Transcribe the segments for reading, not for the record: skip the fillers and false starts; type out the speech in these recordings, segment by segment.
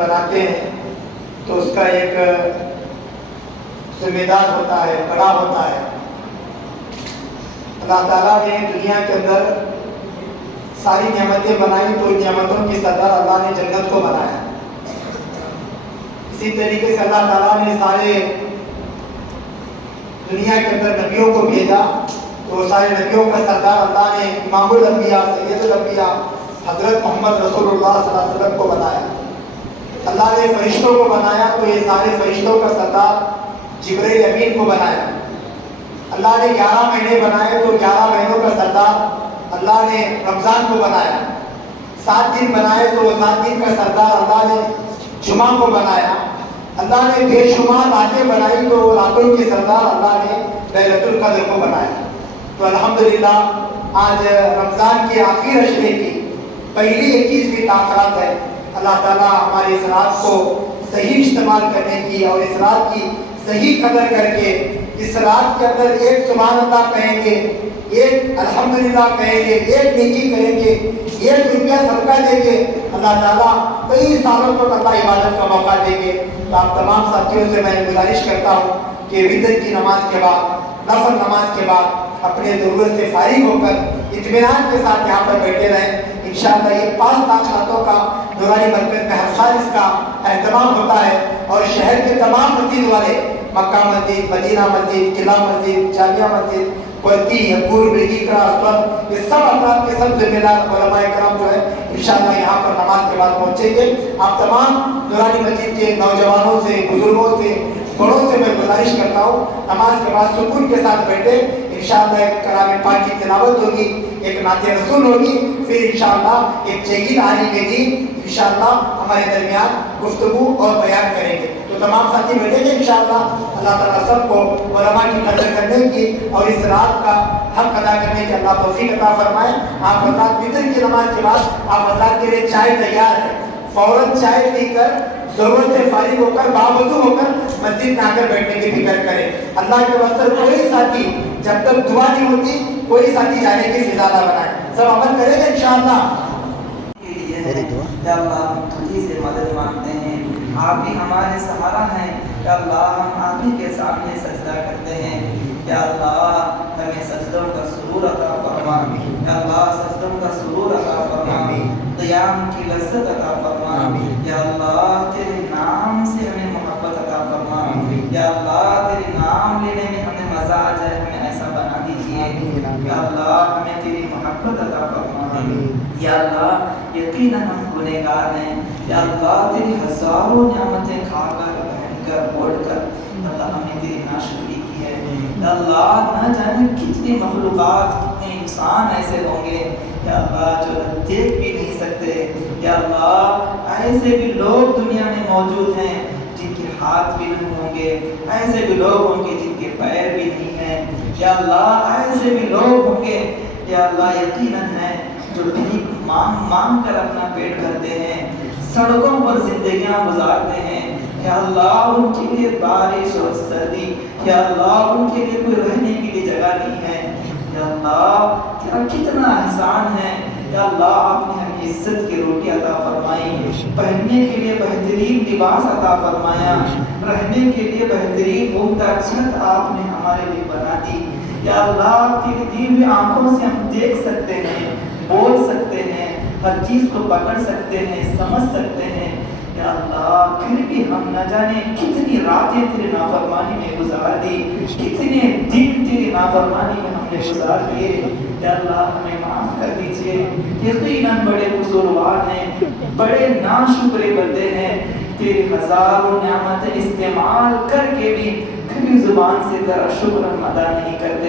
بناتے ہیں تو اس کا ایک ذمہ دار ہوتا ہے، بڑا ہوتا ہے۔ اللہ تعالیٰ نے دنیا کے اندر ساری نعمتیں بنائی تو ان نعمتوں کی سردار اللہ نے جنت کو بنایا۔ اسی طریقے سے اللہ تعالیٰ نے سارے دنیا کے اندر نبیوں کو بھیجا تو سارے نبیوں کا سردار اللہ نے امام الانبیاء سید الانبیاء حضرت محمد رسول اللہ صلی اللہ علیہ وسلم کو بنایا۔ اللہ نے فرشتوں کو بنایا تو یہ سارے فرشتوں کا سردار جبرائیل امین کو بنایا۔ اللہ نے 11 مہینے بنائے تو 11 مہینوں کا سردار اللہ نے رمضان کو بنایا۔ 7 دن بنائے تو 7 دن کا سردار اللہ نے جمعہ کو بنایا۔ اللہ نے بے شمار راتیں بنائی تو راتوں کے سردار اللہ نے لیلۃ القدر کو بنایا۔ تو الحمدللہ آج رمضان کے آخری اشرے کی پہلی 21ویں تاخیرات ہے۔ اللہ تعالیٰ ہمارے اس رات کو صحیح استعمال کرنے کی اور اس رات کی صحیح قدر کر کے اس رات کے اندر ایک سبحان اللہ کہیں گے، ایک الحمدللہ کہیں گے، ایک نیکی کریں گے، 1 روپیہ صدقہ دیں گے، اللہ تعالیٰ کئی سالوں تک اللہ عبادت کا موقع دیں گے۔ تو آپ تمام ساتھیوں سے میں گزارش کرتا ہوں کہ وتر کی نماز کے بعد، نفل نماز کے بعد اپنے ضرورت سے فارغ ہو کر اطمینان کے ساتھ یہاں پر بیٹھے رہیں۔ انشاءاللہ یہ 5 تاخیراتوں کا نورانی مرکز میں ہر سال اس کا اہتمام ہوتا ہے اور شہر کے تمام مسجد والے، مکہ مسجد، مدینہ مسجد، قلعہ مسجد، جامعہ مسجد، کوتی، حقور، مرگی کراس پر، یہ سب افراد کے سب ذمہ دار علماء کرام جو ہے انشاءاللہ یہاں پر نماز کے بعد پہنچیں گے۔ آپ تمام نورانی مسجد کے نوجوانوں سے، بزرگوں سے، بڑوں سے میں گزارش کرتا ہوں نماز کے بعد سکون کے ساتھ بیٹھے۔ انشاءاللہ ایک کلام پاک کی تلاوت ہوگی، ایک نعت رسول ہوگی، پھر انشاءاللہ ایک جدید عالم دین انشاءاللہ ہمارے درمیان گفتگو اور بیان کریں گے۔ تو تمام ساتھی بیٹھیں گے انشاءاللہ۔ اللہ تعالیٰ سب کو علماء کی قدر کرنے کی اور اس رات کا حق ادا کرنے کی اللہ توفیق عطا فرمائے۔ آپ حضرات وتر کی نماز کے بعد آپ حضرات کے لیے چائے تیار ہے، فوراً چائے پی کر ضرورت سے فارغ ہو کر باوضو ہو کر مسجد میں آ کر بیٹھنے کی فکر کریں۔ اللہ کے واسطے کوئی ساتھی جب تک دعا نہیں ہوتی کوئی ساتھی جانے کی فضا نہ بنائے۔ سب عمل کریں گے انشاءاللہ۔ یا اللہ ہم تجھی سے مدد مانگتے ہیں، آپ ہی ہمارے سہارا ہیں۔ یا اللہ ہم آپ ہی کے سامنے سجدہ کرتے ہیں۔ یا اللہ ہمیں سجدوں کا سرور عطا فرما۔ یا اللہ سجدوں کا سرور عطا فرما، قیام کی لذت عطا فرما۔ یا اللہ تیرے نام سے ہمیں محبت عطا فرما۔ یا اللہ تیرے نام لینے میں ہمیں مزہ آ جائے، ہمیں ایسا بنا دیجیے۔ یا اللہ ہمیں تیری محبت عطا فرما۔ یا اللہ یقیناً ہم گنہگار ہیں۔ یا اللہ تیری ہزاروں نعمتیں کھا کر، پہن کر، اوڑھ کر اللہ ہمیں تیری ناشکری کی ہے۔ یا اللہ نہ جانے کتنی مخلوقات، کتنے انسان ایسے ہوں گے یا اللہ جو دیکھ بھی نہیں سکتے۔ یا اللہ ایسے بھی لوگ دنیا میں موجود ہیں جن کے ہاتھ بھی نہیں ہوں گے، ایسے بھی لوگ ہوں گے جن کے پیر بھی نہیں ہیں۔ یا اللہ ایسے بھی لوگ ہوں گے یا اللہ یقیناً ہے جو بھیک مانگ مانگ کر اپنا پیٹ بھرتے ہیں، سڑکوں پر زندگیاں گزارتے ہیں۔ یا اللہ ان کے لیے بارش اور سردی، یا اللہ ان کے لیے کوئی رہنے کے لیے جگہ نہیں ہے۔ یا اللہ تیرا کتنا احسان ہے۔ یا اللہ آپ نے ہمیں عزت کی روٹی عطا فرمائی، پہننے کے لیے بہترین لباس عطا فرمایا، رہنے کے لیے بہترین عمدہ چھت آپ نے ہمارے لیے بنا دی۔ یا اللہ تیری دی ہوئی آنکھوں سے ہم دیکھ سکتے ہیں، بول سکتے ہیں، ہر چیز کو پکڑ سکتے ہیں، سمجھ سکتے ہیں۔ یا اللہ پھر بھی ہم نہ جانے کتنی راتیں تیری نافرمانی میں گزار دی، کتنے دن تیری نافرمانی میں ہم نے گزار دیے۔ یا اللہ ہمیں معاف کر دیجئے۔ یقیناً بڑے قصوروار ہیں، بڑے ناشکرے بندے ہیں، تیری ہزاروں نعمتیں استعمال کر کے بھی کبھی زبان سے تیرا شکر ہم ادا نہیں کرتے۔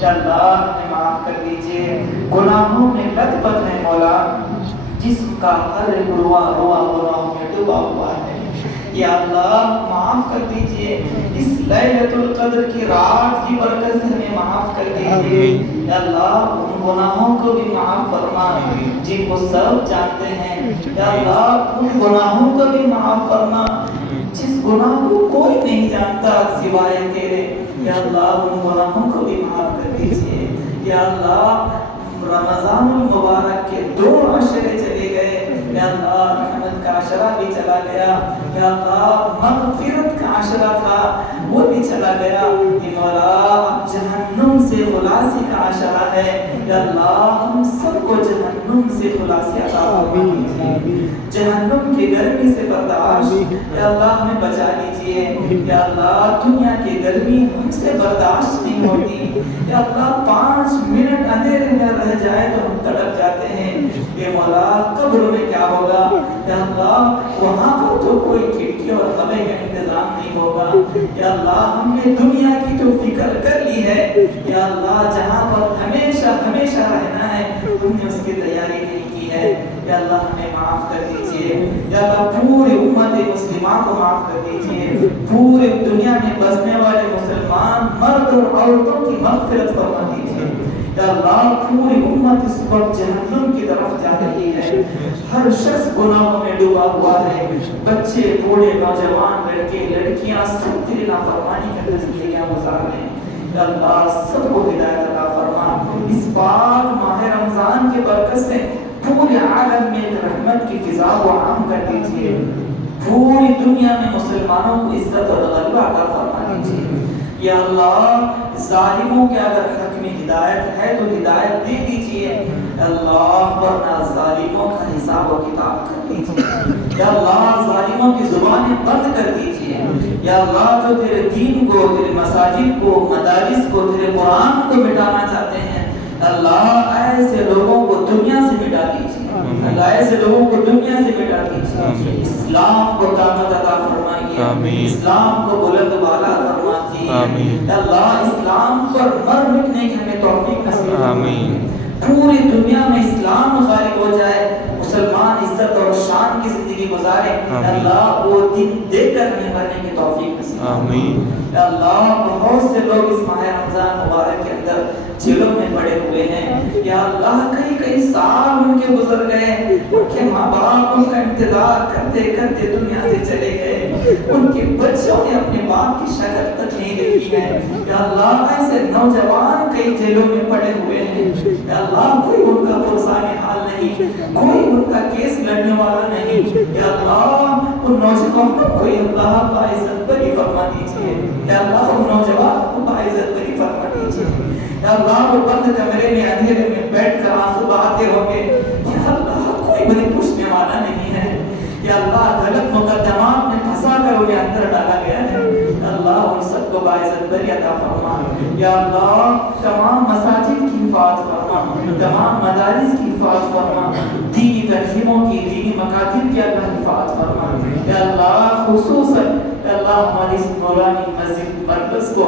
یا اللہ ہمیں معاف کر دیجئے۔ گناہوں میں لت پت ہے مولا، جسم کا ہر روا گناہوں میں ڈوبا ہوا ہے۔ یا اللہ معاف کر دیجئے، اس لیلۃ القدر کی رات کی برکت سے ہمیں معاف کر دیجئے۔ یا اللہ ان گناہوں کو بھی معاف فرما جن کو سب جانتے ہیں۔ یا اللہ ان گناہوں کو بھی معاف فرما جس گناہ کو کوئی نہیں جانتا سوائے تیرے۔ یا اللہ ان گناہوں کو بھی معاف کر دیجئے۔ یا اللہ رمضان المبارک کے 2 عشرے چلے گئے، یا اللہ رحمت کا عشرہ بھی چلا گیا، یا اللہ مغفرت کا عشرہ تھا وہ بھی چلا گیا، کہ مولا جہنم سے خلاصی کا عشرہ ہے، یا اللہ ہم سب کو جہنم سے خلاصی عطا فرما دیجیے، جہنم کی گرمی سے برداشت یا اللہ ہمیں بچا لیجیے، یا اللہ دنیا کی گرمی ہم سے برداشت نہیں ہوتی، یا اللہ 5 منٹ اندھیرے میں رہ جائے تو ہم تڑپ جاتے ہیں، کہ مولا قبر میں کیا ہوگا، یا اللہ وہاں پر تو کوئی کھڑکی اور کمرے کا انتظام نہیں ہوگا، یا اللہ ہم نے دنیا کی جو فکر کر لی ہے، یا اللہ جہاں پر ہمیشہ ہمیشہ رہنا ہے ہم نے اس کی تیاری نہیں کی ہے، یا اللہ ہمیں معاف کر دیجئے، یا اللہ پوری امت مسلمہ کو معاف کر دیجئے، پوری دنیا میں بسنے والے مسلمان مرد اور عورتوں کی مغفرت فرما دیجئے، یا اللہ پوری امت اس وقت جہنم کی طرف جا رہی ہے، ہر شخص گناہوں میں ڈوبا ہوا ہے، بچے بوڑھے نوجوان لڑکے لڑکیاں سب تیری نافرمانی کرتے زندگیاں گزار رہے ہیں، یا اللہ سب کو ہدایت عطا فرما، اس پاک ماہ رمضان کی برکت سے پورے عالم میں ایک رحمت کی فضا کو عام کر دیجئے، پوری دنیا میں مسلمانوں کو عزت اور غلبہ عطا فرما دیجئے، یا اللہ ظالموں کے اگر حق میں ہدایت ہے تو ہدایت دے دیجئے، اللہ ورنہ ظالموں کا حساب و کتاب کر دیجئے، یا اللہ ظالموں کی زبانیں بند کر دیجئے، یا اللہ جو تیرے دین کو تیرے مساجد کو مدارس کو تیرے قرآن کو مٹانا چاہتے ہیں، اللہ ایسے لوگوں کو دنیا سے مٹا دیجئے، اللہ ایسے لوگوں کو دنیا سے مٹا دیجئے، اسلام کو طاقت عطا فرمائیے، اسلام کو بلند بالا فرمائیے، اللہ اسلام پر مر مٹنے کی ہمیں توفیق نصیب فرمائیے، پوری دنیا میں اسلام غالب ہو جائے، مسلمان عزت اور شان کی زندگی گزارے، اللہ وہ دن دیکھ کر ہمیں مرنے کی توفیق نصیب فرمائیے، اللہ بہت سے لوگ اس ماہ رمضان مبارک کے اندر جیلوں میں پڑے ہوئے ہیں، یا اللہ کئی سال ان کے گزر گئے، ان کے ماں باپ ان کا انتظار کرتے کرتے دنیا سے چلے گئے، ان کے بچوں نے اپنے باپ کی شکل تک نہیں دیکھی ہے، یا اللہ ایسے نوجوان کئی جیلوں میں پڑے ہوئے ہیں، یا اللہ کوئی ان کا پرسان حال نہیں، کوئی ان کا کیس لڑنے والا نہیں، یا اللہ ان نوجوانوں کو اللہ باعزت بری فرما دیجئے، یا اللہ ان نوجوان کو باعزت بری فرما دیجئے، یا اللہ وہ بند کمرے میں اندھیرے میں بیٹھ کر آنسو بہاتے ہوں گے، یا اللہ کوئی بڑی پوچھنے والا نہیں ہے، یا اللہ غلط مقدمات میں پھنسا کر انہیں اندر ڈالا گیا ہے، اللہ ان سب کو باعزت بری عطا فرما، یا اللہ تمام مساجد کی حفاظت فرما، تمام مدارس کی حفاظت فرما، دینی تنظیموں کی دینی مکاتب کی اللہ حفاظت فرما، یا اللہ خصوصاً یا اللہ ہماری اس نورانی مسجد مرکز کو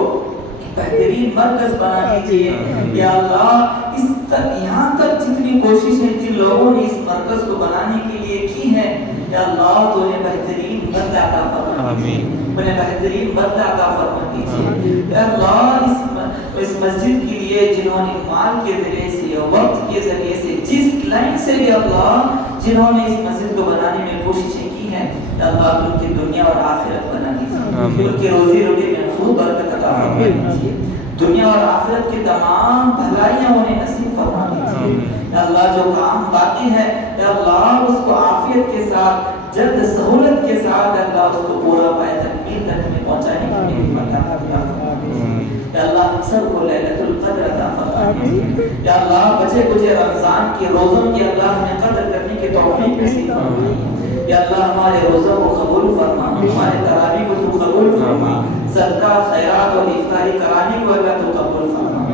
بہترین مرکز بنا دیجئے، یا اللہ اس تک یہاں تک جتنی کوششیں جن لوگوں نے اس مرکز کو بنانے کے لیے کی ہیں، یا اللہ تو انہیں بہترین بدلہ عطا فرما دیجئے، انہیں بہترین بدلہ عطا فرما دیجئے، یا اللہ اس مسجد کے لیے جنہوں نے مال کے ذریعے سے وقت کے ذریعے سے جس لائن سے بھی اللہ جنہوں نے اس مسجد کو بنانے میں کوششیں کی ہیں، یا اللہ ان کی دنیا اور آخرت بنا دیجئے، ان کی روزی روٹی میں خوب برکت عطا فرما دیجئے، دنیا اور آخرت کی تمام بھلائیاں انہیں نصیب فرما دیجئے، یا اللہ جو کام باقی ہے یا اللہ اس کو عافیت کے ساتھ جلد سہولت کے ساتھ اللہ اس کو پورا پائے تکمیل تک ہمیں پہنچانے کی نعمت عطا فرما، یا اللہ ہم سب کو لیلۃ القدر عطا فرما، یا اللہ بچے کچھ رمضان کے روزوں کی اللہ ہمیں قدر کرنے کی توفیق نصیب فرما، یا اللہ ہمارے روزوں کو قبول فرما، ہمارے تراویح کو تو قبول فرما، صدقہ خیرات اور افطاری کرانے کو اللہ تو قبول فرما،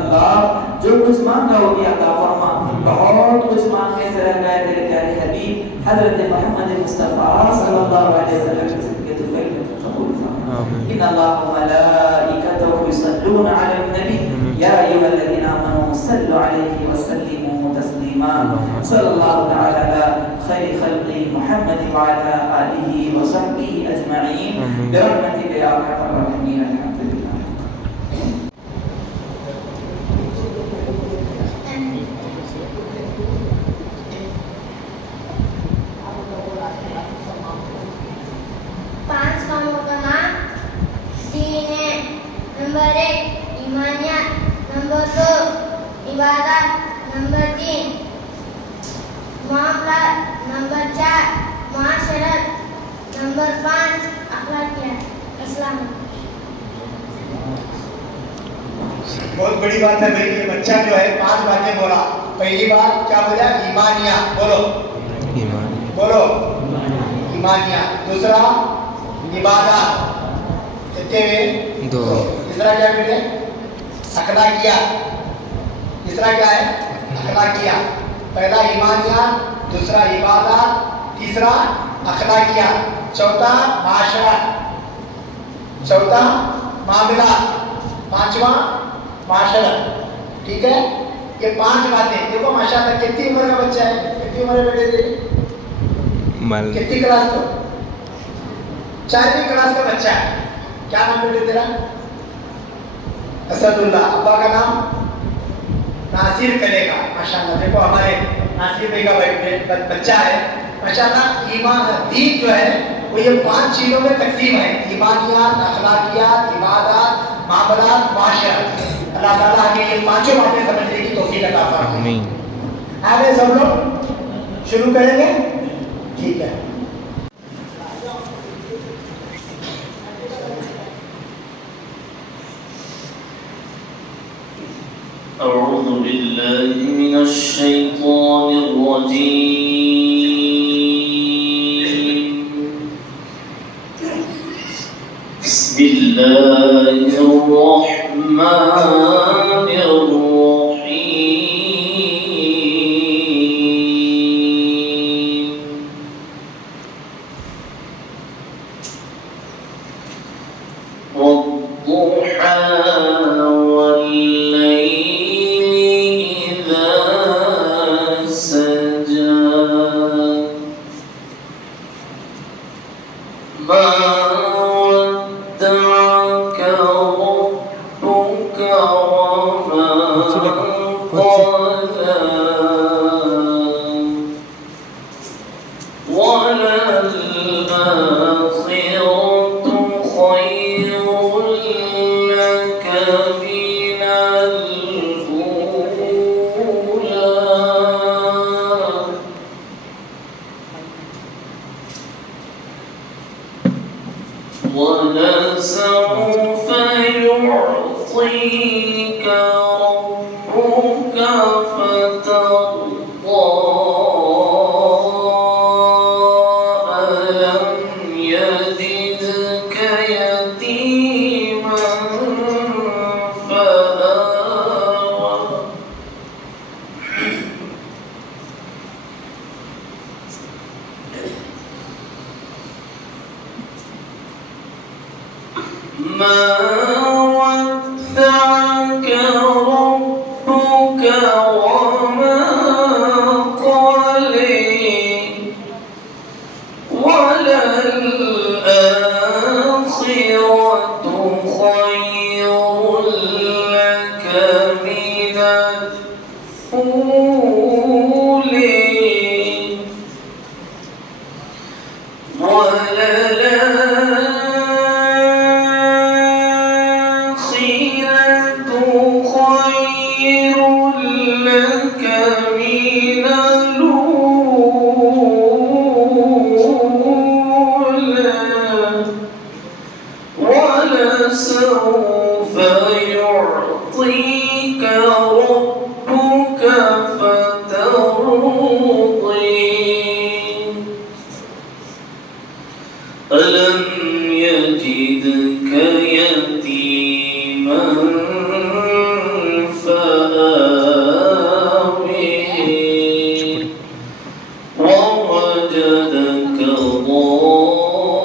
اللہ جو کچھ مانگا وہ بھی عطا فرما، بہت کچھ مانگنے سے رہ گئے تیرے پیارے حبیب حضرت محمد مصطفیٰ صلی اللہ علیہ وسلم کے صدقے تو قبول فرما، ان اللہ و ملائکتہ یصلون علی النبی یا ایھا الذین آمنوا صلوا علیہ وسلموا تسلیما، صلی اللہ تعالی علی خیر خلق محمد وعلی آلہ وصحبہ اجمعین برحمتک یا ارحم الراحمین، الحمد للہ۔ پانچ کاموں کا نام دین ہے، نمبر 1 ایمانیات، نمبر 2 عبادت، نمبر 3 معاملات، نمبر 4 معاشرت، نمبر 5 اخلاقیات. السلام علیکم. بہت بڑی بات ہے بھائی. یہ بچہ جو ہے 5 باتیں بولا. پہلی بات کیا بولا؟ ایمانیات. بولو بولو ایمانیات. دوسرا عبادات. کتنے ہوئے؟ 2. تیسرا کیا بیٹے؟ اخلاقیات. تیسرا کیا ہے؟ اخلاقیات. پہلا ایمانیات، دوسرا عبادات، تیسرا اخلاقیات، چوتھا معاشرت، چوتھا معاملات، پانچواں معاشرت. ٹھیک ہے؟ یہ 5 باتیں. دیکھو ماشاءاللہ کتنی عمر کا بچہ ہے؟ کتنی عمر ہے بیٹے تیری؟ کتنی کلاس تو؟ 4ویں کلاس کا بچہ ہے. کیا نام بیٹے تیرا؟ اسد اللہ. ابا کا نام؟ ناصر کلے کا. ماشاءاللہ دیکھو ہمارے ناصر بھائی کا بچہ ہے. ماشاءاللہ ایمان دین جو ہے وہ یہ 5 چیزوں میں تقسیم ہے. ایمانیات، اخلاقیات، عبادات، معاملات، معاشرت. اللہ تعالیٰ ہمیں یہ 5 باتیں سمجھنے کی توفیق عطا فرمائے. آگے سب لوگ شروع کریں گے. ٹھیک ہے. أعوذ بالله من الشيطان الرجيم. بسم الله الرحمن الرحيم. والضحى ولسوف يعطيك ربك فترضى. ألم يجدك يتيما فآوى. ما ودعك ربك وما قلى. وللآخرة خير لك من الأولى. ولسوف يعطيك ربك فترضى. ألم يجدك يتيما فآوى. ووجدك ضالا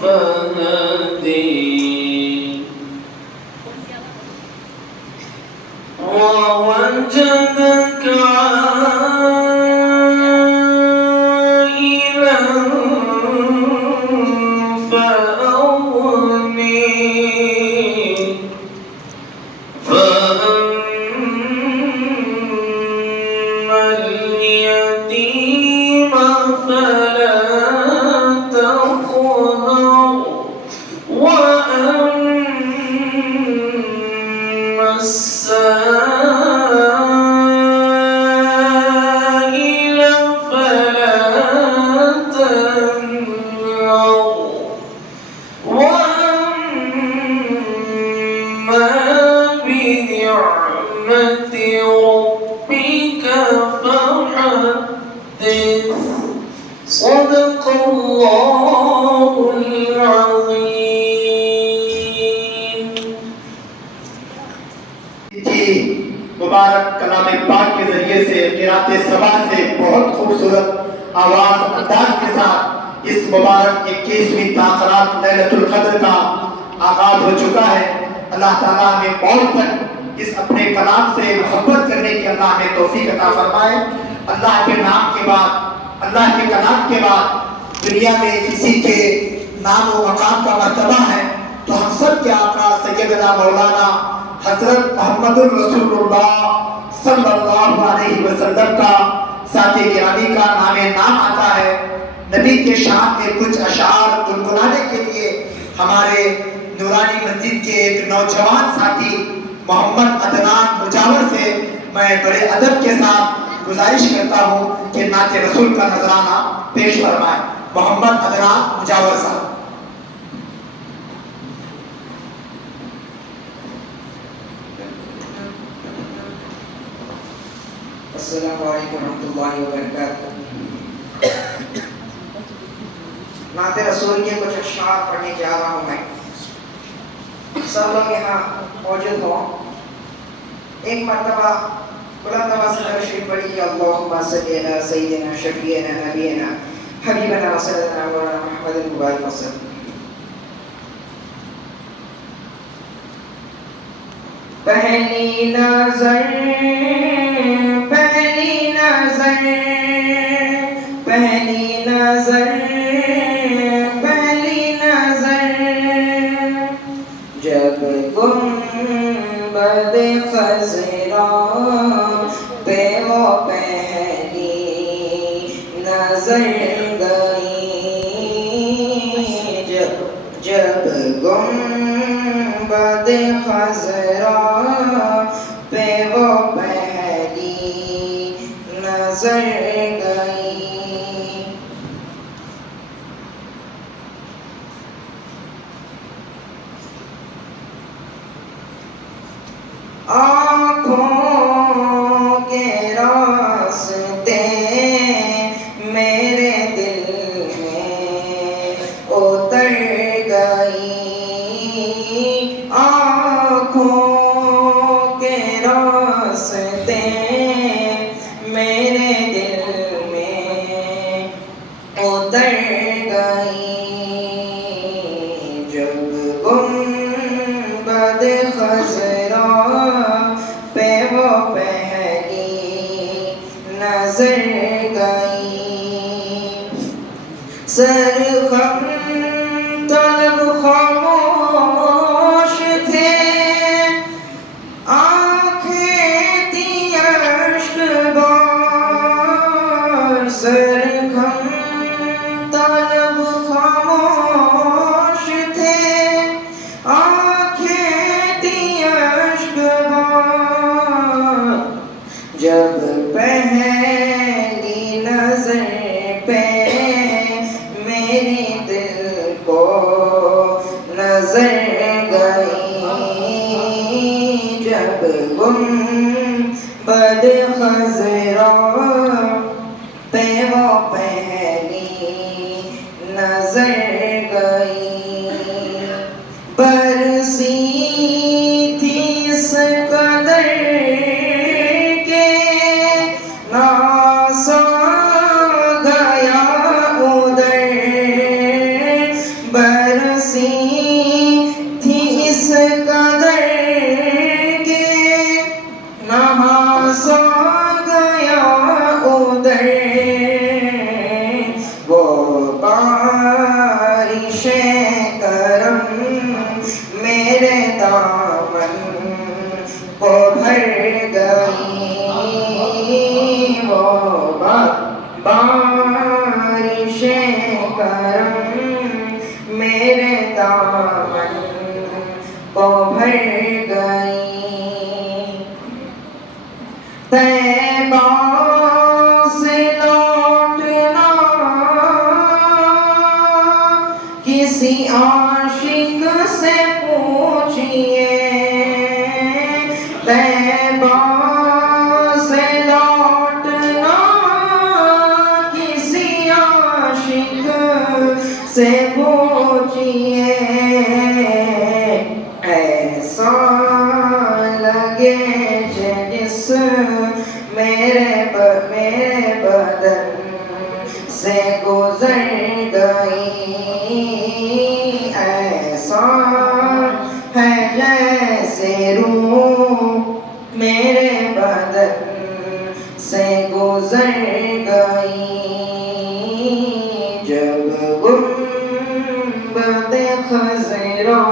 فهدى. ووجدك عائلا فأغنى. فأما اليتيم فلا تقهر. وأما السائل صدق الله العظيم. جی مبارک کلام پاک کے ذریعے سے قرات سبا سے بہت خوبصورت آواز انداز کے ساتھ اس مبارک 21ویں تاخرات لیلۃ القدر کا آغاز ہو چکا ہے. اللہ تعالیٰ ہمیں موت تک اس اپنے کلام سے محبت کرنے کی اللہ ہمیں توفیق عطا فرمائے. اللہ کے نام کے بعد، اللہ کے کلام کے بعد دنیا میں کسی کے نام و مقام کا مرتبہ ہے تو ہم سب کے آقا سیدنا مولانا حضرت محمد الرسول اللہ صلی اللہ علیہ وسلم کا ذات گرامی کا نام آتا ہے. نبی کے شان میں کچھ اشعار گنگنانے کے لیے ہمارے نورانی مسجد کے ایک نوجوان ساتھی محمد عدنان مجاور سے میں بڑے ادب کے ساتھ گزارش کرتا ہوں کہ نعت رسول کا نذرانہ پیش فرمائیں. محمد عدنان مجاور صاحب. السلام علیکم ورحمۃ اللہ وبرکاتہ. نعت رسول کے کچھ اشعار پڑھنے جا رہا ہوں میں. سب لوگ یہاں موجود ہوں. ایک مرتبہ بلند آواز سے تشریف پڑھیے. اللہم صلی علی سیدنا شفیعنا نبینا حبیبنا وسیلتنا مولانا محمد المبارک وسلم. پہلی نظر پہلی نظر پہلی نظر پہلی نظر جب گنبد خضرا پہ وہ پہلی نظر گئی. جب گنبد خضرا پہ وہ پہلی نظر گئی. آنکھوں کے راستے میرے دل میں اتر گئی. آنکھوں کے راستے میرے دل میں اتر گئی. جب گنبد خضرا پہ وہ پہلی نظر گئی. سرخم طلب خاموش تھے آنکھیں تھی اشکبار. سرخم طلب خاموش تھے آنکھیں تھی اشکبار. جب پہلی نظر پہ میری دل کو نظر گئی. جب گنبد خضرا پہ وہ پہلی نظر گئی. برسی تھی اس قدر کہ ناسا گیا ادھر. برسی تھی اس قدر کہ ناسا گیا ادھر. وہ بارش کرم میرے دامن کو بھر گئی. وہ بارش کرم میرے دامن کو بھر گئی. طیبہ سے لوٹنا کسی عاشق سے پوچھئے. طیبہ سے لوٹنا سے پوچھئے ایسا لگے جس میرے بدن سے گزر گئی ایسا ہے جیسے روح میرے بدن سے گزر گئی جب گنبد خضرا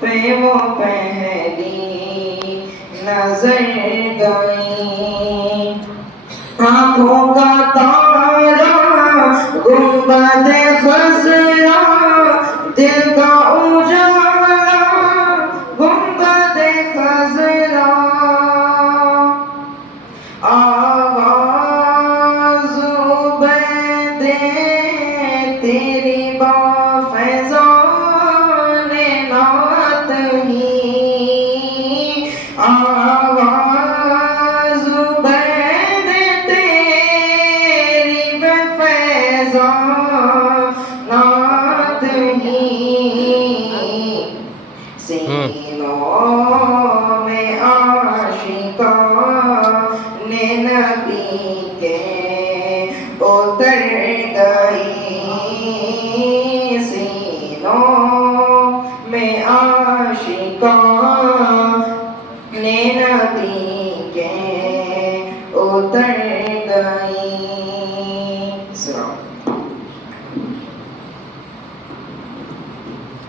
پہ وہ پہلی نظر گئی آنکھوں کا تارا گنبد خضرا دل کا اجالا گنبد خضرا آواز عبید تیری با فیضان نعت ہی آواز عبید تیری با فیضان نعت ہی سینوں میں عاشقان نبی کے اتر گئی سینوں میں عاشقان نبی کے اتر گئی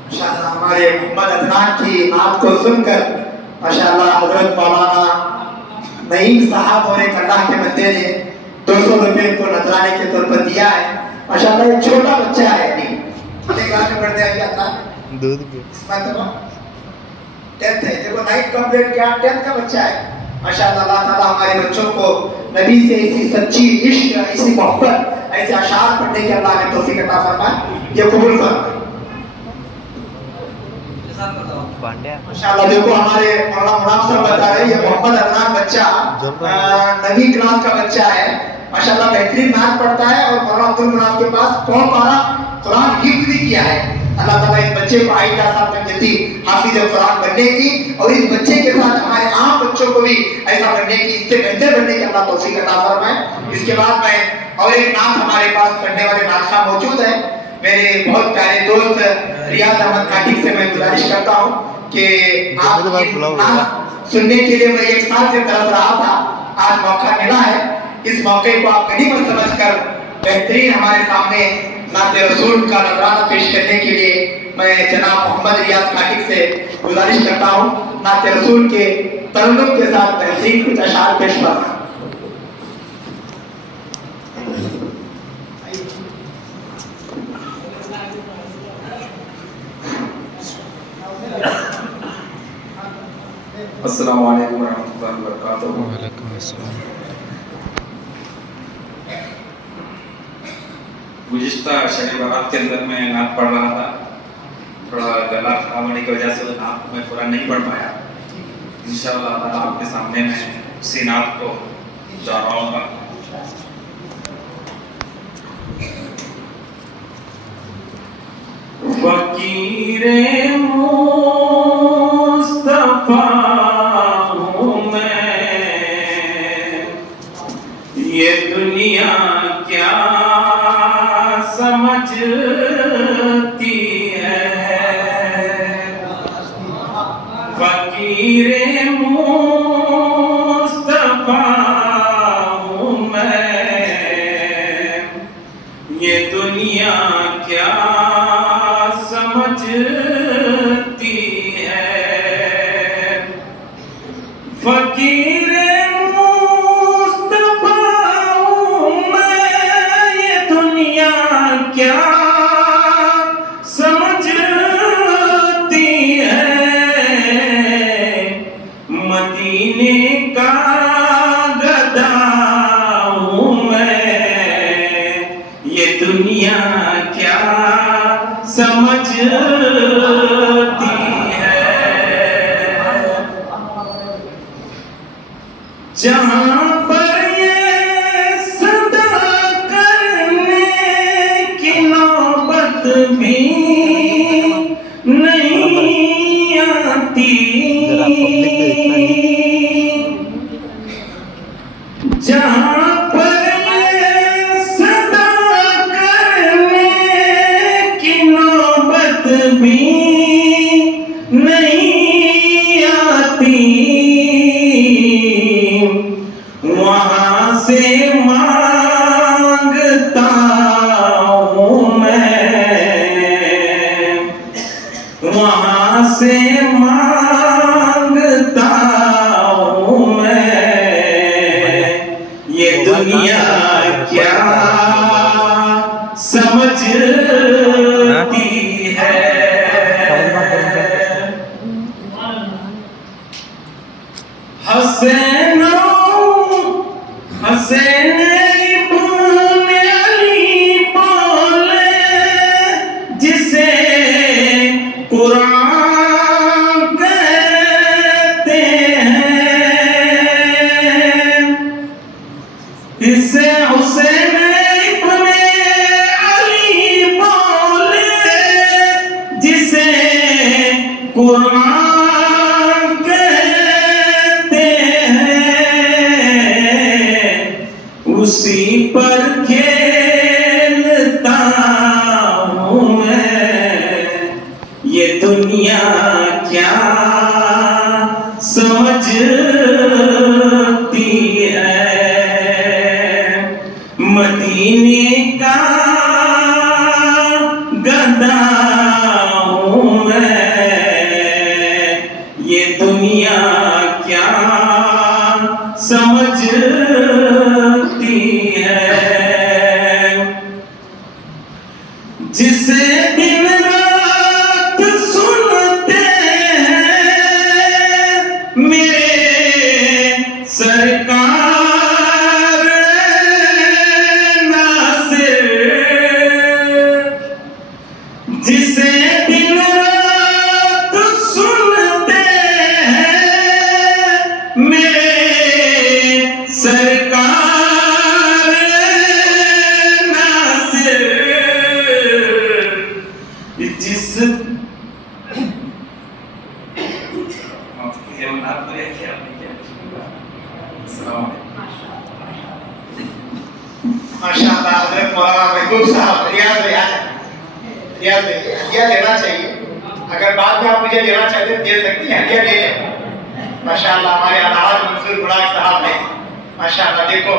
ماشاءاللہ ہمارے محمد عدنان کی نعت کو سن کر ماشاءاللہ حضرت مولانا نعیم صاحب اور ایک اللہ کے بندے نے 200 روپے کو نذرانے کے طور پر دیا ہے ماشاءاللہ ایک چھوٹا بچہ ہے ابھی کتنے کلاس میں پڑھتے ہیں ابھی اللہ اس میں تو 10th ہے دیکھو 9th کمپلیٹ کیا 10th کا بچہ ہے ماشاءاللہ اللہ تعالیٰ ہمارے بچوں کو نبی سے اسی سچی عشق اسی محبت ایسے اشعار پڑھنے کی اللہ نے توفیق عطا فرمائے یہ قبول فرمائے ماشاءاللہ دیکھو ہمارے مولانا مناب صاحب بتا رہے ہیں یہ محمد عدنان بچہ 9ویں کلاس کا بچہ ہے ماشاءاللہ بہترین نعت پڑھتا ہے اور مولانا عبد المناب کے پاس بہت بارا قرآن حفظ بھی کیا ہے اللہ تعالیٰ اس بچے کو آئندہ صاحب میں جلدی حافظ قرآن بننے کی اور اس بچے کے ساتھ ہمارے عام بچوں کو بھی ایسا بننے کی اس سے بہتر بننے کی اللہ توفیق عطا فرمائے اس کے بعد میں اور ایک نعت ہمارے پاس پڑھنے والے نعت خواہ موجود ہے میرے بہت پیارے دوست ریاض احمد کاٹک سے میں گزارش کرتا ہوں کہ آپ سننے کے لیے میں 1 سال سے طرف رہا تھا آج موقع ملا ہے اس موقع کو آپ غنیمت سمجھ کر بہترین ہمارے سامنے نعت رسول کا نذرانہ پیش کرنے کے لیے میں جناب محمد ریاض کاٹک سے گزارش کرتا ہوں نعت رسول کے ترنم کے ساتھ بہترین کچھ اشعار پیش کرنا السلام علیکم ورحمۃ اللہ وبرکاتہ وعلیکم السلام گزشتہ شب برات کے اندر میں نعت پڑھ رہا تھا تھوڑا گلا خراب ہونے کی وجہ سے وہ نعت میں پورا نہیں پڑھ پایا انشاءاللہ تعالیٰ آپ کے سامنے میں اسی نعت کو دہراؤں گا فقیر مصطفیٰ ہوں میں یہ دنیا کیا سمجھتی ہے فقیر مصطفیٰ ہوں میں یہ دنیا کیا سمجھتی ہے فقیر مصطفیٰ ہوں میں یہ دنیا کیا سمجھتی ہے مدینے کا گدا ہوں میں یہ دنیا کیا سمجھتی ہے جہاں پر یہ صدا کرنے کی نوبت ہوں میں، یہ دنیا کیا سمجھتی ہے، مدینے کا گدا ہوں میں، یہ دنیا کیا سمجھتی ہے، جسے دن رات سنتے ہیں میرے سرکار ناصر، جسے دن رات سنتے ہیں میرے سرکار ناصر، جس ماشاء اللہ حضرت مولانا محبوب صاحب ریاض میں ہدیہ لینا چاہیے، اگر بعد میں آپ مجھے لینا چاہتے ہیں دے سکتی ہیں، ہدیہ لے لیں ماشاء اللہ. ہمارے الحاج منصور بڑاک صاحب ہیں ماشاء اللہ. دیکھو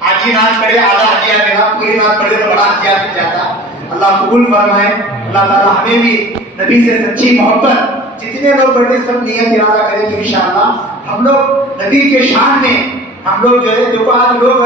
آدھی نعت پڑھے آدھا ہدیہ دینا، پوری نعت پڑھے تو بڑا ہدیہ مل جاتا. اللہ قبول فرمائے. اللہ تعالیٰ ہمیں بھی نبی سے سچی محبت، جتنے لوگ بیٹھے سب نیت ارادہ کریں گے انشاءاللہ. ہم لوگ نبی کے شان میں ہم لوگ جو ہے، دیکھو آج لوگ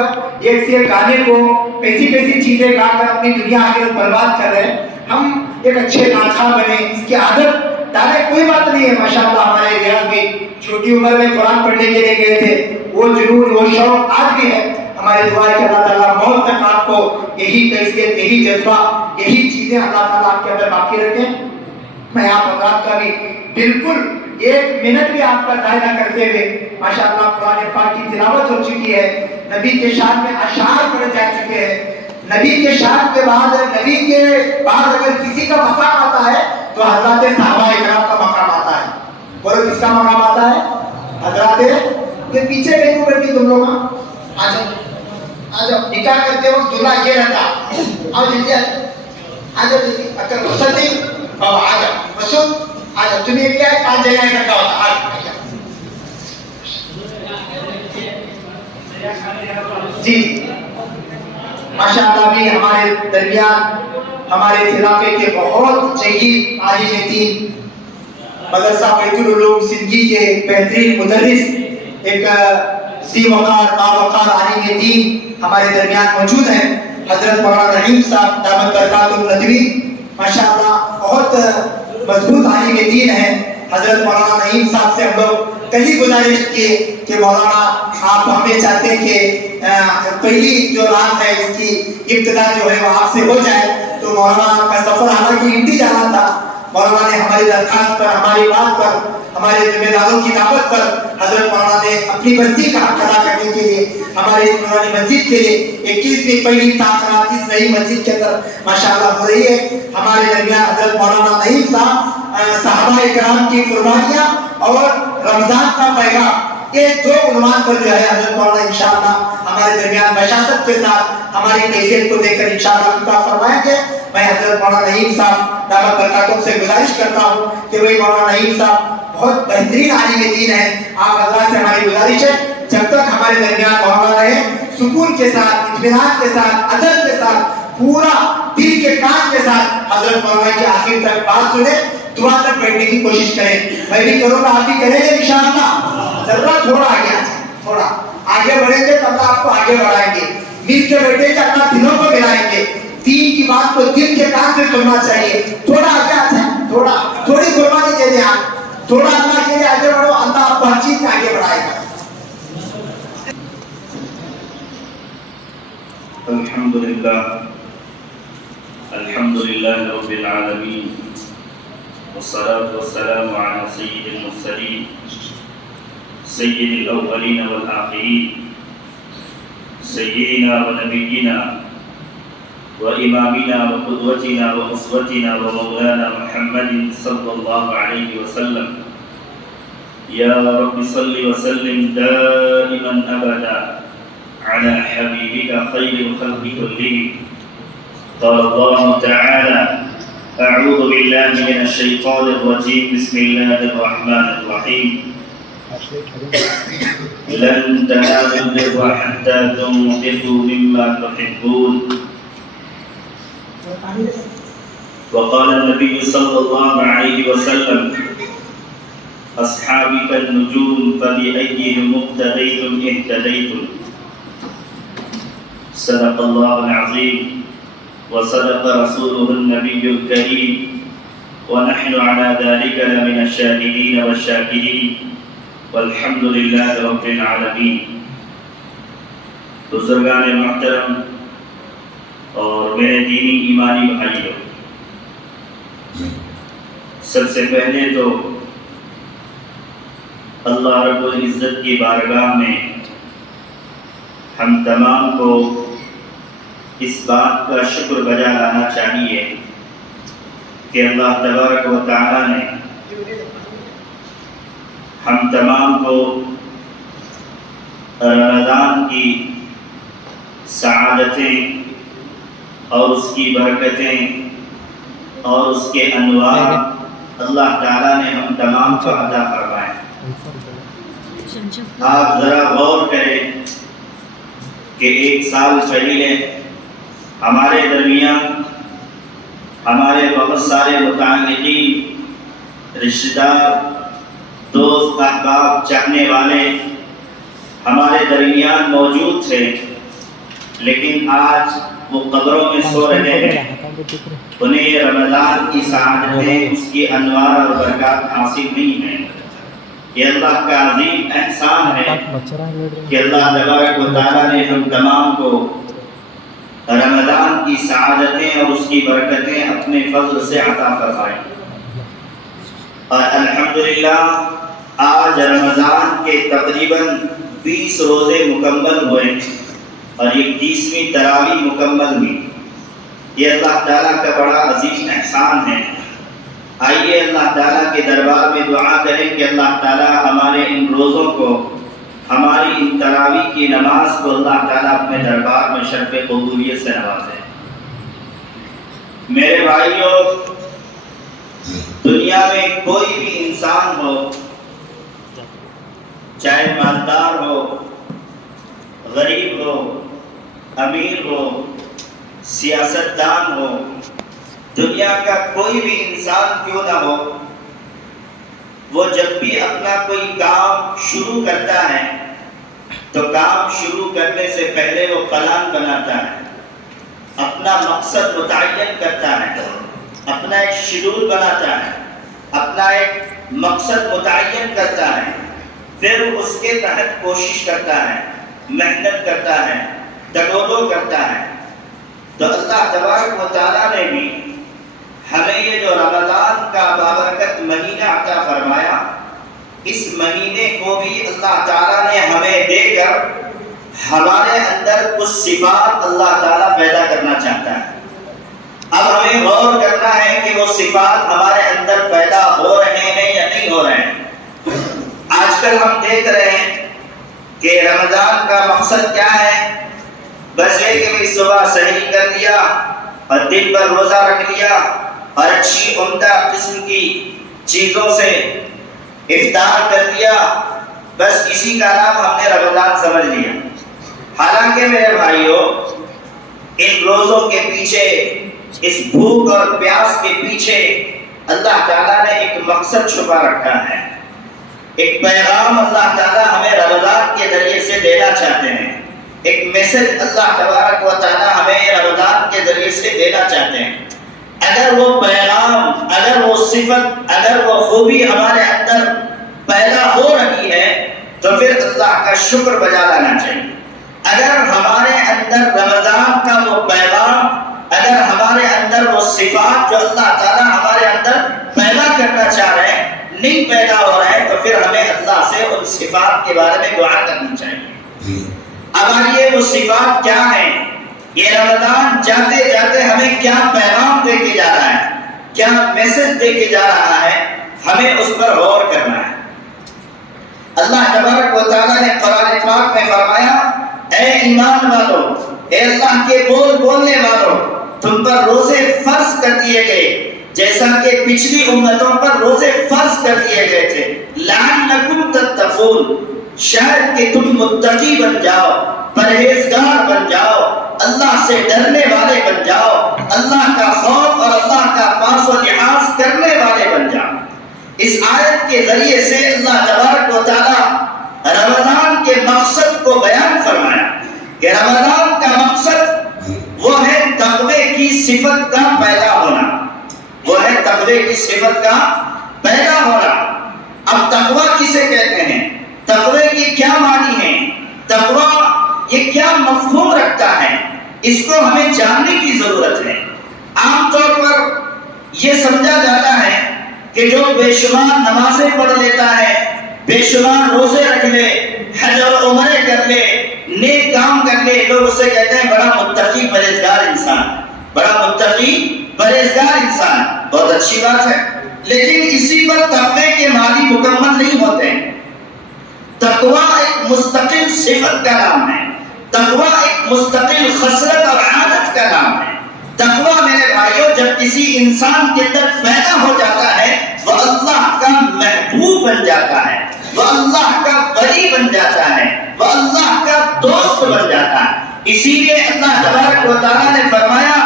ایک سے ایک گانے کو کیسی چیزیں گا کر اپنی دنیا آخرت برباد کر رہے ہیں. ہم ایک اچھے ناخواں بنے، اس کی عادت ڈالے، کوئی بات نہیں ہے. ماشاءاللہ ہمارے ریاض بھی چھوٹی عمر میں قرآن پڑھنے کے لیے گئے تھے، وہ جنون وہ شوق آج بھی ہے. ہماری دعا ہے کہ اللہ تعالیٰ موت تک آپ کو یہی کیفیت، یہی جذبہ، یہی چیزیں اللہ تعالیٰ آپ کے اندر باقی رکھیں. میں آپ حضرات کا بھی بالکل ایک منٹ بھی آپ کا ضائع نہ کرتے ہوئے ماشاءاللہ قرآن پاک کی تلاوت ہو چکی ہے، نبی کے شان میں اشعار پڑھے جا چکے ہیں. نبی کے شان کے بعد، نبی کے بعد اگر کسی کا مقام آتا ہے تو حضرات صحابہ اکرام کا مقام آتا ہے. بولو کس کا مقام آتا ہے؟ حضرات کے پیچھے کہیں کو بیٹھی تم لوگ. آ جاؤ نکاح کرتے وقت دلہا یہ رہتا. آؤ جلدی آ جاؤ جلدی. اگر مسد نہیں آ جاؤ مسود آ جاؤ. تمہیں کیا ہے 5 جگہ اکٹھا ہوتا. آ جاؤ جی ماشاءاللہ. بھی ہمارے درمیان ہمارے اس علاقے کے بہت جہید عالم دین، مدرسہ بیت العلوم سندھی کے بہترین مدرس، ایک ذی وقار باوقار عالم دین ہمارے درمیان موجود ہیں، حضرت مولانا نعیم صاحب دامت برکاتہ الندوی. ماشاءاللہ بہت مضبوط عالم دین ہیں. حضرت مولانا نعیم صاحب سے ہم لوگ کئی گزارش کی کہ مولانا آپ ہمیں چاہتے ہیں کہ پہلی جو رات ہے اس کی ابتدا جو ہے وہ آپ سے ہو جائے. تو مولانا کا سفر حالانکہ ہندی جانا تھا، مولانا نے ہماری درخواست پر، ہماری بات پر، ہمارے ذمہ داروں کی دعوت پر حضرت مولانا نے اپنی بستی کا حق ادا کرنے کے لیے ہمارے اس نورانی مسجد کے لیے 21ویں پہلی تعمیرات اس نئی مسجد کے اندر ماشاءاللہ ہو رہی ہے. ہمارے درمیان حضرت مولانا نعیم صاحب صحابہ کرام کی قربانیاں اور رمضان کا پیغام، یہ دو عنوان پر جو ہے حضرت مولانا انشاءاللہ ہمارے درمیان بشاشت کے ساتھ ہماری کیفیت کو دیکھ کر انشاءاللہ خطاب فرمائیں گے. میں حضرت مولانا نعیم صاحب دعوت برکاتہ سے گزارش کرتا ہوں کہ بھئی مولانا نعیم صاحب بہت بہترین عالم دین ہے. آپ حضرات سے ہماری گزارش ہے جب تک ہمارے درمیان مولانا رہے، سکون کے ساتھ، اطمینان کے ساتھ، ادب کے ساتھ، پورا دل کے کان کے ساتھ حضرت مولانا کی آخر تک بات سنیں، دعا تک بیٹھنے کی کوشش کریں. میں بھی کروں گا، آپ بھی کریں گے انشاءاللہ. ذرا تھوڑا آگے تھوڑا آگے بڑھیں گے تو اللہ آپ کو آگے بڑھائیں گے. مل کے بیٹھیں گے اپنا دلوں کو ملائیں گے. دین کی بات کو دل کے کان سے سننا چاہیے. تھوڑا آگے آ جائیں، تھوڑی قربانی دے دیں. آپ تھوڑا اللہ کے لیے آگے بڑھو، اللہ آپ کو ہر چیز میں آگے بڑھائے گا. الحمد لله رب العالمين، والصلاة والسلام على سيد المرسلين سيد الأولين والآخرين سيدنا ونبينا وإمامنا وقدوتنا وأسوتنا ومولانا محمد صلى الله عليه وسلم. يا رب صل وسلم دائما أبدا على حبيبك خير الخلق كلهم قال الله تعالى: أعوذ بالله من الشيطان الرجيم، بسم الله الرحمن الرحيم. لن تنالوا البر حتى تنفقوا مما تحبون. وقال النبي صلى الله عليه وسلم: أصحابي كالنجوم فبأيهم اقتديتم اهتديتم. صدق الله العظيم وصدق رسوله النبي الكريم، ونحن على ذلك لمن الشاهدين والشاكرين، والحمد لله رب العالمين. بزرگان محترم اور میرے دینی ایمانی بھائیوں، سب سے پہلے تو اللہ رب العزت کی بارگاہ میں ہم تمام کو اس بات کا شکر بجا لانا چاہیے کہ اللہ تبارک و تعالی نے ہم تمام کو رمضان کی سعادتیں اور اس کی برکتیں اور اس کے انوار اللہ تعالیٰ نے ہم تمام کو عطا فرمائے. آپ ذرا غور کریں کہ ایک سال پہلے ہمارے درمیان ہمارے بہت سارے متعلقین، رشتہ دار، دوست احباب، چاہنے والے ہمارے درمیان موجود تھے، لیکن آج وہ قبروں میں سو رہے ہیں. انہیں یہ رمضان کی سعادتیں، اس کی انوار اور برکات حاصل نہیں ہیں. یہ اللہ کا عظیم احسان ہے کہ اللہ تبارک و تعالیٰ نے ہم تمام کو رمضان کی سعادتیں اور اس کی برکتیں اپنے فضل سے عطا فرمائیں. اور الحمدللہ آج رمضان کے تقریباً 20 روزے مکمل ہوئے اور یہ 30ویں تراویح مکمل ہوئی. یہ اللہ تعالیٰ کا بڑا عظیم احسان ہے. آئیے اللہ تعالیٰ کے دربار میں دعا کریں کہ اللہ تعالیٰ ہمارے ان روزوں کو، ہماری ان تراویح کی نماز کو اللہ تعالیٰ اپنے دربار میں شرف قبولیت سے نوازے. میرے بھائیوں، دنیا میں کوئی بھی انسان ہو، چاہے مالدار ہو، غریب ہو، امیر ہو، سیاستدان ہو، دنیا کا کوئی بھی انسان کیوں نہ ہو، وہ جب بھی اپنا کوئی کام شروع کرتا ہے تو کام شروع کرنے سے پہلے وہ پلان بناتا ہے، اپنا مقصد متعین کرتا ہے، اپنا ایک شیڈول بناتا ہے، اپنا ایک مقصد متعین کرتا ہے، پھر اس کے تحت کوشش کرتا ہے، محنت کرتا ہے، ڈگولو کرتا ہے. تو اللہ تبارک و تعالیٰ نے بھی ہمیں یہ جو رمضان کا بابرکت مہینہ عطا فرمایا، اس مہینے کو بھی اللہ تعالیٰ نے ہمیں دے کر ہمارے اندر کچھ صفات اللہ تعالیٰ پیدا کرنا چاہتا ہے. اب ہمیں غور کرنا ہے کہ وہ صفات ہمارے اندر پیدا ہو رہے ہیں یا نہیں ہو رہے ہیں. آج کل ہم دیکھ رہے ہیں کہ رمضان کا مقصد کیا ہے؟ بس یہ کہ بھئی صبح سحری کر لیا اور دن بھر روزہ رکھ لیا اور اچھی عمدہ قسم کی چیزوں سے افطار کر لیا، بس اسی کا نام ہم نے رمضان سمجھ لیا. حالانکہ میرے بھائیوں، ان روزوں کے پیچھے، اس بھوک اور پیاس کے پیچھے اللہ تعالیٰ نے ایک مقصد چھپا رکھا ہے. ایک پیغام اللہ تعالیٰ ہمیں رمضان کے ذریعے سے دینا چاہتے ہیں. ایک میسج اللہ تبارک و تعالیٰ ہمیں رمضان کے ذریعے سے دینا چاہتے ہیں. اگر وہ پیغام، اگر وہ صفت، اگر وہ خوبی ہمارے اندر پیدا ہو رہی ہے تو پھر اللہ کا شکر بجا لانا چاہیے. اگر ہمارے اندر رمضان کا وہ پیغام، اگر ہمارے اندر وہ صفات جو اللہ تعالیٰ ہمارے اندر پیدا کرنا چاہ رہے ہیں نہیں پیدا ہو رہے ہیں، تو پھر ہمیں اللہ سے ان صفات کے بارے میں دعا کرنی چاہیے. اب آئیے وہ صفات کیا ہیں؟ یہ رمضان جاتے جاتے ہمیں کیا پیغام دے کے جا رہا ہے، کیا میسج دے کے جا رہا ہے، ہمیں اس پر غور کرنا ہے. اللہ تبارک و تعالیٰ نے قرآن پاک میں فرمایا: اے ایمان والو، اے اللہ کے بولنے والو، تم پر روزے فرض کر دیے گئے جیسا کہ پچھلی امتوں پر روزے فرض کر دیے گئے تھے، لعلکم تتقون، شاید کہ تم متقی بن جاؤ، پرہیزگار بن جاؤ، اللہ سے ڈرنے والے بن جاؤ، اللہ کا خوف اور اللہ کا پاس و لحاظ کرنے والے بن جاؤ۔ اس آیت کے ذریعے سے اللہ تبارک و تعالی رمضان کے مقصد کو بیان فرمایا کہ رمضان کا مقصد وہ ہے تقوی کی صفت کا پیدا ہونا، وہ ہے تقوی کی صفت کا پیدا ہونا۔ اب تقوی کسے کہتے ہیں؟ تقوی کی کیا معنی ہے؟ تقوی یہ کیا مفہوم رکھتا ہے؟ اس کو ہمیں جاننے کی ضرورت ہے۔ عام طور پر یہ سمجھا جاتا ہے کہ جو بے شمار نمازیں پڑھ لیتا ہے، بے شمار روزے رکھ لے، حج اور عمرے کر لے، نیک کام کر لے، لوگ اسے کہتے ہیں بڑا متقی پرہیزگار انسان، بڑا متقی پرہیزگار انسان۔ بہت اچھی بات ہے، لیکن اسی پر تقوی کے معنی مکمل نہیں ہوتے ہیں۔ تقوی ایک مستقل صفت کا نام ہے، تقوی ایک مستقل خصلت اور عادت کا نام ہے۔ تقوی میرے بھائیوں جب کسی انسان کے اندر پیدا ہو جاتا ہے، وہ اللہ کا محبوب بن جاتا ہے، وہ اللہ کا ولی بن جاتا ہے، وہ اللہ کا دوست بن جاتا ہے۔ اسی لیے اللہ تبارک و تعالیٰ نے فرمایا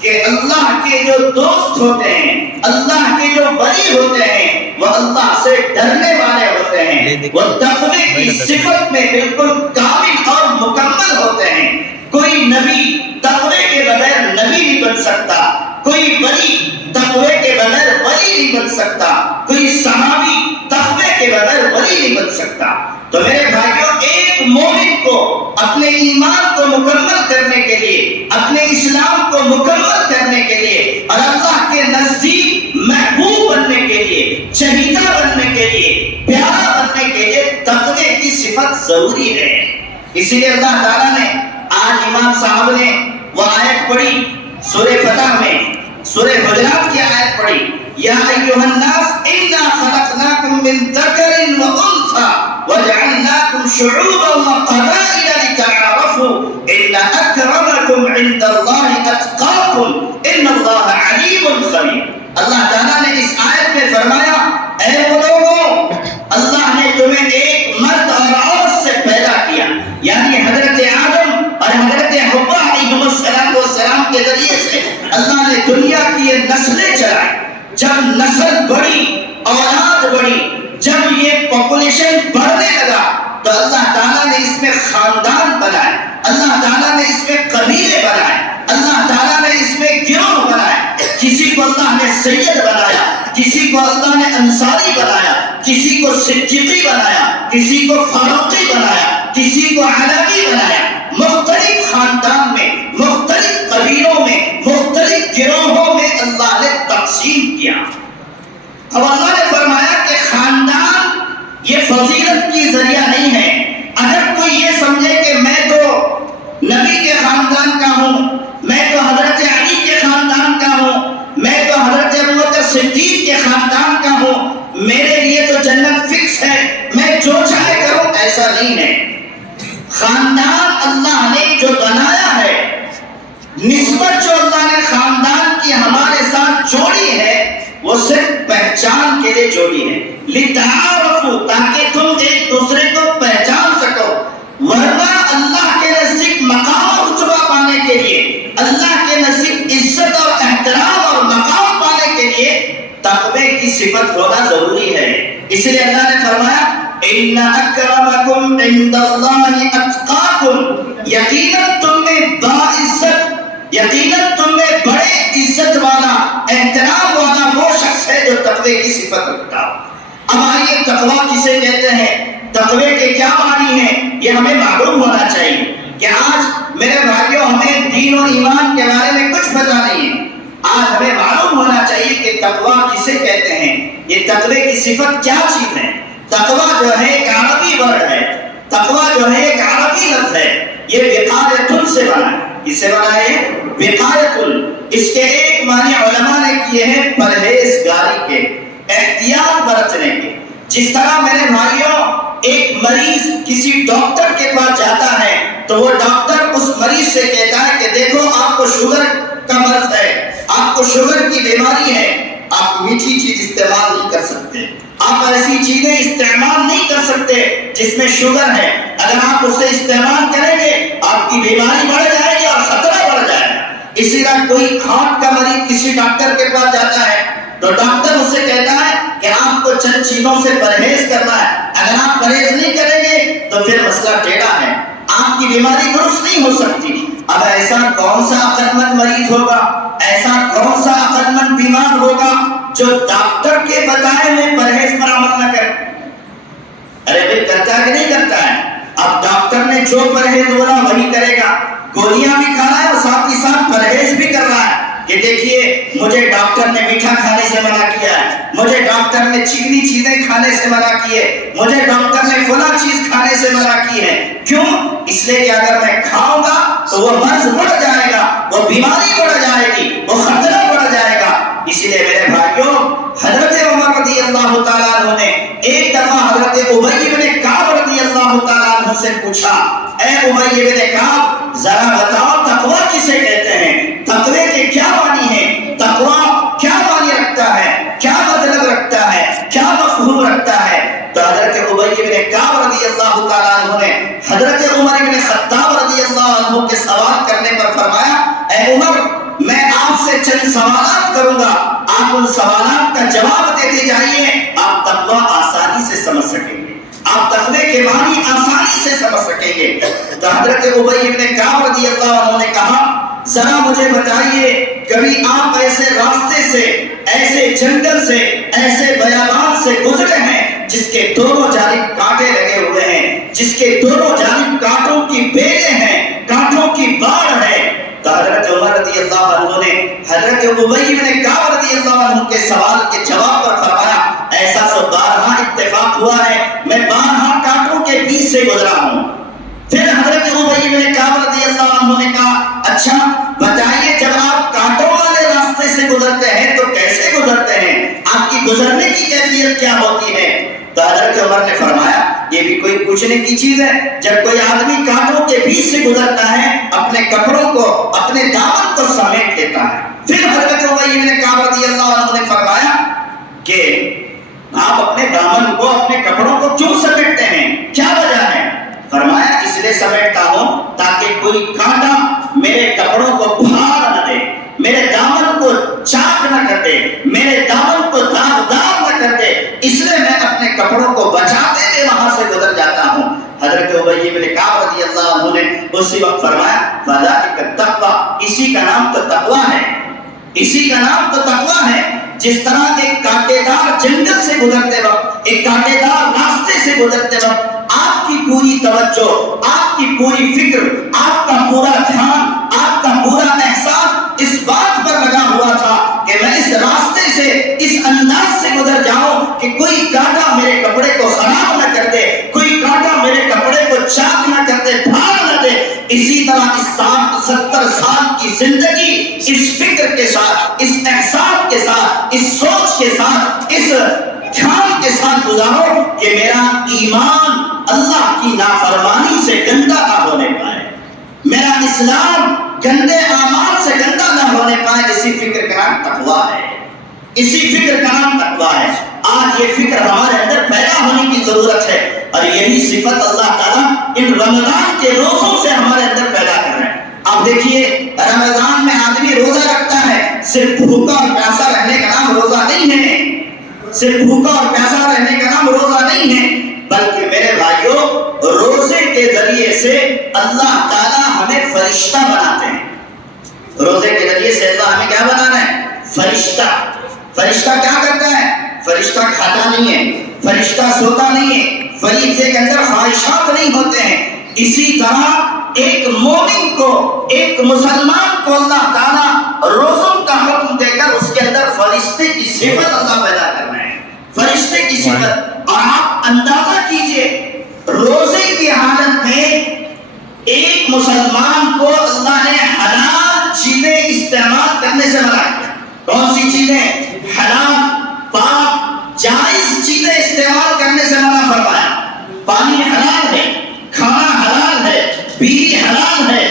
کہ اللہ کے جو دوست ہوتے ہیں، اللہ کے جو ولی ہوتے ہیں، وہ اللہ سے ڈرنے والے ہوتے ہیں، وہ تقوی کی صفت میں بالکل کامل اور مکمل ہوتے ہیں۔ کوئی نبی تقوی کے بغیر نبی نہیں بن سکتا، کوئی ولی تقوی کے بغیر ولی نہیں بن سکتا، کوئی صحابی تقوی کے بغیر ولی نہیں بن سکتا۔ تو میرے بھائیوں، ایک مومن کو اپنے ایمان کو مکمل کرنے کے لیے، اپنے اسلام کو مکمل کرنے کے لیے اور اللہ کے نزدیک محبوب بننے کے لیے، چہیتا بننے کے لیے، پیارا بننے کے لیے تقوی کی صفت ضروری ہے۔ اسی لیے اللہ تعالیٰ نے آج امام صاحب نے وہ آیت پڑھی سورہ فتح میں، سورہ حجرات کی آیت پڑھی، یا ایھا الناس انا خلقناکم من ذکر و انثی وجعلناکم شعوبا وقبائل لتعارفوا ان اکرمکم عند اللہ اتقاکم ان اللہ علیم خبیر۔ اللہ تعالیٰ نے اس آیت میں فرمایا، اے وہ لوگوں، اللہ نے تمہیں ایک مرد اور عورت سے پیدا کیا، یعنی حضرت آدم اور حضرت حوا علیہم السلام کے ذریعے سے اللہ نے دنیا کی یہ نسلیں چلائی۔ جب نسل بڑھی، اولاد بڑھی، جب یہ پاپولیشن بڑھنے لگا تو اللہ تعالیٰ نے اس میں خاندان بنائے، اللہ تعالیٰ نے اس میں قبیلے بنائے، اللہ تعالیٰ نے اس میں گروہ بنائے۔ کسی کو اللہ نے سید بنایا، کسی کو اللہ نے انصاری بنایا، کسی کو صدیقی بنایا، کسی کو فاروقی بنایا، کسی کو علوی بنایا۔ مختلف خاندان میں، مختلف قبیلوں میں، مختلف گروہوں میں اللہ نے تقسیم کیا۔ اب اللہ نے فرمایا کہ خاندان یہ فضیلت کی ذریعہ نہیں ہے۔ اگر کوئی یہ سمجھے کہ میں تو نبی کے خاندان کا ہوں، میں تو حضرت علی کے خاندان کا ہوں، میں تو حضرت ابوبکر صدیق کے خاندان کا ہوں، میرے لیے تو جنت فکس ہے، میں جو چاہے کروں، ایسا نہیں ہے۔ خاندان اللہ نے جو بنایا ہے، نسبت جو اللہ نے خاندان کی ہمارے ساتھ جوڑی ہے، وہ صرف پہچان کے لیے جوڑی ہے، لتعارفوا، تاکہ تم ایک دوسرے کو پہچان سکو۔ ورنہ اللہ کے نزدیک مقام اور رتبہ پانے کے لیے، اللہ کے نزدیک عزت اور احترام اور مقام پانے کے لیے تقوی کی صفت ہونا ضروری ہے۔ اس لیے اللہ نے فرمایا، ان اکرمکم عند اللہ اتقاکم، یقیناً تم میں باعزت، یقیناً تم میں بڑے عزت والا، احترام والا وہ شخص ہے جو تقوی کی صفت رکھتا ہو۔ اب آئیے تقوی کسے کہتے ہیں، تقوی کے کیا معنی ہیں، یہ ہمیں معلوم ہونا چاہیے کہ آج میرے بھائیوں ہمیں دین اور ایمان کے بارے میں کچھ پتہ نہیں ہے۔ آج ہمیں معلوم ہونا چاہیے کہ تقوی کسے کہتے ہیں، یہ تقوی کی صفت کیا چیز ہے۔ تقوی جو ہے ایک عربی ورڈ ہے، تقوی جو ہے ایک عربی لفظ ہے، یہ وقایۃ سے بنا ہے۔ کس سے بنا ہے؟ وقایۃ۔ اس کے ایک معنی علماء نے کیے ہیں پرہیزگاری کے، احتیاط برتنے کے۔ جس طرح میرے بھائیوں ایک مریض کسی ڈاکٹر کے پاس جاتا ہے تو وہ ڈاکٹر اس مریض سے کہتا ہے کہ دیکھو آپ کو شوگر کا مرض ہے, آپ کو شوگر کی بیماری ہے, آپ میٹھی چیز استعمال نہیں کر سکتے, آپ ایسی چیزیں استعمال نہیں کر سکتے جس میں شوگر ہے. اگر آپ اسے استعمال کریں گے آپ کی بیماری بڑھ جائے گی اور خطرہ بڑھ جائے گا. اسی طرح کوئی ہارٹ کا مریض کسی ڈاکٹر کے پاس جاتا ہے تو ڈاکٹر اسے کہتا ہے کہ آپ کو چند چیزوں سے پرہیز کرنا ہے, اگر آپ پرہیز نہیں کریں گے تو پھر مسئلہ ٹیڑھا ہے, آپ کی بیماری درست نہیں ہو سکتی. اب ایسا کون سا عقل مند مریض ہوگا, ایسا کون سا عقل مند بیمار ہوگا جو ڈاکٹر کے بتائے میں پرہیز پر عمل نہ کرے؟ ارے بھائی کرتا ہے کہ نہیں کرتا ہے؟ اب ڈاکٹر نے جو پرہیز بولا وہی کرے گا, گولیاں بھی کھا رہا ہے اور ساتھ ہی ساتھ پرہیز بھی کر رہا ہے کہ دیکھیے مجھے ڈاکٹر نے میٹھا کھانے سے منع کیا ہے, مجھے ڈاکٹر نے چکنی چیزیں کھانے سے منع کی ہے, مجھے ڈاکٹر نے فلاں چیز کھانے سے منع کی ہے. کیوں؟ اس لیے کہ اگر میں کھاؤں گا تو وہ مرض بڑھ جائے گا, وہ بیماری بڑھ جائے گی, وہ خطرہ بڑھ جائے گا. اسی لیے میرے بھائیوں, حضرت عمر رضی اللہ تعالیٰ عنہ نے ایک دفعہ حضرت ابی بن کعب رضی اللہ تعالیٰ عنہ سے پوچھا, اے ابی بن کعب ذرا بتاؤ تقویٰ کسے کہتے ہیں, تقوی کے کیا معنی ہے, تقویٰ کیا معنی رکھتا ہے, کیا مطلب رکھتا ہے, کیا مفہوم رکھتا ہے؟ تو حضرت ابی بن کعب رضی اللہ تعالیٰ عنہ نے حضرت عمر بن خطاب رضی اللہ عنہ کے سوال کرنے پر فرمایا, اے عمر میں آپ سے چند سوالات کروں گا, آپ ان سوالات کا جواب دیتے جائیے, آپ تقویٰ آسانی سے سمجھ سکیں گے, آپ تقوی کے معنی آسانی سے سمجھ سکیں گے. تو حضرت ابی بن کعب رضی اللہ عنہ نے کہا, ذرا مجھے بتائیے کبھی آپ ایسے راستے سے, ایسے جنگل سے, ایسے بیابان سے گزرے ہیں جس کے دونوں جانب کانٹے لگے ہوئے ہیں, جس کے دونوں جانب کانٹوں کی بیلیں ہیں, کانٹوں کی باڑ ہے؟ تو حضرت عمر رضی اللہ عنہ نے حضرت ابی بن کعب رضی اللہ عنہ کے سوال کے جواب پر فرمایا, ایسا تو بارہا اتفاق ہوا ہے, میں بارہا کانٹوں کے بیچ سے گزرا ہوں. پھر حضرت ابی بن کعب رضی اللہ عنہ نے کہا, اچھا بتائیے جب آپ کانٹوں والے راستے سے گزرتے ہیں تو کیسے گزرتے ہیں, آپ کی گزرنے کی کیفیت کیا ہوتی ہے؟ تو حضرت عمر نے فرمایا, یہ بھی کوئی پوچھنے کی چیز ہے, جب کوئی آدمی کانٹوں کے بیچ سے گزرتا ہے اپنے کپڑوں کو, اپنے دامن کو سمیٹ لیتا ہے. پھر حضرت ابی بن کعب رضی اللہ عنہ نے فرمایا کہ آپ اپنے دامن کو, اپنے کپڑوں کو کیوں سمیٹتے ہیں, کیا وجہ ہے؟ فرمایا اس لیے سمیٹتا ہوں تاکہ کوئی کانٹا میرے کپڑوں کو پھاڑ نہ دے, میرے دامن کو چاک نہ کر دے, میرے دامن کو داغدار نہ کر دے, اس لیے میں اپنے کپڑوں کو بچاتے ہوئے وہاں سے گزر جاتا ہوں. حضرت ابی بن کعب رضی اللہ عنہ نے اسی وقت فرمایا, فذالک التقویٰ, اسی کا نام تو تقویٰ ہے, اسی کا نام تو تقویٰ ہے. جس طرح ایک کانٹے دار جنگل سے گزرتے وقت, ایک کانٹے دار راستے سے گزرتے وقت آپ کی پوری توجہ, آپ کی پوری فکر, آپ کا پورا دھیان, آپ کا پورا احساس اس بات پر لگا ہوا تھا کہ میں اس راستے سے اس انداز سے گزر جاؤں کہ کوئی کانٹا میرے کپڑے کو خراب نہ کر دے, کوئی کانٹا میرے کپڑے کو چاک نہ کر دے, پھاڑ نہ دے. اسی طرح اس 60-70 سال کی زندگی اس فکر کے ساتھ, اس احساس کے ساتھ, اس سوچ کے ساتھ, اس دھیان کے ساتھ گزارو کہ میرا ایمان اللہ کی نافرمانی سے گندا نہ ہونے پائے, میرا اسلام گندے اعمال سے گندا نہ ہونے پائے. اسی فکر کا نام تقویٰ ہے, اسی فکر کا نام تقویٰ ہے. آج یہ فکر ہمارے اندر پیدا ہونے کی ضرورت ہے اور یہی صفت اللہ تعالیٰ ان رمضان کے روزوں سے ہمارے اندر پیدا کر رہے ہیں. آپ دیکھیے رمضان میں آدمی روزہ رکھتا ہے, صرف بھوکا اور پیاسا رہنے کا نام روزہ نہیں ہے, صرف بھوکا اور پیاسا رہنے کا نام روزہ نہیں ہے, بلکہ میرے بھائیوں روزے کے ذریعے سے اللہ تعالیٰ ہمیں فرشتہ بناتے ہیں. روزے کے ذریعے سے اللہ ہمیں کیا بنانا ہے؟ فرشتہ. فرشتہ کیا کرتا ہے؟ فرشتہ کھاتا نہیں ہے, فرشتہ سوتا نہیں ہے, فرشتے کے اندر خواہشات نہیں ہوتے ہیں. اسی طرح ایک مومن کو, ایک مسلمان کو اللہ تعالیٰ روزوں کا حکم دے کر اس کے اندر فرشتے کی صفت اللہ پیدا کر رہے ہیں, فرشتے کی صفت. اور آپ اندازہ کیجئے روزے کی حالت میں ایک مسلمان کو اللہ نے حلال چیزیں استعمال کرنے سے منع کیا. کون سی چیزیں؟ حلال, پاک, جائز چیزیں استعمال کرنے سے منع فرمایا. پانی حلال ہے, کھانا حلال ہے, بیوی حلال ہے,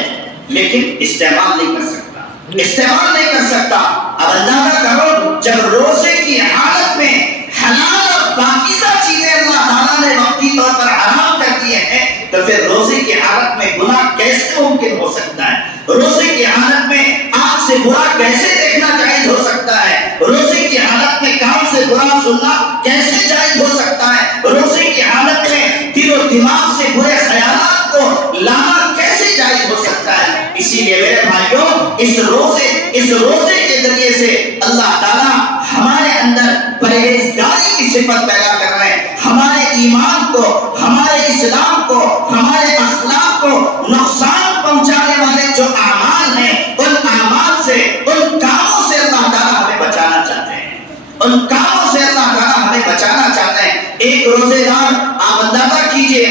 لیکن استعمال نہیں کر سکتا. استعمال نہیں کر سکتا. اب اندازہ کرو جب روزے کی حالت میں حلال اور پاکیزہ چیزیں اللہ تعالیٰ نے وقتی طور پر حرام کر دیے ہیں تو پھر روزے کی حالت میں گناہ کیسے ممکن ہو سکتا ہے؟ روزے کی حالت میں آنکھ سے برا کیسے دیکھنا جائز ہو سکتا ہے؟ روزے کی حالت میں کان سے برا سننا کیسے جائز ہو سکتا ہے؟ روزے کی حالت میں دل و دماغ سے برے خیالات کو لانا کیسے جائز ہو سکتا ہے؟ اسی لیے میرے بھائیوں اس روزے کے ذریعے سے اللہ تعالیٰ ہمارے اندر پرہیزگاری کی صفت پیدا کر رہے ہیں. ہمارے ایمان کو، ہمارے اسلام کو، ہمارے اخلاق کو نقصان پہنچانے والے جو اعمال ہیں ان اعمال سے، ان کاموں سے اللہ تعالیٰ ہمیں بچانا چاہتے ہیں. ان کاموں سے اللہ تعالیٰ ہمیں بچانا چاہتے ہیں. ایک روزے دار آپ اندازہ کیجئے،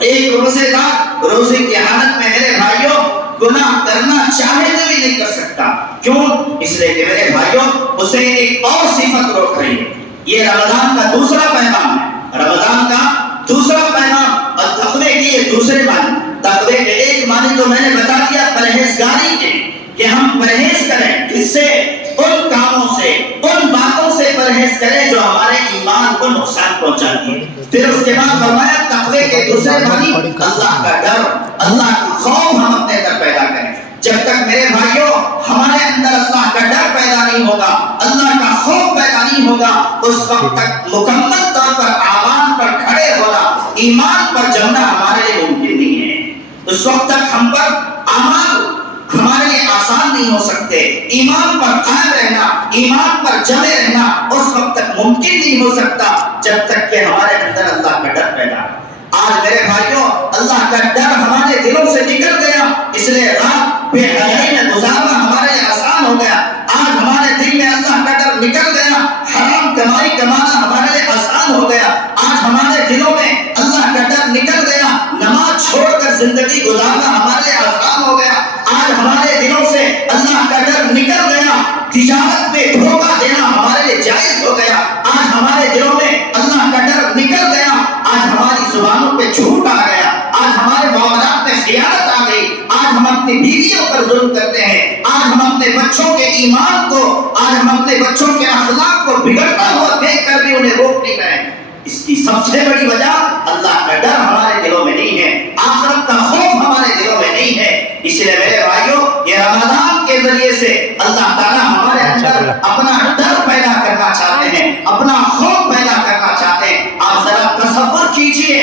ایک روزے دار روزے کی حالت میں میرے بھائیوں گناہ کرنا چاہے تو بھی نہیں کر سکتا. کیوں؟ اس لیے کہ میرے بھائیوں اسے ایک اور صفت روک رہی ہے. یہ رمضان کا دوسرا پیغام ہے، رمضان کا دوسرا پیغام. اور تقوی کے یہ دوسرے معنی. تقوی کے ایک معنی تو میں نے بتا دیا پرہیزگاری کے، کہ ہم پرہیز کریں کس سے؟ ان کاموں سے، ان باتوں سے پرہیز کریں جو ہمارے ایمان کو نقصان پہنچاتی ہے. پھر اس کے بعد فرمایا تقوی کے دوسرے معنی اللہ کا ڈر، اللہ کا خوف ہم اپنے اندر پیدا کریں. جب تک میرے بھائیوں ہمارے اندر اللہ کا ڈر پیدا نہیں ہوگا، اللہ کا خوف پیدا نہیں ہوگا، اس وقت تک مکمل طور پر اعمال پر کھڑے ہونا، ایمان پر جمنا ہمارے لیے ممکن نہیں ہے. اس وقت تک ہم پر اعمال ہمارے لیے آسان نہیں ہو سکتے. ایمان پر قائم رہنا، ایمان پر جمے رہنا اس وقت تک ممکن نہیں ہو سکتا جب تک کہ ہمارے اندر اللہ کا ڈر پیدا ہو. آج میرے بھائیوں اللہ کا ڈر ہمارے دلوں سے نکل گیا، اس لیے رات بے حیائی میں گزارنا ہمارے لیے آسان ہو گیا. آج ہمارے دل میں اللہ کا ڈر نکل گیا، حرام کمائی کمانا ہمارے لیے آسان ہو گیا. آج ہمارے دلوں میں اللہ کا ڈر نکل گیا، نماز چھوڑ کر زندگی گزارنا ہمارے لیے آسان ہو گیا. آج ہمارے دلوں سے اللہ کا ڈر نکل گیا، تجارت میں دھوکہ دینا ہمارے لیے جائز ہو گیا. آج ہمارے دلوں میں اللہ کا ڈر نکل گیا، آج ہماری زبانوں پہ جھوٹ آ گیا، آج ہمارے معاملات میں خیانت آ گئی، آج ہم اپنی بیویوں پر ظلم کرتے ہیں، آج ہم اپنے بچوں کے ایمان کو، آج ہم اپنے بچوں کے اخلاق کو بگڑتا ہوا دیکھ کر بھی انہیں روک نہیں رہے. اس کی سب سے بڑی وجہ اللہ کا ڈر ہمارے دلوں میں نہیں ہے، آخرت کا خوف ہمارے دلوں میں نہیں ہے. اس لیے میرے بھائیوں یہ رمضان کے ذریعے سے اللہ تعالیٰ ہمارے اندر اپنا ڈر پیدا کرنا چاہتے ہیں، اپنا خوف پیدا کرنا چاہتے ہیں. آپ ذرا تصور کیجئے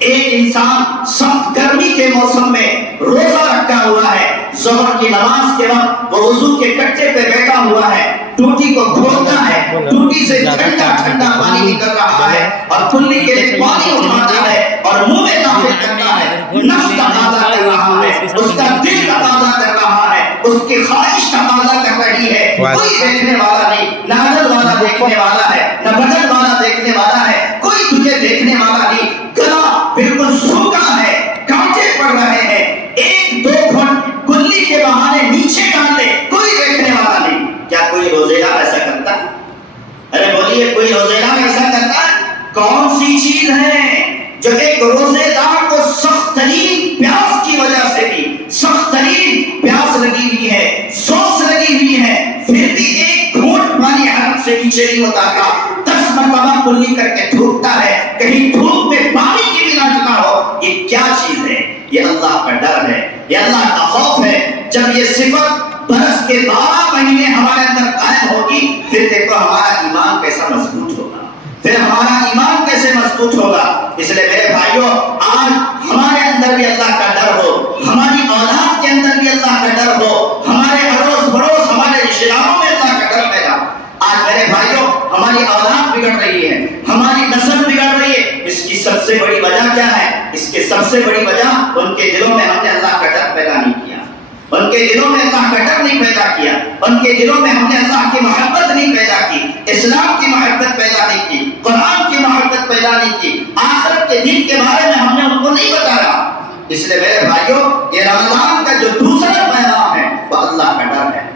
ایک انسان سخت گرمی کے موسم میں روزہ رکھا ہوا ہے، ظہر کی نماز کے وقت وہ وضو کے کٹے پہ بیٹھا ہوا ہے، ٹوٹی کو کھولتا ہے، ٹوٹی سے ٹھنڈا ٹھنڈا پانی نکل رہا ہے اور کلی کے لیے پانی اٹھاتا ہے اور منہ میں داخل کرتا ہے. نفس تقاضا کر رہا ہے، اس کا دل تقاضا کر رہا ہے، اس کی خواہش تقاضا کر رہی ہے. کوئی دیکھنے والا نہیں، نہ عدل والا دیکھنے والا ہے، نہ بدل والا دیکھنے والا ہے، کوئی تجھے دیکھنے والا نہیں. گلا بالکل سوکھا ہے، کانٹے پڑ رہے ہیں، ایک دو گھنٹ کلی کے بہانے نیچے ڈال دے، کوئی دیکھنے والا نہیں. کیا کوئی روزے دار ایسا کرتا ہے؟ ارے بولیے کوئی روزے دار ایسا کرتا ہے؟ کون سی چیز ہے جو ایک روزے دار کو سخت ترین پیاس کی وجہ سے بھی، سخت ترین پیاس لگی ہوئی ہے، سوس لگی ہوئی ہے، پھر بھی ایک گھونٹ پانی حلق سے نیچے نہیں اتارتا، 10 مرتبہ کلی کر کے تھوکتا ہے کہیں دھوپ میں پانی کی بھی نہ جمع ہو؟ یہ کیا چیز ہے؟ یہ اللہ کا ڈر ہے، یہ اللہ کا خوف ہے. جب یہ صفت برس کے 12 مہینے ہمارے اندر قائم ہوگی پھر دیکھو ہمارا ایمان کیسا مضبوط ہوگا، پھر ہمارا ایمان کیسے مضبوط ہوگا. اس لیے میرے بھائیوں آج ہمارے اندر بھی اللہ کا ڈر ہو، ہماری اولاد کے اندر بھی اللہ کا ڈر ہو، ہمارے اڑوس پڑوس ہمارے رشتہ داروں میں اللہ کا ڈر پیدا ہو. آج میرے بھائیوں ہماری اولاد بگڑ رہی ہے، ہماری نسل بگڑ رہی ہے. اس کی سب سے بڑی وجہ کیا ہے؟ اس کی سب سے بڑی وجہ ان کے دلوں میں ہم نے اللہ کا ڈر پیدا نہیں کیا، ان کے دلوں میں اللہ کا ڈر نہیں پیدا کیا، ان کے دلوں میں ہم نے اللہ کی محبت نہیں پیدا کی، اسلام کی محبت پیدا نہیں کی، قرآن کی محبت پیدا نہیں کی، آخرت کے دن کے بارے میں ہم نے ان کو نہیں بتایا. اس لیے میرے بھائیوں یہ رمضان کا جو دوسرا پیغام ہے وہ اللہ کا ڈر ہے،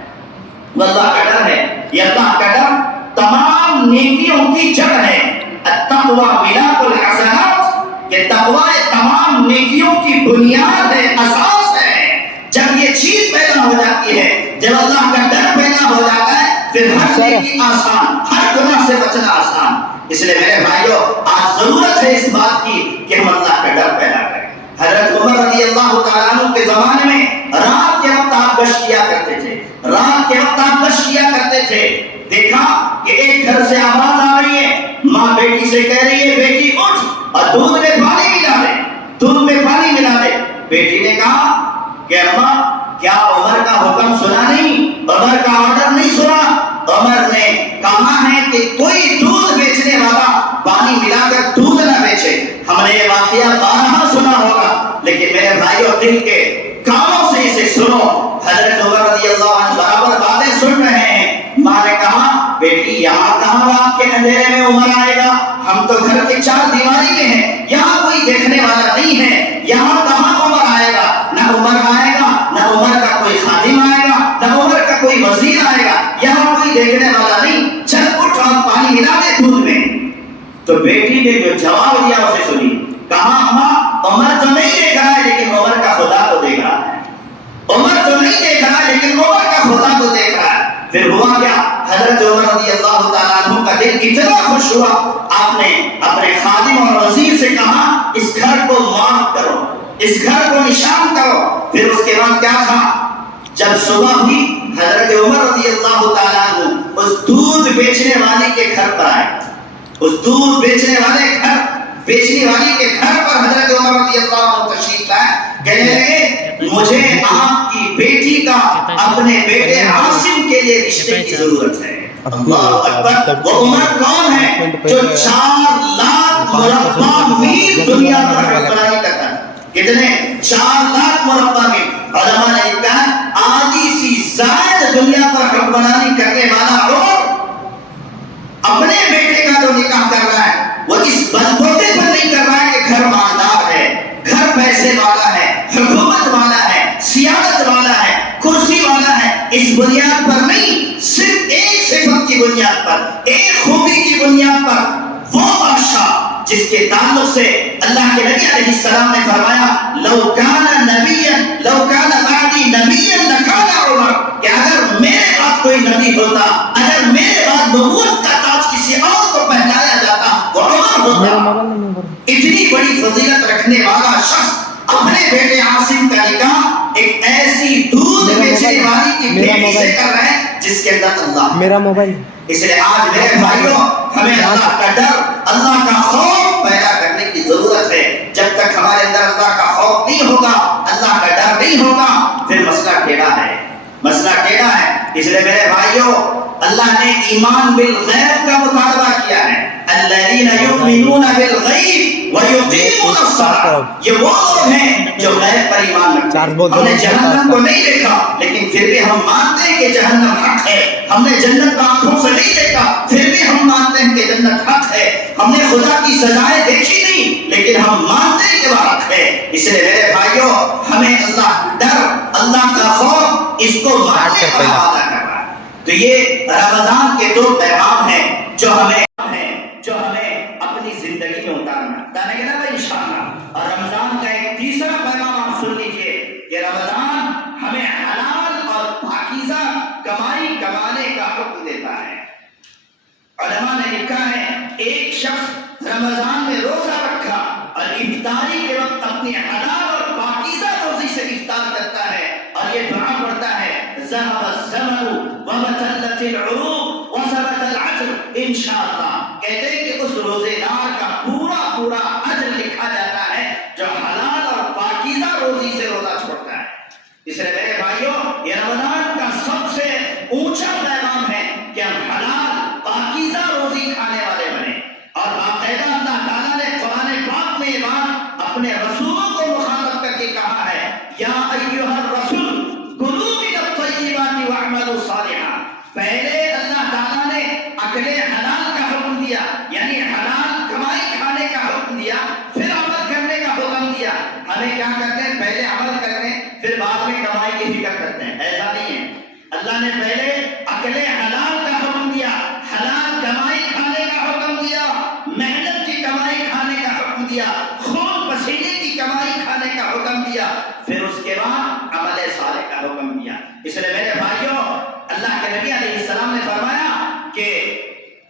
وہ اللہ کا ڈر ہے. یہ اللہ کا ڈر تمام نیکیوں کی جڑ ہے. التقوی ملاک الحسنات، یہ تقوی تمام نیکیوں کی بنیاد ہے، اساس ہے. جب یہ چیز پیدا پیدا ہو جاتی ہے، جب اللہ کا ڈر پیدا ہو جاتا ہے پھر ہر نیکی آسان، ہر گناہ سے بچنا آسان۔ اس لیے میرے بھائیوں آج ضرورت ہے اس بات کی کہ ہم اللہ کا ڈر پیدا کریں۔ حضرت عمر رضی اللہ تعالیٰ عنہ کے زمانے میں رات کے وقت آپ گشت کیا کرتے تھے، رات کے وقت آپ گشت کیا کرتے تھے۔ دیکھا کہ ایک گھر سے آواز آ رہی ہے، ماں بیٹی سے کہہ رہی ہے بیٹی اٹھ اور دودھ میں پانی ملا دے، دودھ میں پانی ملا دے۔ بیٹی نے کہا کہ اماں کیا عمر کا حکم سنا نہیں، عمر کا آرڈر نہیں سنا؟ عمر نے کہا ہے کہ کوئی دودھ بیچنے والا پانی ملا کر دودھ نہ بیچے۔ ہم نے یہ واقعہ بارہا سنا ہوگا، لیکن میرے بھائیوں دل کے کانوں سے اسے سنو۔ حضرت عمر رضی اللہ عنہ برابر باتیں سن رہے ہیں۔ ماں نے کہا بیٹی یہاں کہاں رات کے اندھیرے میں عمر آئے گا، ہم تو گھر کے چار دیواری میں ہیں، یہاں کوئی دیکھنے والا نہیں ہے، یہاں کہاں عمر آئے گا؟ نہ عمر آئے گا، نہ عمر کا کوئی خادم آئے گا، نہ عمر کا کوئی وزیر آئے گا، یہاں کوئی دیکھنے والا نہیں، چل اٹھ اور پانی ملا دے دودھ میں۔ تو بیٹی نے جو جواب دیا اسے سنی، کہا اماں عمر تو نہیں دیکھ رہا ہے لیکن عمر کا خدا تو دیکھ رہا ہے، عمر تو نہیں دیکھ رہا ہے لیکن عمر کا خدا تو دیکھ رہا ہے۔ پھر ہوا کیا؟ حضرت عمر رضی اللہ تعالیٰ عنہ کا دل اتنا خوش ہوا، آپ نے اپنے خادم اور وزیر سے کہا اس گھر کو مارک کرو، اس گھر کو نشان کرو۔ پھر اس کے بعد کیا تھا؟ جب صبح ہوئی حضرت عمر رضی اللہ تعالیٰ عنہ اس دودھ بیچنے والے کے گھر پر آئے، اس دودھ بیچنے والی کے گھر پر حضرت عمر رضی اللہ عنہ تشریف لائے، کہنے لگے مجھے آپ کی بیٹی کا اپنے بیٹے عاصم کے لیے رشتے کی ضرورت ہے۔ اللہ اکبر! وہ عمر کون ہے جو 4 لاکھ مربع میل دنیا پر حکمرانی کرتا ہے؟ کتنے؟ 4 لاکھ مربع میل۔ علماء نے کہا آدھی سی زائد دنیا پر حکمرانی کرنے والا عمر اپنے بیٹے کا جو نکاح کر رہا ہے وہ اس بلبوتے پر نہیں کر رہا ہے کہ گھر مالدار ہے، گھر پیسے والا ہے، حکومت والا ہے، سیادت والا ہے، کرسی والا ہے، اس بنیاد پر نہیں، صرف ایک صفت کی بنیاد پر، ایک خوبی کی بنیاد پر، وہ بادشاہ جس کے تعلق سے اللہ کے نبی علیہ السلام نے فرمایا لو کان نبیا لو کان بعدی نبیا لکان عمر، کہ اگر میرے بعد کوئی نبی ہوتا، اگر میرے بعد نبوت کا تاج کسی اور کو پہنایا جاتا وہ عمر ہوتا۔ اتنی بڑی فضیلت رکھنے والا شخص اپنے بیٹے عاصم کا نکاح ایک ایسی دودھ بیچنے والی کی بیٹی سے کر رہے ہیں جس کے اندر اللہ میرا موبائل۔ اس لیے آج میرے بھائیوں ہمیں اللہ کا ڈر، اللہ کا خوف پیدا کرنے کی ضرورت ہے۔ جب تک ہمارے اندر اللہ کا خوف نہیں ہوگا، اللہ کا ڈر نہیں ہوگا، پھر مسئلہ ٹیڑھا ہے، مسئلہ ٹیڑھا ہے۔ اس لیے میرے بھائیوں اللہ نے ایمان بالغیب کا مطالبہ کیا ہے، الذین یؤمنون بالغیب ویقیمون الصلاۃ، یہ وہ لوگ ہیں جو غیب پر ایمان رکھتے ہیں۔ ہم نے جہنم کو نہیں دیکھا لیکن پھر بھی ہم مانتے ہیں کہ جہنم حق ہے، ہم نے جنت کو آنکھوں سے نہیں دیکھا پھر بھی ہم مانتے ہیں کہ جنت حق ہے، ہم نے خدا کی سزائیں دیکھی نہیں لیکن ہم مانتے ہیں کہ وہ حق ہے۔ اس لیے میرے بھائیوں ہمیں اللہ ڈر، اللہ کا خوف اس کو ماننے کا وعدہ کر رہا ہے۔ تو یہ رمضان کے 2 پیغام ہیں جو ہمیں اپنی زندگی میں اتارنا ہے نا بھائی انشاءاللہ۔ اور رمضان کا ایک تیسرا پیغام آپ سن لیجئے کہ رمضان ہمیں حلال اور پاکیزہ کمائی کمانے کا حکم دیتا ہے۔ علماء نے لکھا ہے ایک شخص رمضان میں روزہ رکھا اور افطاری کے وقت اپنی حلال اور پاکیزہ روزی سے افطار کرتا ہے اور یہ دعا پڑھتا ہے ذهب الزمن وبطلت العروق وثبت العجر انشاءاللہ۔ کہتے ہیں کہ اس روزے دار کا پورا اجر لکھا جاتا ہے جو حلال اور پاکیزہ روزی سے روزہ چھوڑتا ہے۔ اس لیے میرے بھائیوں یہ رمضان کا سب سے اونچا پیغام ہے کہ ہم حلال پاکیزہ روزی کھانے والے بنیں۔ اور باقاعدہ اللہ تعالیٰ نے قرآن پاک میں یہ بات اپنے رسولوں کو مخاطب کر کے کہا ہے یا ایھا الرسول کلوا من الطیبات واعملوا صالحا۔ پہلے اللہ تعالیٰ نے اکل حلال کا حکم دیا، یعنی حلال کمائی کھانے کا حکم دیا، پھر عمل کرنے کا حکم دیا۔ ہمیں کیا کرتے ہیں؟ پہلے عمل کرتے ہیں پھر بعد میں کمائی کی فکر کرتے ہیں، ایسا نہیں ہے۔ اللہ نے پہلے اکل حلال کا حکم دیا، حلال کمائی کھانے کا حکم دیا، محنت کی کمائی کھانے کا حکم دیا، خون پسینے کی کمائی کھانے کا حکم دیا، پھر اس کے بعد عمل صالح کا حکم دیا۔ اس لیے میرے بھائیوں اللہ کے نبی علیہ السلام نے فرمایا کہ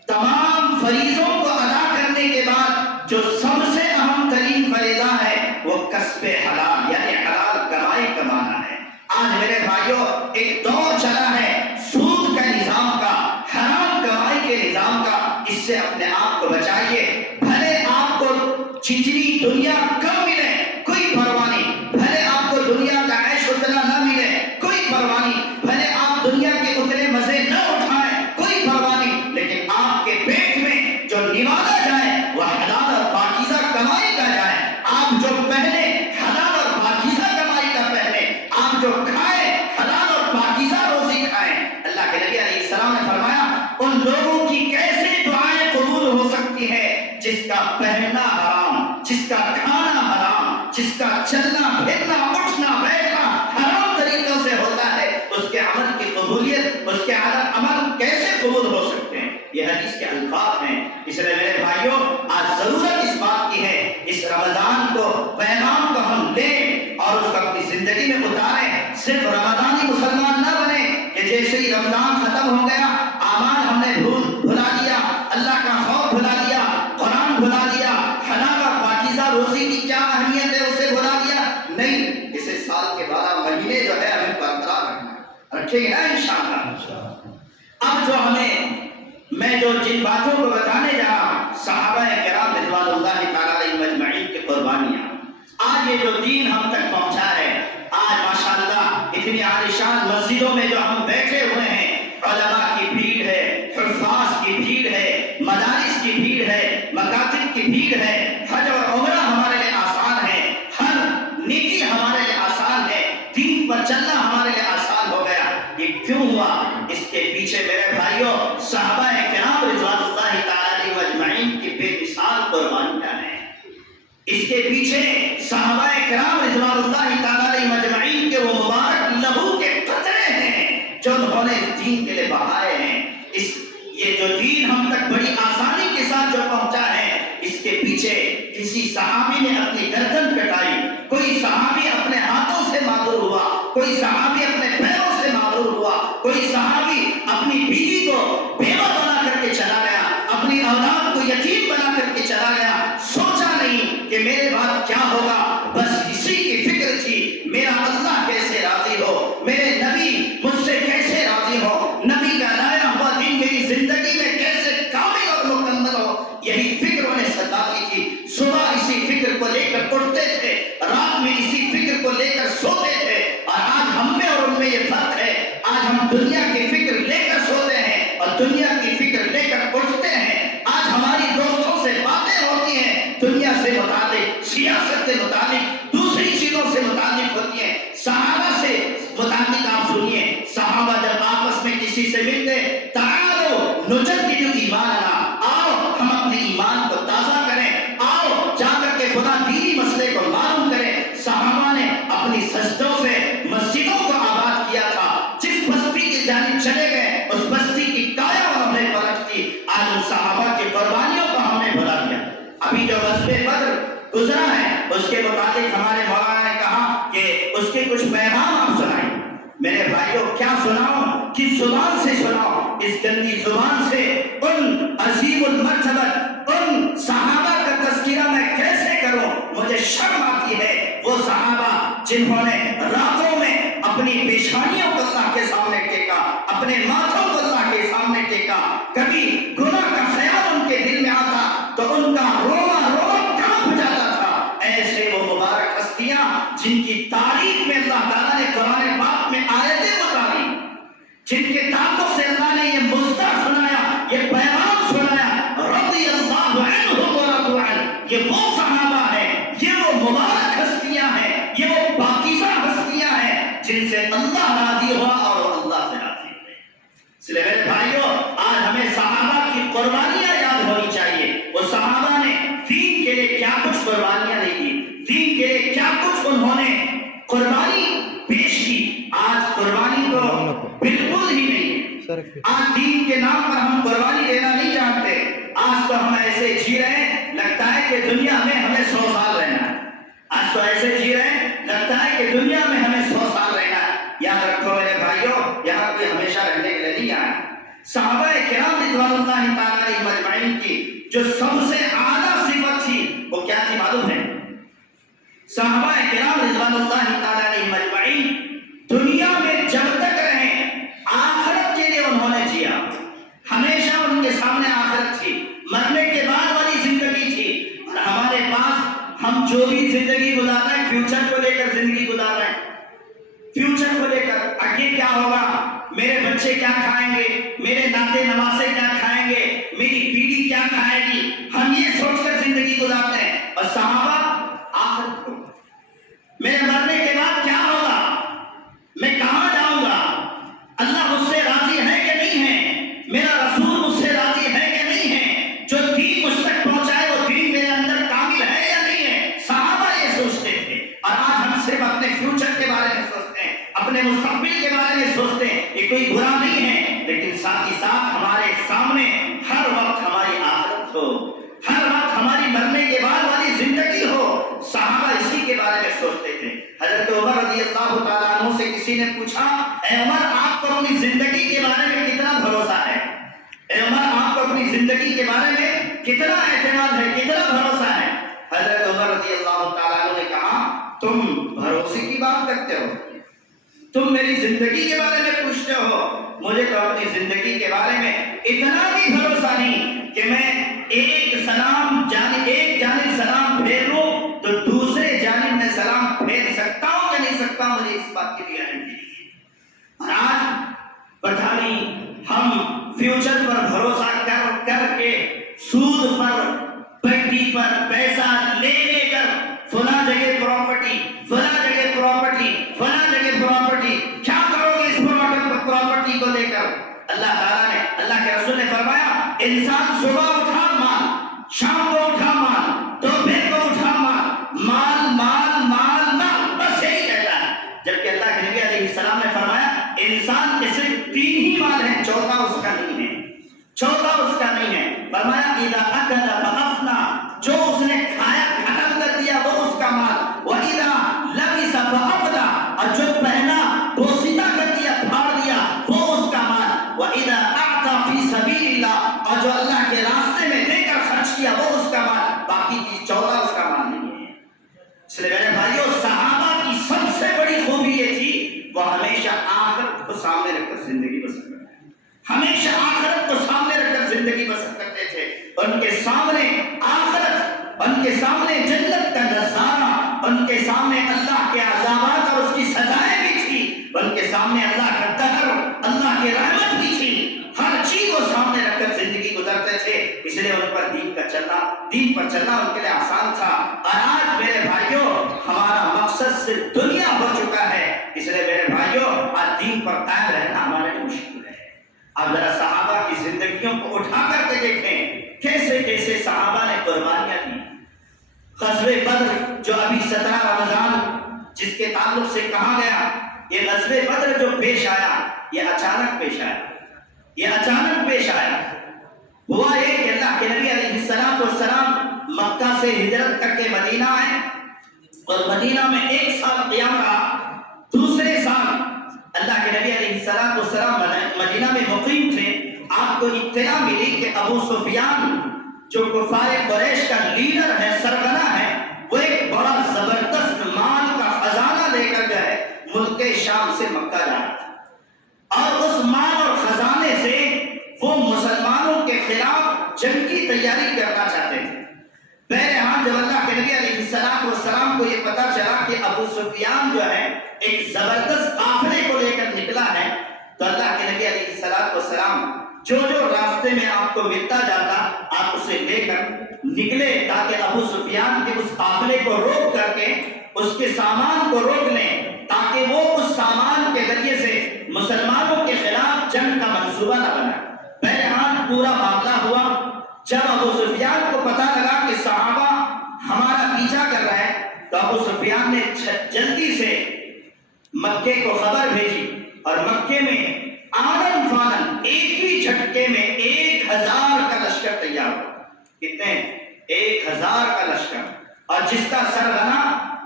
تمام فریضوں کو ادا کرنے کے بعد جو سب سے اہم ترین فریضہ ہے وہ کسب حلال یعنی حلال کمائی کمانا ہے۔ آج میرے بھائیوں ایک دور چلا ہے سود کا نظام کا، حرام کمائی کے نظام کا، اس سے اپنے آپ کو بچائیے۔ بھلے آپ کو جتنی دنیا کم ملے کوئی پرواہ نہیں، بھلے آپ کو دنیا کا عیش اتنا نہ ملے کوئی پرواہ نہیں، بھلے آپ دنیا کے اتنے مزے نہ اٹھائیں کوئی پرواہ نہیں، لیکن آپ کے پیٹ میں جو نوالا جائے وہ حلال اور پاکیزہ کمائی کا جائے۔ آپ جو پہنے حلال اور پاکیزہ کمائی کا پہنے، آپ جو کھائیں حلال اور پاکیزہ روزی کھائیں۔ اللہ کے نبی علیہ السلام نے فرمایا ان لوگوں کی کیسے دعائیں قبول ہو سکتی ہیں جس کا پہننا حرام، جس کا کھانا حرام، جس کا چلنا پھرنا اٹھنا بیٹھنا حرام طریقوں سے ہوتا ہے، اس کے عمل کی قبولیت، اس کے عمل کیسے قبول ہو سکتے ہیں؟ یہ حدیث کے الفاظ ہیں۔ اس لیے میرے بھائیوں آج ضرورت اس بات کی ہے اس رمضان کو پیغام کو ہم لیں اور اس کو اپنی زندگی میں اتاریں۔ صرف رمضانی مسلمان نہ بنے کہ جیسے ہی رمضان ختم ہو گیا اعمال ہم نے بھلا دیا، اللہ کا خوف بھلا دیا، قرآن بھلا دیا، حلال اور پاکیزہ روزی کی کیا اہمیت ہے اسے بھلا دیا۔ نہیں، اسے سال کے 12 مہینے جو ہے ہمیں برقرار رکھنا ہے، رکھیں گے نا انشاءاللہ۔ اب جو میں جن باتوں کو بتانے جا رہا ہوں صحابہ کرام رضوان اللہ تعالی علیہم اجمعین کی قربانیاں، آج یہ جو دین ہم تک پہنچا ہے، آج ماشاءاللہ اتنی عالیشان مسجدوں میں جو ہم بیٹھے ہوئے ہیں، علماء کی بھیڑ ہے، حفاظ کی بھیڑ ہے، مدارس کی بھیڑ ہے، مکاتب کی بھیڑ ہے، حج اور عمرہ ہمارے لیے آسان ہے، ہر نیکی ہمارے لیے آسان ہے، دین پر چلنا ہمارے لیے آسان ہو گیا۔ یہ کیوں ہوا؟ اس کے پیچھے میرے بھائیوں صحابہ کرام رضوان اللہ تعالی علیہم اجمعین کی بے مثال قربانیاں ہیں۔ اس کے پیچھے صحابہ کرام رضوان اللہ تعالی علیہم اجمعین کے وہ مبارک لہو کے قطرے ہیں جو انہوں نے اس دین کے لیے بہائے ہیں۔ یہ جو دین ہم تک بڑی آسانی کے ساتھ جو پہنچا ہے، اس کے پیچھے کسی صحابی نے اپنی گردن کٹائی، کوئی صحابی اپنے ہاتھوں سے معذور ہوا، کوئی صحابی اپنے پیروں سے معذور ہوا، کوئی صحابی اپنی بیوی کو بیوہ بنا کر کے چلا گیا، اپنی اولاد کو یتیم بنا کر کے چلا گیا، سوچا نہیں کہ میرے بعد کیا ہوگا، بس اسی کی فکر تھی میرا اللہ کیسے راضی ہو، میرے نبی مجھ سے کیسے راضی ہو، نبی کا لایا ہوا دین میری زندگی میں کیسے کامل اور مکمل ہو، یہی فکر انہیں ستاتی تھی۔ صبح اسی فکر کو لے کر اٹھتے تھے، رات میں اسی فکر کو لے کر سوتے تھے۔ اور آج ہم میں اور ان میں یہ فرق ہے، آج ہم دنیا کی فکر لے کر سوتے ہیں اور دنیا کی فکر لے کر اٹھتے ہیں۔ آج ہماری دوستوں سے باتیں ہوتی ہیں دنیا سے متعلق، سیاست سے متعلق، دوسری چیزوں سے متعلق ہوتی ہیں۔ صحابہ سے متعلق آپ سنیے، صحابہ جب آپس میں کسی سے ملتے، تعالو نجدد ایماننا، آؤ ہم اپنے ایمان کو تازہ کریں، آؤ جا کر کے خدا دینی مسئلے کو معلوم کریں۔ صحابہ نے اپنی سجدوں سے مسجدوں کو آباد کیا تھا، جس بستی کی جانب چلے گئے اس بستی کی کایا انہوں نے پلٹ دی۔ آج ان صحابہ کی قربانیوں کو ہم نے بھلا دیا۔ ابھی جو غزوہ بدر گزرا ہے اس کے متعلق ہمارے مولانا نے کہا کہ اس کے کچھ پیغام آپ سنائیں۔ میرے بھائیوں کیا سناؤں، کس زبان سے سناؤں؟ اس گندی زبان سے ان عظیم المرتبت ان صحابہ کا تذکرہ میں کیسے کروں؟ مجھے شرم آتی ہے۔ وہ صحابہ جنہوں نے راتوں میں اپنی پیشانیوں کو اللہ کے سامنے ٹیکا، اپنے ماتھوں کو اللہ کے سامنے ٹیکا، کبھی گناہ کا خیال ان کے دل میں آتا تو ان کا رونا رونا کانپ جاتا تھا۔ ایسے وہ مبارک ہستیاں جن کی تعریف میں اللہ تعالیٰ نے قرآن پاک میں آیتیں اتاری، جن کے تعلق سے اللہ نے یہ مژدہ سنایا، یہ پیغام سنایا، رضی اللہ عنہم ورضوا عنہ۔ یہ وہ صحابہ ہیں، یہ وہ مبارک ہستیاں ہیں، یہ وہ پاکیزہ ہستیاں ہیں جن سے اللہ راضی ہوا اور اللہ سے راضی ہوئے۔ اس لیے میرے بھائیوں آج ہمیں صحابہ کی قربانیاں یاد ہونی چاہیے۔ وہ صحابہ نے دین کے لیے کیا کچھ قربانیاں دی تھی، دین کے لیے کیا کچھ انہوں نے قربانی پیش کی۔ آج قربانی تو بالکل ہی نہیں ہے۔ آج دین کے نام پر ہم قربانی دینا نہیں جانتے۔ آج تو ہم ایسے جی رہے ہیں لگتا ہے کہ دنیا میں ہمیں 100 سال رہنا ہے۔ آج تو ایسے جی رہے ہیں لگتا ہے کہ دنیا میں ہمیں 100 سال رہنا ہے۔ یاد رکھو میرے بھائیوں، یہاں کوئی ہمیشہ رہنے کے لیے نہیں آیا۔ صحابہ کرام رضوان اللہ تعالیٰ علیہم اجمعین کی جو سب سے اعلیٰ صفت تھی وہ کیا تھی معلوم ہے؟ صحابہ کرام رضوان اللہ تعالیٰ علیہم اجمعین دنیا میں جب تک رہے آخرت کے لیے انہوں نے جیا، ہمیشہ ان کے سامنے آخرت تھی، مرنے کے بعد والی زندگی تھی۔ اور ہمارے پاس ہم جو بھی زندگی گزار رہے ہیں فیوچر کو لے کر زندگی گزار رہے ہیں، فیوچر کو لے کر آگے کیا ہوگا، میرے بچے کیا کھائیں گے، میرے ناتے نواسے کیا کھائیں گے، میری بیوی کیا کھائے گی، ہم یہ سوچ کر زندگی گزارتے ہیں۔ اور صحابہ آخرت کو، میرے مرنے کے بعد کیا ہوگا، میں کہاں جاؤں گا، اللہ مجھ سے راضی ہے کہ نہیں ہے، میرا رسول مجھ سے راضی ہے کہ نہیں ہے، جو دین مجھ تک پہنچائے وہ دین میرے اندر کامل ہے یا نہیں ہے۔ صحابہ یہ سوچتے تھے۔ اور آج ہم صرف اپنے فیوچر کے بارے میں سوچتے ہیں، اپنے مستقبل کے بارے میں سوچتے ہیں، یہ کوئی برا نہیں ہے، لیکن ساتھ ہی ساتھ ہمارے سامنے ہر وقت ہماری آخرت ہو، ہر وقت ہماری مرنے کے بعد والی زندگی ہو۔ صحابہ اسی کے بارے میں سوچتے تھے۔ حضرت عمر رضی اللہ تعالیٰ عنہ سے کسی نے پوچھا، اے عمر آپ کو اپنی زندگی کے بارے میں کتنا بھروسہ ہے، اے عمر آپ کو اپنی زندگی کے بارے میں کتنا اعتماد ہے، کتنا بھروسہ ہے؟ حضرت عمر رضی اللہ تعالیٰ عنہ نے کہا، تم بھروسے کی بات کرتے ہو، تم میری زندگی کے بارے میں پوچھتے ہو، مجھے تو اپنی زندگی کے بارے میں اتنا بھی بھروسہ نہیں کہ میں ایک جانب سلام پھیر لوں تو دوسرے جانب میں سلام پھیر سکتا ہوں کہ نہیں سکتا، مجھے اس بات کی بھی گارنٹی نہیں ہے۔ اور آج پتہ نہیں ہم فیوچر پر بھروسہ کر کے سود پر، بٹی پر پیسہ لے کر فلاں جگہ پراپرٹی، فلاں جگہ پراپرٹی، فلاں جگہ پراپرٹی، کیا کرو گے اس پراپرٹی کو لے کر؟ اللہ تعالیٰ نے، اللہ کے رسول نے فرمایا، انسان صبح اٹھا مال، شام کو اٹھا مال، دوپہر کو اٹھا مال، مال مال مال مال، بس یہی کہتا ہے۔ جبکہ اللہ کے نبی علیہ السلام نے فرمایا انسان کے صرف 3 ہی مال ہیں، چوتھا اس کا نہیں ہے، چوتھا اس کا نہیں ہے۔ فرمایا اذا اکل فافنا، جو اس نے کھایا ختم کر دیا وہ اس کا مال، واذا لبس فابلا، اور جو پہنا بوسیدہ کر دیا پھاڑ دیا وہ اس کا مال، واذا اعطى فی سبیل اللہ، اور جو اللہ کے راستے میں دے کر خرچ کیا وہ اس کا مال، باقی کی چوتھا اس کا مال نہیں ہے۔ اس لیے میرے بھائیوں، صحابہ کی سب سے بڑی خوبی یہ تھی وہ ہمیشہ آخرت کو سامنے رکھ کر زندگی بسر کرتے تھے، ہمیشہ آخرت کو سامنے رکھ کر زندگی بسر کرتے تھے۔ ان کے سامنے آخرت، ان کے سامنے جنت کا نظارہ، ان کے سامنے اللہ کے عذابات اور اس کی سزائیں بھی تھی، ان کے سامنے اللہ کا قہر، اللہ کی رحمت بھی تھی، ہر چیز کو سامنے رکھ کر زندگی گزرتے تھے۔ اس لیے ان پر دین پر چلنا ان کے لیے آسان تھا۔ اور آج میرے بھائیوں ہمارا مقصد صرف دنیا ہو چکا ہے، اس لیے میرے بھائیوں آج دین پر قائم رہنا ہمارے لیے مشکل ہے۔ اب ذرا صحابہ کی زندگیوں کو اٹھا کر کے دیکھیں کیسے کیسے صحابہ نے قربانیاں دی۔ غزوہ بدر جو ابھی 17 رمضان جس کے تعلق سے کہا گیا، یہ غزوہ بدر جو پیش آیا یہ اچانک پیش آیا، یہ اچانک پیش آیا۔ ہوا یہ کہ اللہ کے نبی علیہ السلام مکہ سے ہجرت کر کے مدینہ آئے اور مدینہ میں 1 سال قیام رہا۔ دوسرے سال اللہ کے نبی علیہ السلام مدینہ میں مقیم تھے۔ آپ کو اطلاع ملی کہ ابو سفیان جو کفار قریش کا لیڈر ہے، سرغنہ ہے، وہ ایک بڑا زبردست مال کا خزانہ لے کر گئے ملک شام سے مکہ جا رہا تھا، اور اس مال اور خزانے سے وہ مسلمانوں کے خلاف جنگ کی تیاری کرنا چاہتے تھے۔ بہرحال جب اللہ کے نبی علیہ السلام کو یہ پتا چلا کہ ابو سفیان جو ہے ایک زبردست قافلے کو لے کر نکلا ہے، تو اللہ کے نبی علیہ السلام جو راستے میں آپ کو ملتا جاتا آپ اسے لے کر نکلے تاکہ ابو سفیان کے اس قافلے کو روک کر کے اس کے سامان کو روک لیں، تاکہ وہ اس سامان کے ذریعے سے مسلمانوں کے خلاف جنگ کا منصوبہ نہ بنائے۔ بہرحال پورا معاملہ ہوا۔ جب ابو سفیان کو پتا لگا کہ صحابہ ہمارا پیچھا کر رہے ہیں تو ابو سفیان نے جلدی سے مکے کو خبر بھیجی، اور مکے میں آنن فانن ایک ہی جھٹکے میں 1000 کا لشکر تیار ہوا۔ کتنے؟ 1000 کا لشکر، اور جس کا سرغنہ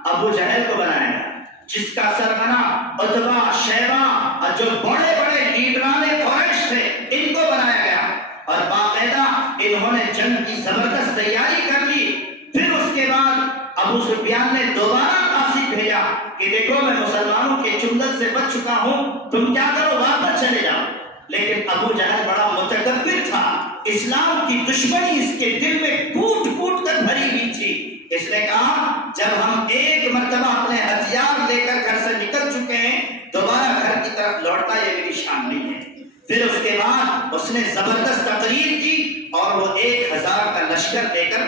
ابو جہل کو بنایا گیا، جس کا سرغنہ عتبہ، شیبہ اور جو بڑے بڑے لیڈران قریش تھے ان کو بنایا گیا، اور باقاعدہ انہوں نے جنگ کی زبردست تیاری کر لی۔ پھر اس کے بعد ابو سفیان نے دوبارہ قاصد بھیجا کہ دیکھو میں مسلمانوں کے چنگل سے بچ چکا ہوں، تم کیا کرو واپس چلے جاؤ۔ لیکن ابو جہل بڑا متکبر تھا، اسلام کی دشمنی اس کے دل میں کوٹ کوٹ کر بھری ہوئی تھی۔ اس نے کہا جب ہم ایک مرتبہ اپنے ہتھیار لے کر گھر سے نکل چکے ہیں، دوبارہ گھر کی طرف لوٹنا یہ میری شان نہیں ہے۔ پھر اس کے بعد اس نے زبردست تقریر کی اور وہ 1000 کا لشکر لے کر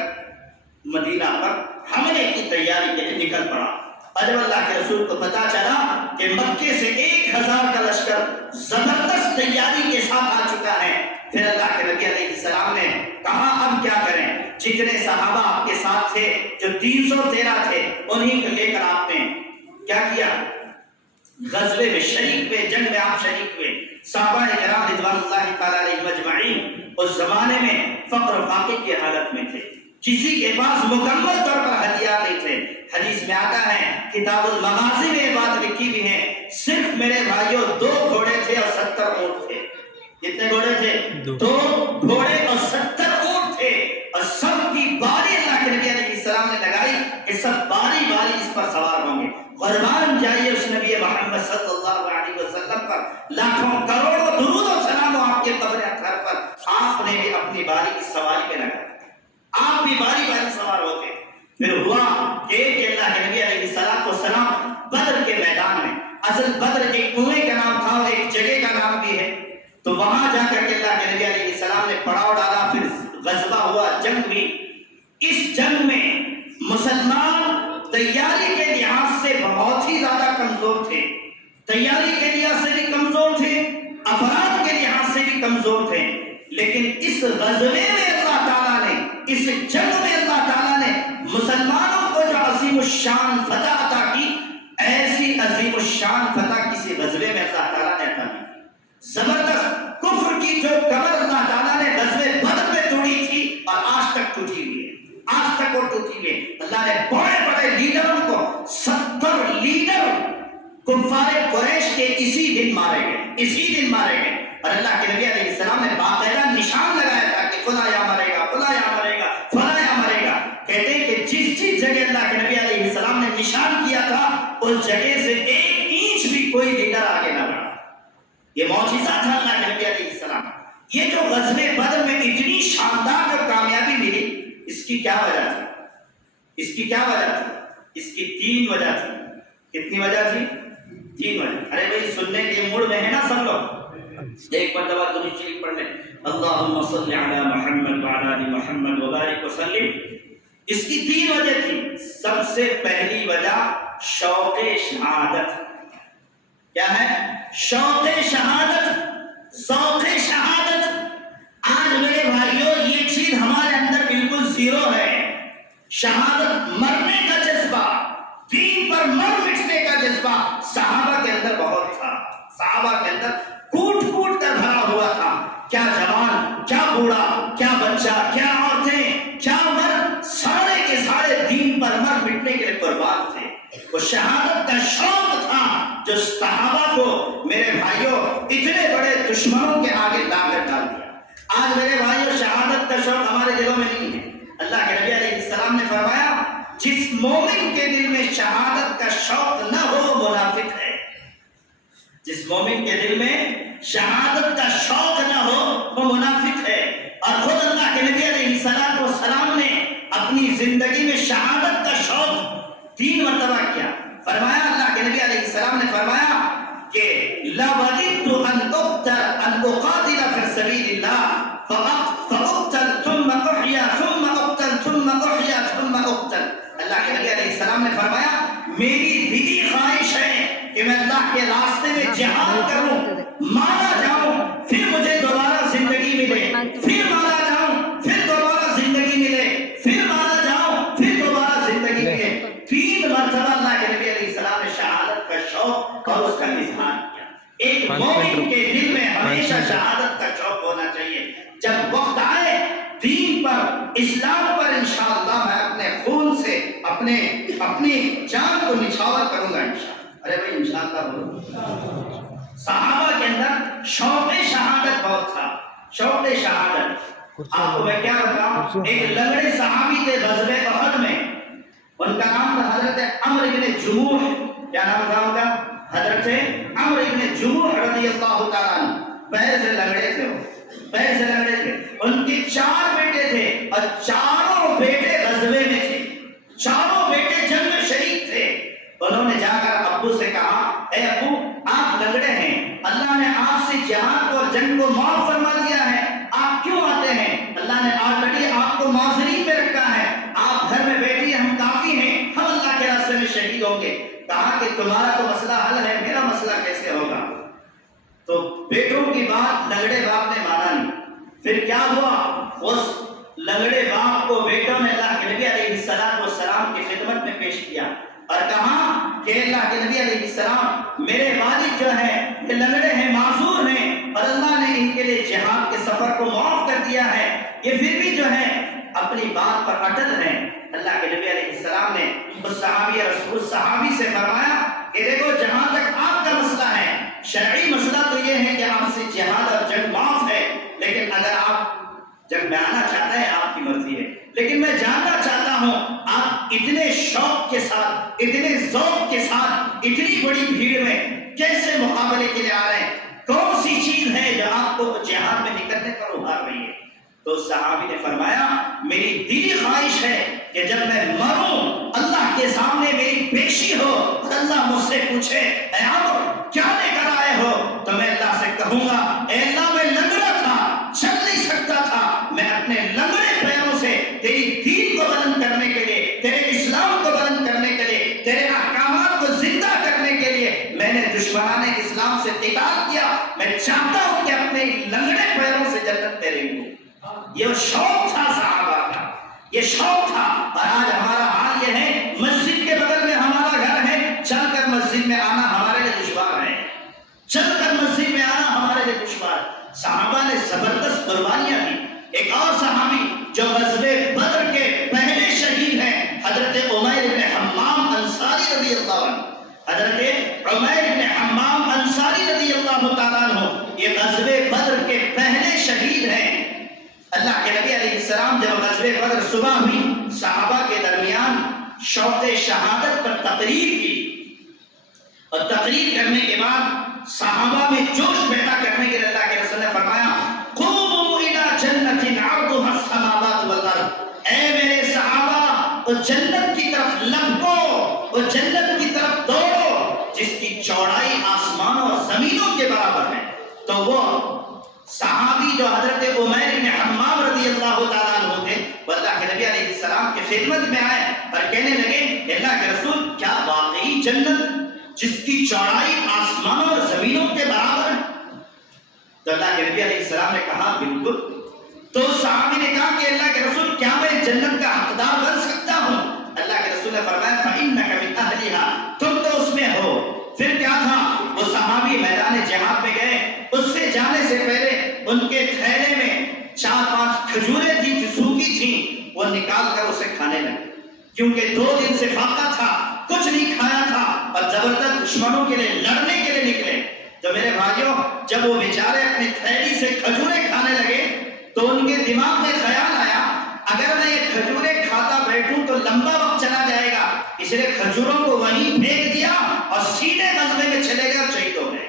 مدینہ پر حملے کی تیاری کے لیے نکل پڑا۔ اور جب اللہ کے رسول کو پتا چلا کہ مکے سے 1000 کا لشکر زبردست تیاری کے ساتھ آ چکا ہے، پھر اللہ کے نبی علیہ السلام نے کہا اب کیا کریں؟ جتنے صحابہ آپ کے ساتھ تھے جو 313 تھے انہیں کو لے کر آپ نے کیا کیا؟ غزوے میں شریک ہوئے، جنگ میں آپ شریک ہوئے۔ صحابہ کرام رضوان اللہ تعالی علیہم اجمعین اس زمانے میں فقر و فاقے کی حالت میں تھے، کسی کے پاس مکمل طور پر ہتھیار نہیں تھے۔ حدیث میں آتا ہے، کتاب المغازی میں یہ بات لکھی ہوئی ہے، صرف میرے بھائیوں 2 گھوڑے تھے اور 70 اونٹ تھے۔ کتنے گھوڑے تھے؟ 2 گھوڑے اور 70 اونٹ تھے، اور سب کی باری اللہ کے نبی علیہ السلام نے لگائی کہ سب باری باری اس پر سوار ہوں گے۔ قربان جائیے اس نبی محمد صلی اللہ علیہ وسلم پر لاکھوں کروڑوں درود و سلام ہو آپ کے قبر اطہر پر۔ آپ نے بھی اپنی باری کی سواری پہ لگا، آپ بھی باری باری سوار ہوتے۔ پھر ہوا کہ اللہ کے نبی علیہ السلام بدر کے میدان میں، اصل بدر ایک کنویں کا نام تھا اور ایک جگہ کا نام بھی ہے، تو وہاں جا کر کے اللہ کے نبی علیہ السلام نے پڑاؤ ڈالا، پھر غزوہ ہوا، جنگ ہوئی۔ اس جنگ میں مسلمان تیاری کے لحاظ سے بہت ہی زیادہ کمزور تھے، تیاری کے لحاظ سے بھی کمزور تھے، افراد کے لحاظ سے بھی کمزور تھے، لیکن اس غزوے میں اللہ تعالیٰ نے، اس جنگ میں اللہ تعالیٰ نے مسلمانوں کو جو عظیم الشان فتح عطا کی، ایسی عظیم الشان فتح کسی غزوے میں اللہ تعالیٰ نے عطا کی۔ زبردست کفر کی جو کمر اللہ تعالیٰ نے غزوے بدر میں توڑی تھی اور آج تک ٹوٹی ہوئی ہے، آج تک وہ ٹوٹی ہوئی ہے۔ اللہ نے بڑے بڑے لیڈروں کو، 70 لیڈر کفار قریش کے اسی دن مارے گئے، اسی دن مارے گئے، اور اللہ کے نبی علیہ السلام نے باقاعدہ نشان لگایا تھا کہ فلاں یہاں مرے گا، فلاں یہاں مرے گا، فلاں یہاں مرے گا۔ کہتے ہیں کہ جس جس جگہ اللہ کے نبی علیہ السلام نے نشان کیا تھا اس جگہ سے 1 انچ بھی کوئی لیڈر آگے نہ بڑھا۔ یہ معجزہ تھا اللہ کے نبی علیہ السلام۔ یہ جو غزوہ بدر میں اتنی شاندار اور کامیابی ملی، اس کی کیا وجہ تھی؟ اس کی کیا وجہ تھی؟ اس کی 3 وجہ تھی۔ کتنی وجہ تھی؟ 3 وجہ۔ ارے بھائی سننے کے موڈ میں ہے نا سب لوگ؟ ایک مرتبہ درود شریف پڑھ لیں، اللہم صل علی محمد وعلی آل محمد وبارک وسلم۔ اس کی 3 وجہ تھی۔ سب سے پہلی وجہ شوق شہادت۔ کیا ہے؟ شوق شہادت، ذوق شہادت۔ آج میرے بھائیوں یہ چیز ہمارے اندر بالکل زیرو ہے۔ شہادت، مرنے کا جذبہ، دین پر مر مٹنے کا جذبہ صحابہ کے اندر بہت تھا۔ صحابہ کے اندر کوٹ کوٹ کر بھرا ہوا تھا۔ کیا جوان، کیا بوڑھا، کیا بچہ، کیا عورتیں، کیا مرد، سارے کے سارے دین پر مر مٹنے کے لیے قربان تھے۔ وہ شہادت کا شوق تھا جو صحابہ کو میرے بھائیوں اتنے بڑے دشمنوں کے آگے لا کر ڈال دیا۔ آج میرے بھائیوں شہادت کا شوق ہمارے دلوں میں نہیں ہے۔ اللہ کے نبی علیہ السلام نے فرمایا جس مومن کے دل میں شہادت کا شوق نہ ہو وہ منافق ہے۔ جس مومن کے دل میں شہادت کا شوق نہ ہو وہ منافق ہے۔ اور خود اللہ کے نبی علیہ السلام نے اپنی زندگی میں شہادت کا شوق 3 مرتبہ کیا۔ فرمایا اللہ کے نبی علیہ السلام نے فرمایا کہ لَوَدِدْتُ أَنْ أُقَاتِلَ فِي سَبِيلِ اللَّهِ فَأُقْتَلْ ثُمَّ أُحْيَا ثُمَّ أُقْتَلْ ثُمَّ أُحْيَا ثُمَّ أُقْتَلْ۔ اللہ کے نبی علیہ السلام نے فرمایا میری دلی خواہش ہے کہ میں اللہ کے راستے میں جہاد کروں، مارا جاؤں، پھر مجھے دوبارہ زندگی ملے، پھر مارا جاؤں، پھر دوبارہ زندگی ملے، پھر مارا جاؤں، پھر دوبارہ زندگی ملے۔ 3 مرتبہ اللہ کے نبی علیہ السلام نے شہادت کا شوق اور اس کا اظہار کیا۔ ایک مومن کے دل میں ہمیشہ شہادت کا شوق ہونا چاہیے۔ جب وقت آئے دین پر، اسلام پر، انشاءاللہ میں اپنے خون سے اپنی جان کو نچھاور کروں گا انشاءاللہ۔ ارے بھائی انشاءاللہ بولو. صحابہ کے اندر شوق شہادت بہت تھا. شوق شہادت. آپ کو میں کیا بتاؤں، ایک لنگڑے صحابی تھے غزوہ احد میں، ان کا نام تھا حضرت عمرو بن جموح. کیا نام تھا ان کا؟ حضرت عمرو بن جموح رضی اللہ تعالیٰ عنہ. پیر سے لنگڑے تھے، پیر سے لنگڑے تھے. ان کے 4 بیٹے تھے اور چاروں بیٹے غزوے میں تھے، چاروں بیٹے جنگ میں شریک تھے. انہوں نے جا کر ابو سے کہا، اے ابو آپ لنگڑے ہیں، اللہ نے آپ سے جہاد اور جنگ کو معاف فرما دیا ہے، آپ کیوں آتے ہیں؟ اللہ نے آلریڈی آپ کو معذرین میں رکھا ہے، آپ گھر میں بیٹھیے، ہم کافی ہیں، ہم اللہ کے راستے میں شہید ہوں گے. کہا کہ تمہارا تو مسئلہ حل ہے، میرا مسئلہ کیسے ہوگا؟ تو بیٹوں کی بات لنگڑے باپ نے مانا نہیں. پھر کیا ہوا؟ اس لنگڑے باپ کو بیٹوں نے اللہ کے نبی علیہ السلام کی خدمت میں پیش کیا اور کہا کہ اللہ کے نبی علیہ السلام، میرے والد جو ہیں یہ لنگڑے ہیں، معذور ہیں، اور اللہ نے ان کے لیے جہاد کے سفر کو معاف کر دیا ہے، یہ پھر بھی جو ہے اپنی بات پر اٹل ہیں. اللہ کے نبی علیہ السلام نے اس صحابی سے فرمایا کہ دیکھو، جہاں تک آپ کا مسئلہ ہے، شرعی مسئلہ تو یہ ہے کہ آپ سے جہاد اور جنگ معاف ہے، لیکن اگر آپ جنگ میں آنا چاہتے ہیں آپ کی مرضی ہے، لیکن میں جاننا چاہتا ہوں آپ اتنے شوق کے ساتھ، اتنے ذوق کے ساتھ، اتنی بڑی بھیڑ میں کیسے مقابلے کے لیے آ رہے ہیں؟ کون سی چیز ہے جو آپ کو جہاد میں نکلنے پر ابھار رہی ہے؟ تو صحابی نے فرمایا، میری دلی خواہش ہے کہ جب میں مروں اللہ کے سامنے میری پیشی ہو اور اللہ مجھ سے پوچھے اے عمرو کیا لے کر آئے ہو، تو میں اللہ سے کہوں گا اے اللہ میں لنگڑا تھا، چل نہیں سکتا تھا، میں اپنے لنگڑے پیروں سے تیری دین کو بلند کرنے کے لیے، تیرے اسلام کو بلند کرنے کے لیے، تیرے احکامات کو زندہ کرنے کے لیے میں نے دشمنان اسلام سے قتال کیا. میں چاہتا ہوں کہ اپنے لنگڑے پیروں سے جنت میں رہوں. یہ شوق تھا صحابہ کا، یہ شوق تھا. اور آج ہمارا حال یہ ہے، مسجد کے بغل میں ہمارا گھر ہے، چل کر مسجد میں آنا ہمارے لیے دشوار ہے، چل کر مسجد میں آنا ہمارے لیے دشوار. صحابہ نے زبردست قربانیاں دی. ایک اور صحابی جو غزوہ بدر کے پہلے شہید ہیں، حضرت عمیر بن حمام انصاری رضی اللہ عنہ. حضرت عمیر بن حمام انصاری رضی اللہ تعالیٰ عنہ یہ غزوہ بدر کے پہلے شہید ہیں. اللہ کے نبی علیہ السلام جب غزوہ بدر صبح ہوئی، صحابہ کے درمیان شوق شہادت پر تقریر کی، اور تقریر کرنے کے بعد صحابہ میں جوش پیدا کرنے کے لیے اللہ کے رسول نے فرمایا، قوموا الی جنت عرضها السماوات والارض. اے میرے صحابہ، اس جنت کی طرف لپکو، اس جنت کی طرف دوڑو جس کی چوڑائی آسمانوں اور زمینوں کے برابر ہے. تو وہ صحابی جو حضرت عمیر بن حمام رضی اللہ تعالیٰ عنہ تھے، وہ اللہ کے نبی علیہ السلام کی خدمت میں آئے اور کہنے لگے اللہ کے رسول، کیا واقعی جنت جس کی چوڑائی آسمانوں اور زمینوں کے برابر ہے؟ تو اللہ کے نبی علیہ السلام نے کہا بالکل. تو صحابی نے کہا کہ اللہ کے رسول، کیا میں جنت کا حقدار بن سکتا ہوں؟ اللہ کے رسول نے فرمایا فَإِنَّكَ مِنْ أَهْلِهَا، تم تو اس میں ہو. پھر کیا تھا؟ وہ صحابی میدان جہاد میں گئے، اس سے جانے سے پہلے ان کے تھیلے میں 4-5 کھجوریں تھیں جو سوکھی تھیں، وہ نکال کر اسے کھانے لگے، کیونکہ 2 دن سے فاقہ تھا، کچھ نہیں کھایا تھا، اور زبردست دشمنوں کے لیے لڑنے کے لیے نکلے. تو میرے بھائیوں، جب وہ بیچارے اپنی تھیلی سے کھجوریں کھانے لگے تو ان کے دماغ میں خیال آیا، اگر میں یہ کھجوریں کھاتا بیٹھوں تو لمبا وقت چلا جائے گا، اس لیے کھجوروں کو وہیں پھینک دیا اور سیدھے غزوے میں چلے گئے اور شہید ہو گئے.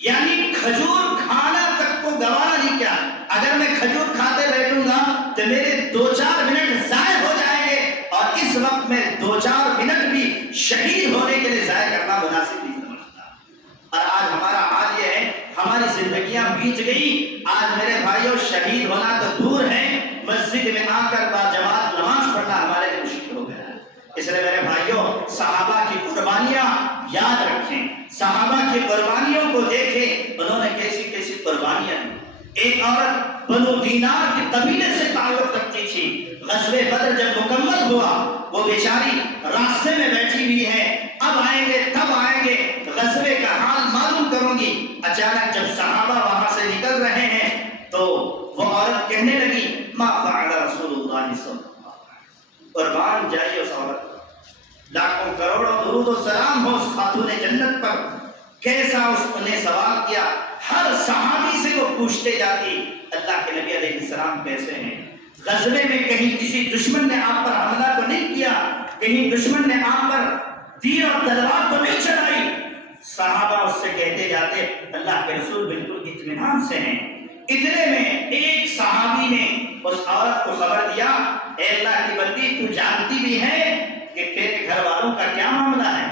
یعنی کھجور کھانا تک کو گوارا نہیں کیا. اگر میں کھجور کھاتے بیٹھوں گا تو میرے 2-4 منٹ ضائع ہو جائیں گے، اور اس وقت میں 2-4 منٹ بھی شہید ہونے کے لیے ضائع کرنا مناسب نہیں سمجھتا. اور آج ہمارا حال یہ ہے، ہماری زندگیاں بیت گئی. آج میرے بھائیوں، شہید ہونا تو دور ہے، مسجد میں آ کر باجماعت نماز پڑھنا ہمارے لیے مشکل ہو گیا ہے. اس لیے میرے بھائیوں، صحابہ کی قربانیاں یاد رکھیں، صحابہ کی قربانیوں کو دیکھیں، انہوں نے کیسی کیسی قربانیاں دی. ایک عورت بنو دینار کے قبیلے سے تعلق رکھتی تھی. غزوہ بدر جب مکمل ہوا، وہ بیچاری راستے میں بیٹھی ہوئی ہے، اب آئیں گے تب آئیں گے، غزوے کا حال معلوم کروں گی. اچانک جب صحابہ وہاں سے نکل رہے ہیں تو وہ عورت کہنے لگی ما فعل رسول اللہ صلی اللہ علیہ وسلم. قربان جائیے اس عورت، لاکھوں کروڑوں درود درود و سلام ہو اس خاتون جنت پر، کیسا اس نے سوال کیا، ہر صحابی سے وہ پوچھتے جاتی اللہ کے نبی علیہ السلام کیسے ہیں؟ غزوے میں کہیں کسی دشمن نے آپ پر حملہ تو نہیں کیا، کہیں دشمن نے آپ پر تیر اور تلوار تو نہیں چلائی؟ صحابہ اس سے کہتے جاتے اللہ کے رسول بالکل اطمینان سے ہیں۔ اتنے میں ایک صحابی نے اس عورت کو خبر دیا، اے اللہ کی بندی تو جانتی بھی ہے کہ تیرے گھر والوں کا کیا معاملہ ہے؟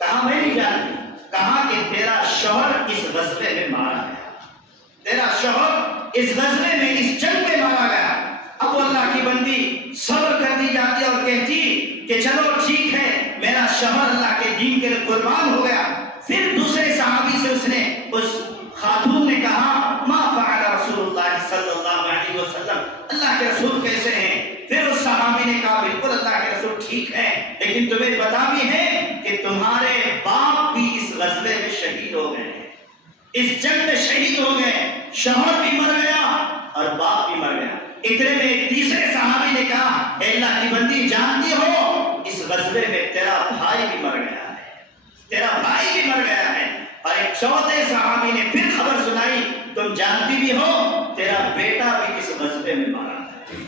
کہا میں نہیں جانتی، کہا کہ تیرا شوہر اس غزوے میں مارا گیا، تیرا شوہر اس غزوے میں اس جنگ میں مارا گیا۔ اب اللہ کی بندی صبر کر دی جاتی اور کہتی کہ چلو ٹھیک ہے میرا شوہر اللہ کے دین کے لیے قربان ہو گیا۔ پھر دوسرے صحابی سے اس نے اس خاتون نے کہا ما فعل رسول اللہ صلی اللہ علیہ وسلم، اللہ کے رسول کیسے ہیں؟ پھر اس صحابی نے کہا بالکل اللہ کے رسول ٹھیک ہے، لیکن تمہیں پتا بھی ہے کہ تمہارے باپ بھی اس غزوے میں شہید ہو گئے ہیں، اس جنگ میں شہید ہو گئے، شوہر بھی مر گیا اور باپ بھی مر گیا۔ اتنے میں ایک تیسرے صحابی نے کہا اے اللہ کی بندی جانتی ہو اس غزوے میں تیرا بھائی بھی مر گیا ہے، تیرا بھائی بھی مر گیا ہے۔ اور ایک چوتھے صحابی نے پھر خبر سنائی تم جانتی بھی ہو تیرا بیٹا بھی اس غزوے میں مارا ہے۔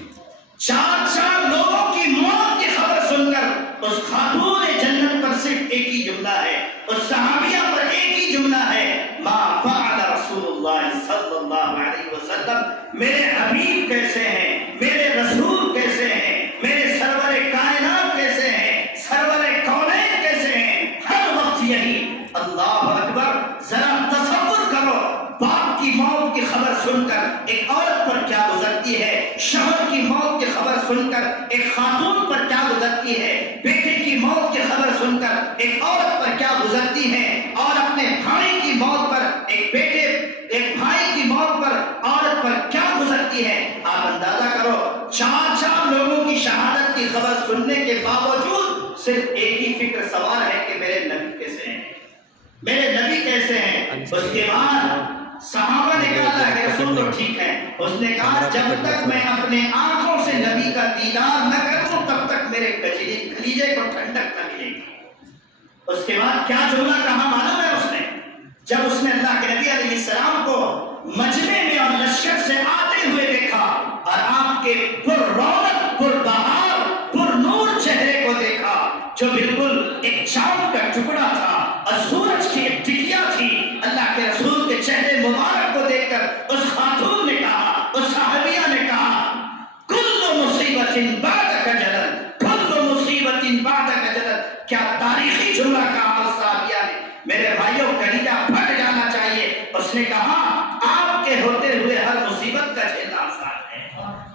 چار لوگوں کی موت کی خبر سن کر اس خاتون جنت پر صرف ایک ہی جملہ ہے، اس صحابیہ پر ایک ہی جملہ ہے ما فعل رسول اللہ صلی اللہ علیہ وسلم، میرے حبیب کیسے ہیں، میرے رسول کیسے ہیں، میرے سرور کائنات کیسے ہیں، سرور کونین کیسے ہیں، ہر وقت یہی اللہ اکبر۔ ذرا تصور کرو باپ کی موت کی خبر سن کر ایک عورت پر کیا گزرتی ہے، شوہر کی موت کی خبر سن کر ایک خاتون پر کیا گزرتی ہے، بیٹے کی موت کی خبر سن کر ایک عورت پر کیا گزرتی ہے، اور اپنے بھائی کی موت پر ایک بھائی کی موت پر عورت پر کیا گزرتی ہے۔ آپ اندازہ کرو چار لوگوں کی شہادت کی خبر سننے کے باوجود صرف ایک ہی فکر سوال ہے کہ میرے نبی کیسے ہیں، میرے نبی کیسے ہیں۔ اس کے بعد صحابہ نے کہا اللہ کے رسول تو ٹھیک ہے، اس نے کہا جب تک میں اپنے آنکھوں سے نبی کا دیدار نہ کروں تب تک میرے کلیجے کو ٹھنڈک نہ ملے گی۔ اس کے بعد کیا جملہ کہا معلوم ہے اس نے؟ جب اس نے اللہ کے نبی علیہ السلام کو مجمع میں اور لشکر سے آتے ہوئے دیکھا اور آپ کے پر رونق، پر بہار، پر نور چہرے کو دیکھا جو بالکل ایک چاند کا ٹکڑا تھا اور سورج کی ایک ٹکیا تھی، اللہ کے رسول کے چہرے مبارک کو دیکھ کر اس خاتون نے کہا، اس صحابیہ نے کہا کل مصیبت بعدک جلل، کل مصیبت بعدک جلل۔ کیا تاریخی جملہ کہا اس صحابیہ نے، میرے بھائیوں کلیجہ پھٹ جانا چاہیے۔ اس نے کہا آپ کے ہوتے ہوئے ہر مصیبت کا جھیلنا آسان ہے،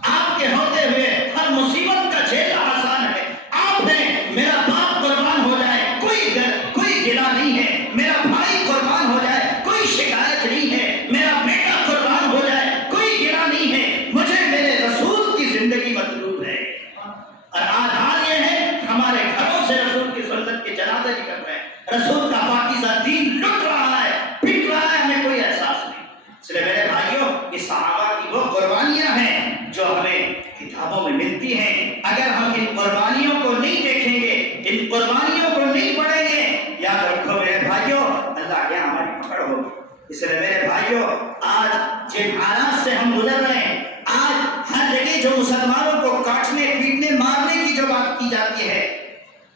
آپ کے ہوتے ہوئے ہر مصیبت کا جھیلنا آسان ہے۔ آپ نے میرا باپ قربان ہو جائے کوئی گلا نہیں ہے، میرا بھائی قربان ہو جائے کوئی شکایت نہیں ہے، میرا بیٹا قربان ہو جائے کوئی گلا نہیں ہے، مجھے میرے رسول کی زندگی مطلوب ہے۔ اور آج حال یہ ہے ہمارے گھروں سے رسول کی سنت کے جنازے نکل رہے ہیں، رسول کا پاکیزہ دین لٹ رہا ہے، پٹ رہا ہے، ہمیں کوئی احساس نہیں۔ اس لیے میرے بھائیوں یہ صحابہ کی وہ قربانیاں ہیں جو ہمیں کتابوں میں ملتی ہیں۔ اگر ہم ان قربانیوں کو نہیں دیکھیں گے، ان قربانیوں کو نہیں پڑھیں گے، یاد رکھو میرے بھائیوں اللہ کے ہماری پکڑ ہوگی۔ اس لیے میرے بھائیوں آج جن حالات سے ہم گزر رہے ہیں، آج ہر جگہ جو مسلمانوں کو کاٹنے پیٹنے مارنے کی جو بات کی جاتی ہے،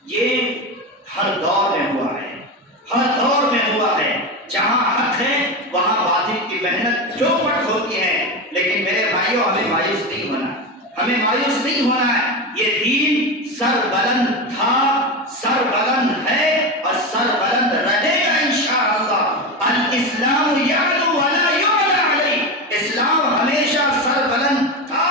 یہ ہر دور میں ہوا ہے، ہر دور میں ہوا ہے۔ جہاں حق ہے وہاں باطل کی محنت چوپٹ ہوتی ہے، لیکن میرے بھائیوں ہمیں مایوس نہیں ہونا، ہمیں مایوس نہیں ہونا ہے۔ یہ دین سر بلند تھا، سر بلند ہے اور سر بلند رہے گا انشاءاللہ۔ الاسلام یعلو ولا یعلی علیہ، اسلام ہمیشہ سر بلند تھا،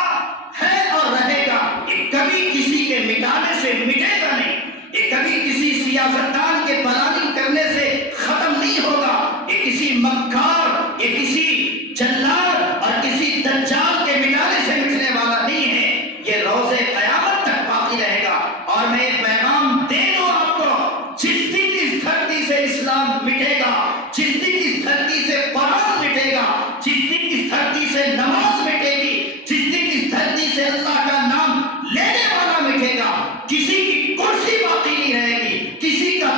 ہے اور رہے گا۔ یہ کبھی کسی کے مٹانے سے مٹے گا نہیں، یہ کبھی کسی سیاستدان کے پلاننگ کرنے سے ختم نہیں ہوگا، یہ کسی مکار، یہ کسی جلاد اور کسی دجال کے مٹانے سے مٹنے والا نہیں ہے، یہ روز قیامت تک باقی رہے گا۔ اور میں ایک پیغام دے دوں آپ کو، جس دن اس دھرتی سے اسلام مٹے گا، جس دن اس دھرتی سے قرآن مٹے گا، جس دن اس دھرتی سے نماز مٹے گی، جس دن اس دھرتی سے اللہ کا نام لینے والا مٹے گا، کسی کی کرسی باقی نہیں رہے گی، کسی کا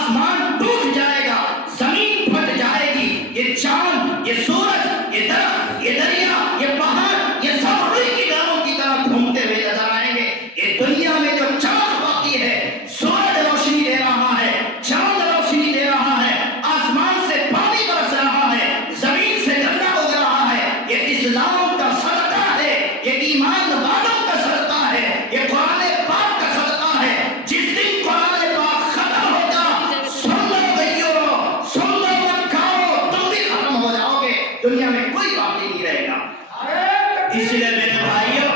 آسمان ٹوٹ جائے گا، زمین پھٹ جائے گی، یہ چاند، یہ سورج، یہ درخت، یہ دریا، یہ پہاڑ، یہ سب روئی کی ڈالوں کی طرح گھومتے ہوئے نظر آئیں گے۔ یہ دنیا میں جو چمک باقی ہے، سورج روشنی دے رہا ہے، چاند روشنی دے رہا ہے، آسمان سے پانی برس رہا ہے، زمین سے گندا اگ رہا ہے، یہ اسلام کا صدقہ ہے، یہ ایمان والوں کا صدقہ ہے، یہ قرآن پاک کا صدقہ ہے۔ جس دن قرآن پاک ختم ہوگا، سن لو بھائیو، سن لو مکھاؤ، تم بھی ختم ہو جاؤ گے، دنیا میں کوئی باقی نہیں رہے گا۔ اس لیے میرے بھائیو،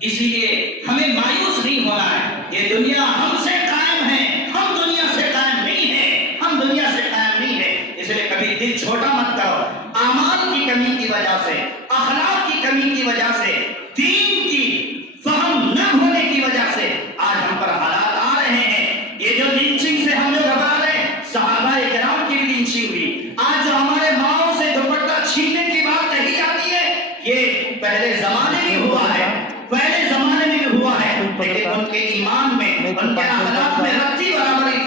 اسی لیے ہمیں مایوس نہیں ہونا ہے۔ یہ دنیا ہم سے قائم ہے، ہم دنیا سے قائم نہیں ہے، ہم دنیا سے قائم نہیں ہے۔ اس لیے کبھی دل چھوٹا مت کرو۔ اعمال کی کمی کی وجہ سے، اخلاق کی کمی کی وجہ سے، دین کی فہم نہ ہونے کی وجہ سے آج ہم پر حالات آ رہے ہیں۔ یہ جو لنچنگ سے ہم لوگ گھبرا رہے ہیں، صحابہ کرام کی بھی لنچنگ ہوئی۔ آج جو ہمارے ماؤں سے دوپٹہ چھیننے کی بات کہی جاتی ہے، یہ پہلے زمانے میں ہوا ہے، پہلے زمانے میں بھی ہوا ہے، لیکن ان کے ایمان میں، ان کے اخلاق میں رتی برابری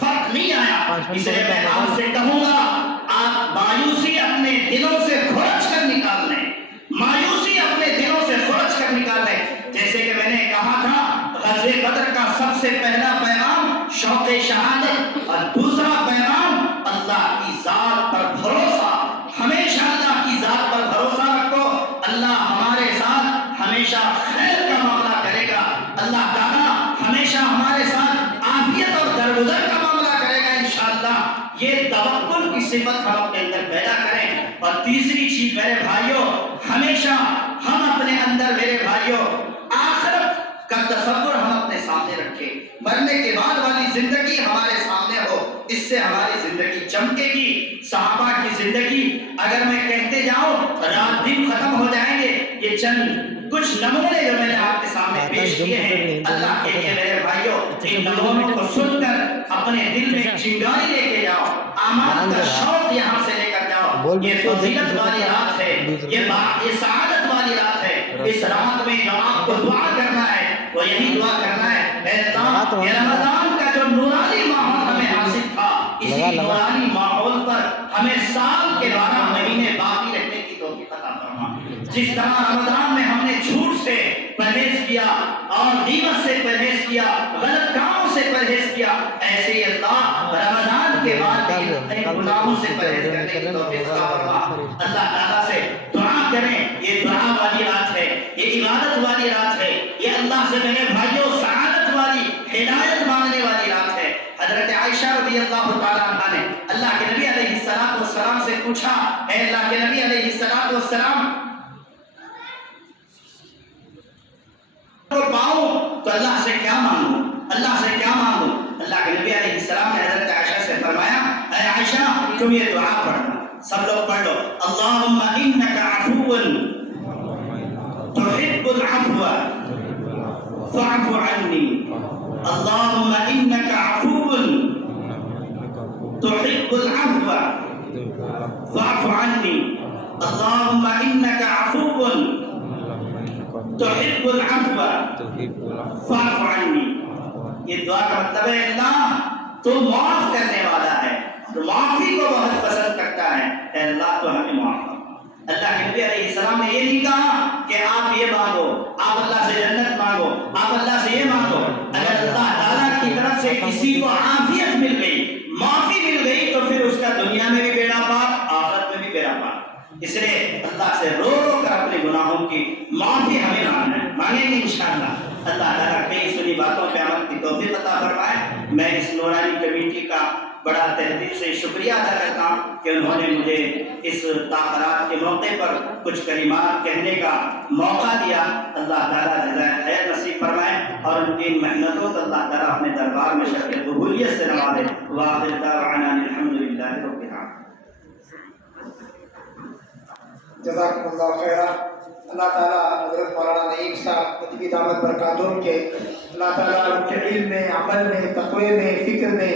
فرق نہیں آیا۔ اس لیے میں آپ سے کہوں گا، آپ مایوسی اپنے دلوں سے کھرچ کر نکال لیں، مایوسی اپنے دلوں سے کھرچ کر نکال لیں۔ جیسے کہ میں نے کہا تھا، غزوہ بدر کا سب سے پہلا پیغام شوق شہادت، اور دوسرا پیغام اللہ کی ذات پر بھروسہ۔ ہمیشہ اللہ کی ذات پر بھروسہ رکھو، اللہ ہمارے ساتھ ہمیشہ خیر کا معاملہ کرے گا، اللہ تعالیٰ ہمیشہ ہمارے ساتھ عافیت اور درگزر کا معاملہ کرے گا انشاءاللہ۔ یہ توکل کی صفت ہم اپنے اندر پیدا کریں۔ اور تیسری چیز میرے بھائیوں، ہمیشہ ہم اپنے اندر میرے بھائیوں آخرت کا تصور ہم اپنے سامنے رکھیں، مرنے کے بعد والی زندگی ہمارے سامنے ہو، اس سے ہماری زندگی چمکے گی۔ صحابہ کی زندگی اگر میں کہتے جاؤں رات دن ختم ہو جائیں گے۔ یہ چند کچھ نمونے جو میں نے آپ کے سامنے پیش کیے ہیں، اللہ کے لیے میرے بھائیوں ان نمونوں کو سن کر اپنے دل میں چنگاری لے کے جاؤ، اعمال کا شوق یہاں سے لے کر جاؤ۔ یہ فضیلت والی رات ہے، یہ سعادت والی رات ہے۔ اس رات میں جو آپ کو دعا کرنا ہے وہ یہی دعا کرنا ہے، اے اللہ یہ رمضان کا جو نورانی ماحول ہمیں حاصل تھا، اسی نورانی ماحول پر ہمیں سال کے 12 مہینے باقی رکھنے کی توفیق عطا فرما۔ جس طرح رمضان میں ہم نے جھوٹ سے پرہیز کیا اور غیبت سے پرہیز کیا، غلط کاموں سے پرہیز کیا، ایسے ہی اللہ رمضان کے بعد بھی گناہوں سے پرہیز کرنے کی توفیق عطا فرما۔ اللہ تعالیٰ سے دعا کریں، یہ دعا والی رات ہے، یہ عبادت والی رات ہے، یہ اللہ سے میرے بھائیوں سعادت والی، ہدایت مانگنے والی رات ہے۔ حضرت عائشہ رضی اللہ تعالیٰ عنہ نے اللہ کے نبی علیہ السلام سے پوچھا، اے اللہ کے نبی علیہ السلام کو پاؤں تو اللہ سے کیا مانگوں، اللہ سے کیا مانگوں؟ اللہ کے نبی علیہ السلام نے حضرت عائشہ سے فرمایا، اے عائشہ تم یہ دعا پڑھنا، سب لوگ پڑھ لو، اللہم انکا عفو تحب العفو فاعف عنی، اللہم انکا عفو تحب العفو فاعف عنی، اللہم انکا عفو تحب العفو فاعف عنی۔ یہ دعا کا مطلب ہے اللہ تو معاف کرنے والا ہے، تو معافی کو بہت پسند کرتا ہے، اے اللہ تو ہمیں معاف کر۔ اللہ کے نبی علیہ السلام نے یہ نہیں کہا کہ آپ یہ مانگو، آپ اللہ سے جنت مانگو، آپ اللہ سے یہ مانگو۔ اگر اللہ تعالیٰ کی طرف سے کسی کو عافیت مل گئی، معافی مل گئی، تو پھر اس کا دنیا میں بھی بیڑا پار، آخرت میں بھی بیڑا پار۔ اس لیے اللہ سے رو رو کر اپنے گناہوں کی معافی ہمیں مانگیں گے انشاءاللہ۔ اللہ تعالیٰ کئی سنی باتوں پہ عمل کی توفیق عطا فرمائے۔ میں اس نورانی کمیٹی کا بڑا تہذیب سے شکریہ ادا کرتا ہوں کہ انہوں نے مجھے اس تاخیرات کے موقع پر کچھ کلمات کہنے کا موقع دیا۔ اللہ تعالیٰ جزائے خیر نصیب فرمائے اور ان کی محنتوں کو اللہ تعالیٰ اپنے دربار میں شرف قبولیت سے نوازے۔ وآخر دعوانا الحمدللہ رب العالمین۔ جزاکم اللہ خیرہ۔ اللہ تعالیٰ حضرت مولانا نعیم صاحب قطبی دامت برکاتہم کے اللہ تعالیٰ ان کے علم میں، عمل میں، تقوی میں، فکر میں،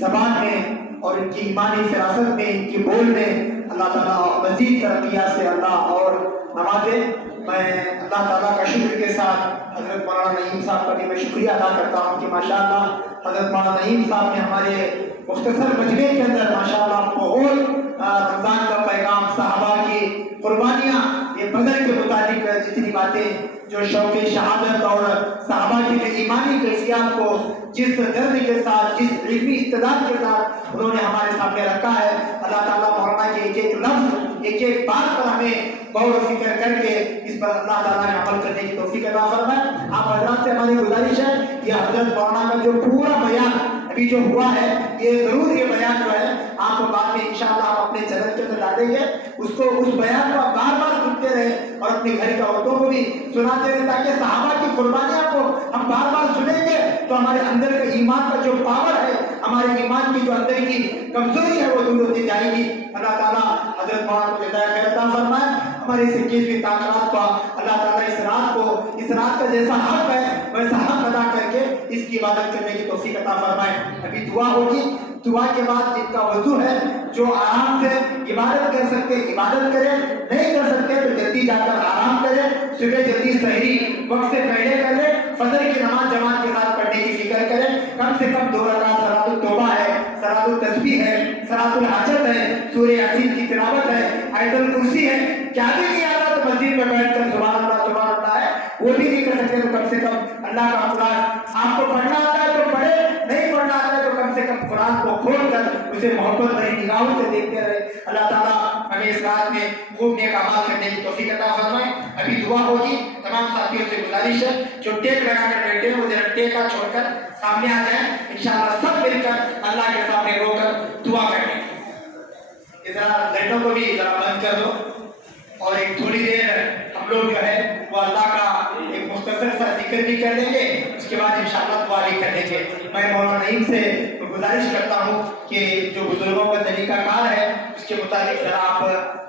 زبان میں اور ان کی ایمانی فراست میں، ان کی بول میں اللہ تعالیٰ مزید ترقیات سے اللہ اور نوازے۔ میں اللہ تعالیٰ کا شکر کے ساتھ حضرت مولانا نعیم صاحب کا بھی میں شکریہ ادا کرتا ہوں کہ ماشاءاللہ حضرت مولانا نعیم صاحب نے ہمارے مختصر مجمع کے اندر ماشاءاللہ بہت رمضان کا پیغام، صحابہ کی قربانیاں، یہ بدر کے متعلق جتنی باتیں جو شوق شہادت اور صحابہ کی جو ایمانی کیفیات کو جس درد کے ساتھ، جس علمی استعداد کے ساتھ انہوں نے ہمارے سامنے رکھا ہے، اللہ تعالیٰ مولانا کے ایک ایک لفظ، ایک ایک بات پر ہمیں غور و فکر کر کے اس پر اللہ تعالیٰ نے عمل کرنے کی توفیق عطا فرمائے۔ آپ حضرات سے ہماری گزارش ہے یہ حضرت مولانا کا جو پورا بیان ابھی جو ہوا ہے، یہ ضرور یہ بیان جو ہے آپ کو بعد میں انشاءاللہ آپ اپنے چینل کے اندر ڈالیں گے، اس بیان کو آپ بار بار سنتے رہیں اور اپنے گھر کے عورتوں کو بھی سناتے رہیں، تاکہ صحابہ کی قربانیاں کو ہم بار بار سنیں گے تو ہمارے اندر کا ایمان کا جو پاور ہے، ہمارے ایمان کی جو اندر کی کمزوری ہے وہ دور ہوتی جائے گی۔ اللہ تعالیٰ حضرت مولانا کو جزائے خیر عطا فرمائے، ہماری اس 21ویں تعمیرات کا اللہ تعالیٰ اس رات کا جیسا حق ہے ویسا حق ادا کر کے اس کی عبادت کرنے کی توفیق عطا فرمائے۔ ابھی دعا ہوگی، دعا کے بعد جن کا وضو ہے جو آرام سے عبادت کر سکتے عبادت کریں، نہیں کر سکتے تو جلدی جا کر آرام کریں، صبح جلدی سحری وقت سے پہلے کر لیں، فجر کی نماز جماعت کے ساتھ پڑھنے کی فکر کریں، کم سے کم 2 رکعت صلاۃ التوبہ ہے، صلاۃ التسبیح ہے، صلاۃ الحاجت ہے، سورہ یاسین کی تلاوت ہے، آیت الکرسی ہے، کیا بھی نہیں آتا تو مسجد میں بیٹھ کر سبحان اللہ ہے، وہ بھی نہیں کر سکتے تو کم سے کم اللہ کا قرآن آپ کو پڑھنا آتا ہے تو پڑھے، نہیں پڑھنا آتا ہے تو کم سے کم قرآن کو کھول کر اسے محبت بھری نگاہوں سے دیکھتے رہے۔ اللہ تعالیٰ ہمیں اس رات میں خوب نیک اعمال کرنے کی توفیق عطا فرمائے۔ ابھی دعا ہوگی، تمام ساتھیوں سے گزارش ہے جو ٹیک لگا کر بیٹھے ہیں وہ ذرا ٹیکا چھوڑ کر سامنے آ جائیں، انشاءاللہ سب مل کر اللہ کے سامنے رو کر دعا کریں گے۔ ذرا لائٹوں کو بھی ذرا بند کر دو اور ایک تھوڑی دیر ہم لوگ جو ہے وہ اللہ کا ایک مختصر سا ذکر بھی کر دیں گے، اس کے بعد انشاءاللہ دعا بھی کر دیں گے۔ میں مولانا نعیم سے گزارش کرتا ہوں کہ جو بزرگوں کا طریقہ کار ہے اس کے مطابق ذرا آپ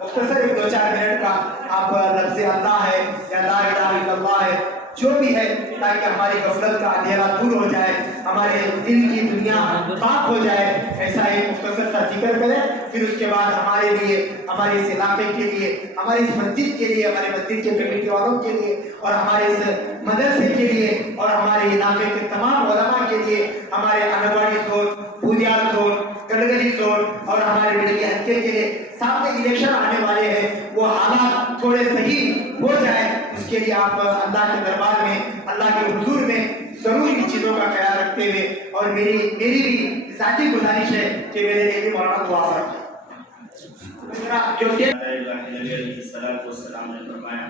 مختصر 2-4 منٹ کا آپ لفظ اللہ ہے یا لا الہ الا اللہ ہے جو بھی ہے، تاکہ ہماری غفلت کا اندھیرا دور ہو جائے، ہمارے دل کی دنیا پاک ہو جائے، ایسا ایک مختصر سا ذکر کریں، پھر اس کے بعد ہمارے لیے، ہمارے اس علاقے کے لیے، ہماری اس مسجد کے لیے، ہمارے مسجد کے کمیٹی والوں کے لیے اور ہمارے اس مدرسے کے لیے اور ہمارے علاقے کے تمام علماء کے لیے، ہمارے انواڑی زون، بودیال زون، گلگلی زون اور ہمارے بڑی حلقے کے لیے سامنے الیکشن آنے والے ہیں، وہ حالات تھوڑے صحیح ہو جائے، اس کے لیے آپ اللہ کے دربار میں، اللہ کے حضور میں ضرور ان چیزوں کا خیال رکھتے ہوئے، اور میری بھی ذاتی گزارش ہے کہ میرے لیے بھی مولانا دعا فرمائیں۔ علیہ السلام نے فرمایا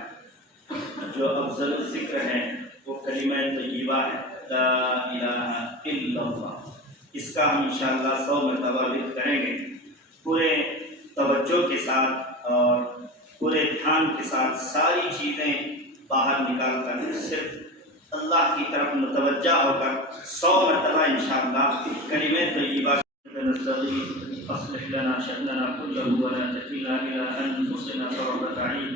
جو افضل ذکر ہے وہ کلمہ طیبہ ہے، لا الہ الا اللہ۔ اس کا ہم انشاءاللہ 100 مرتبہ ذکر کریں گے، پورے توجہ کے ساتھ اور پورے دھیان کے ساتھ، ساری چیزیں باہر نکال کر صرف اللہ کی طرف متوجہ ہو کر 100 مرتبہ انشاءاللہ کلمہ طیبہ اصلح لنا شأننا كله ولا تكلنا إلى أنفسنا طرفة عين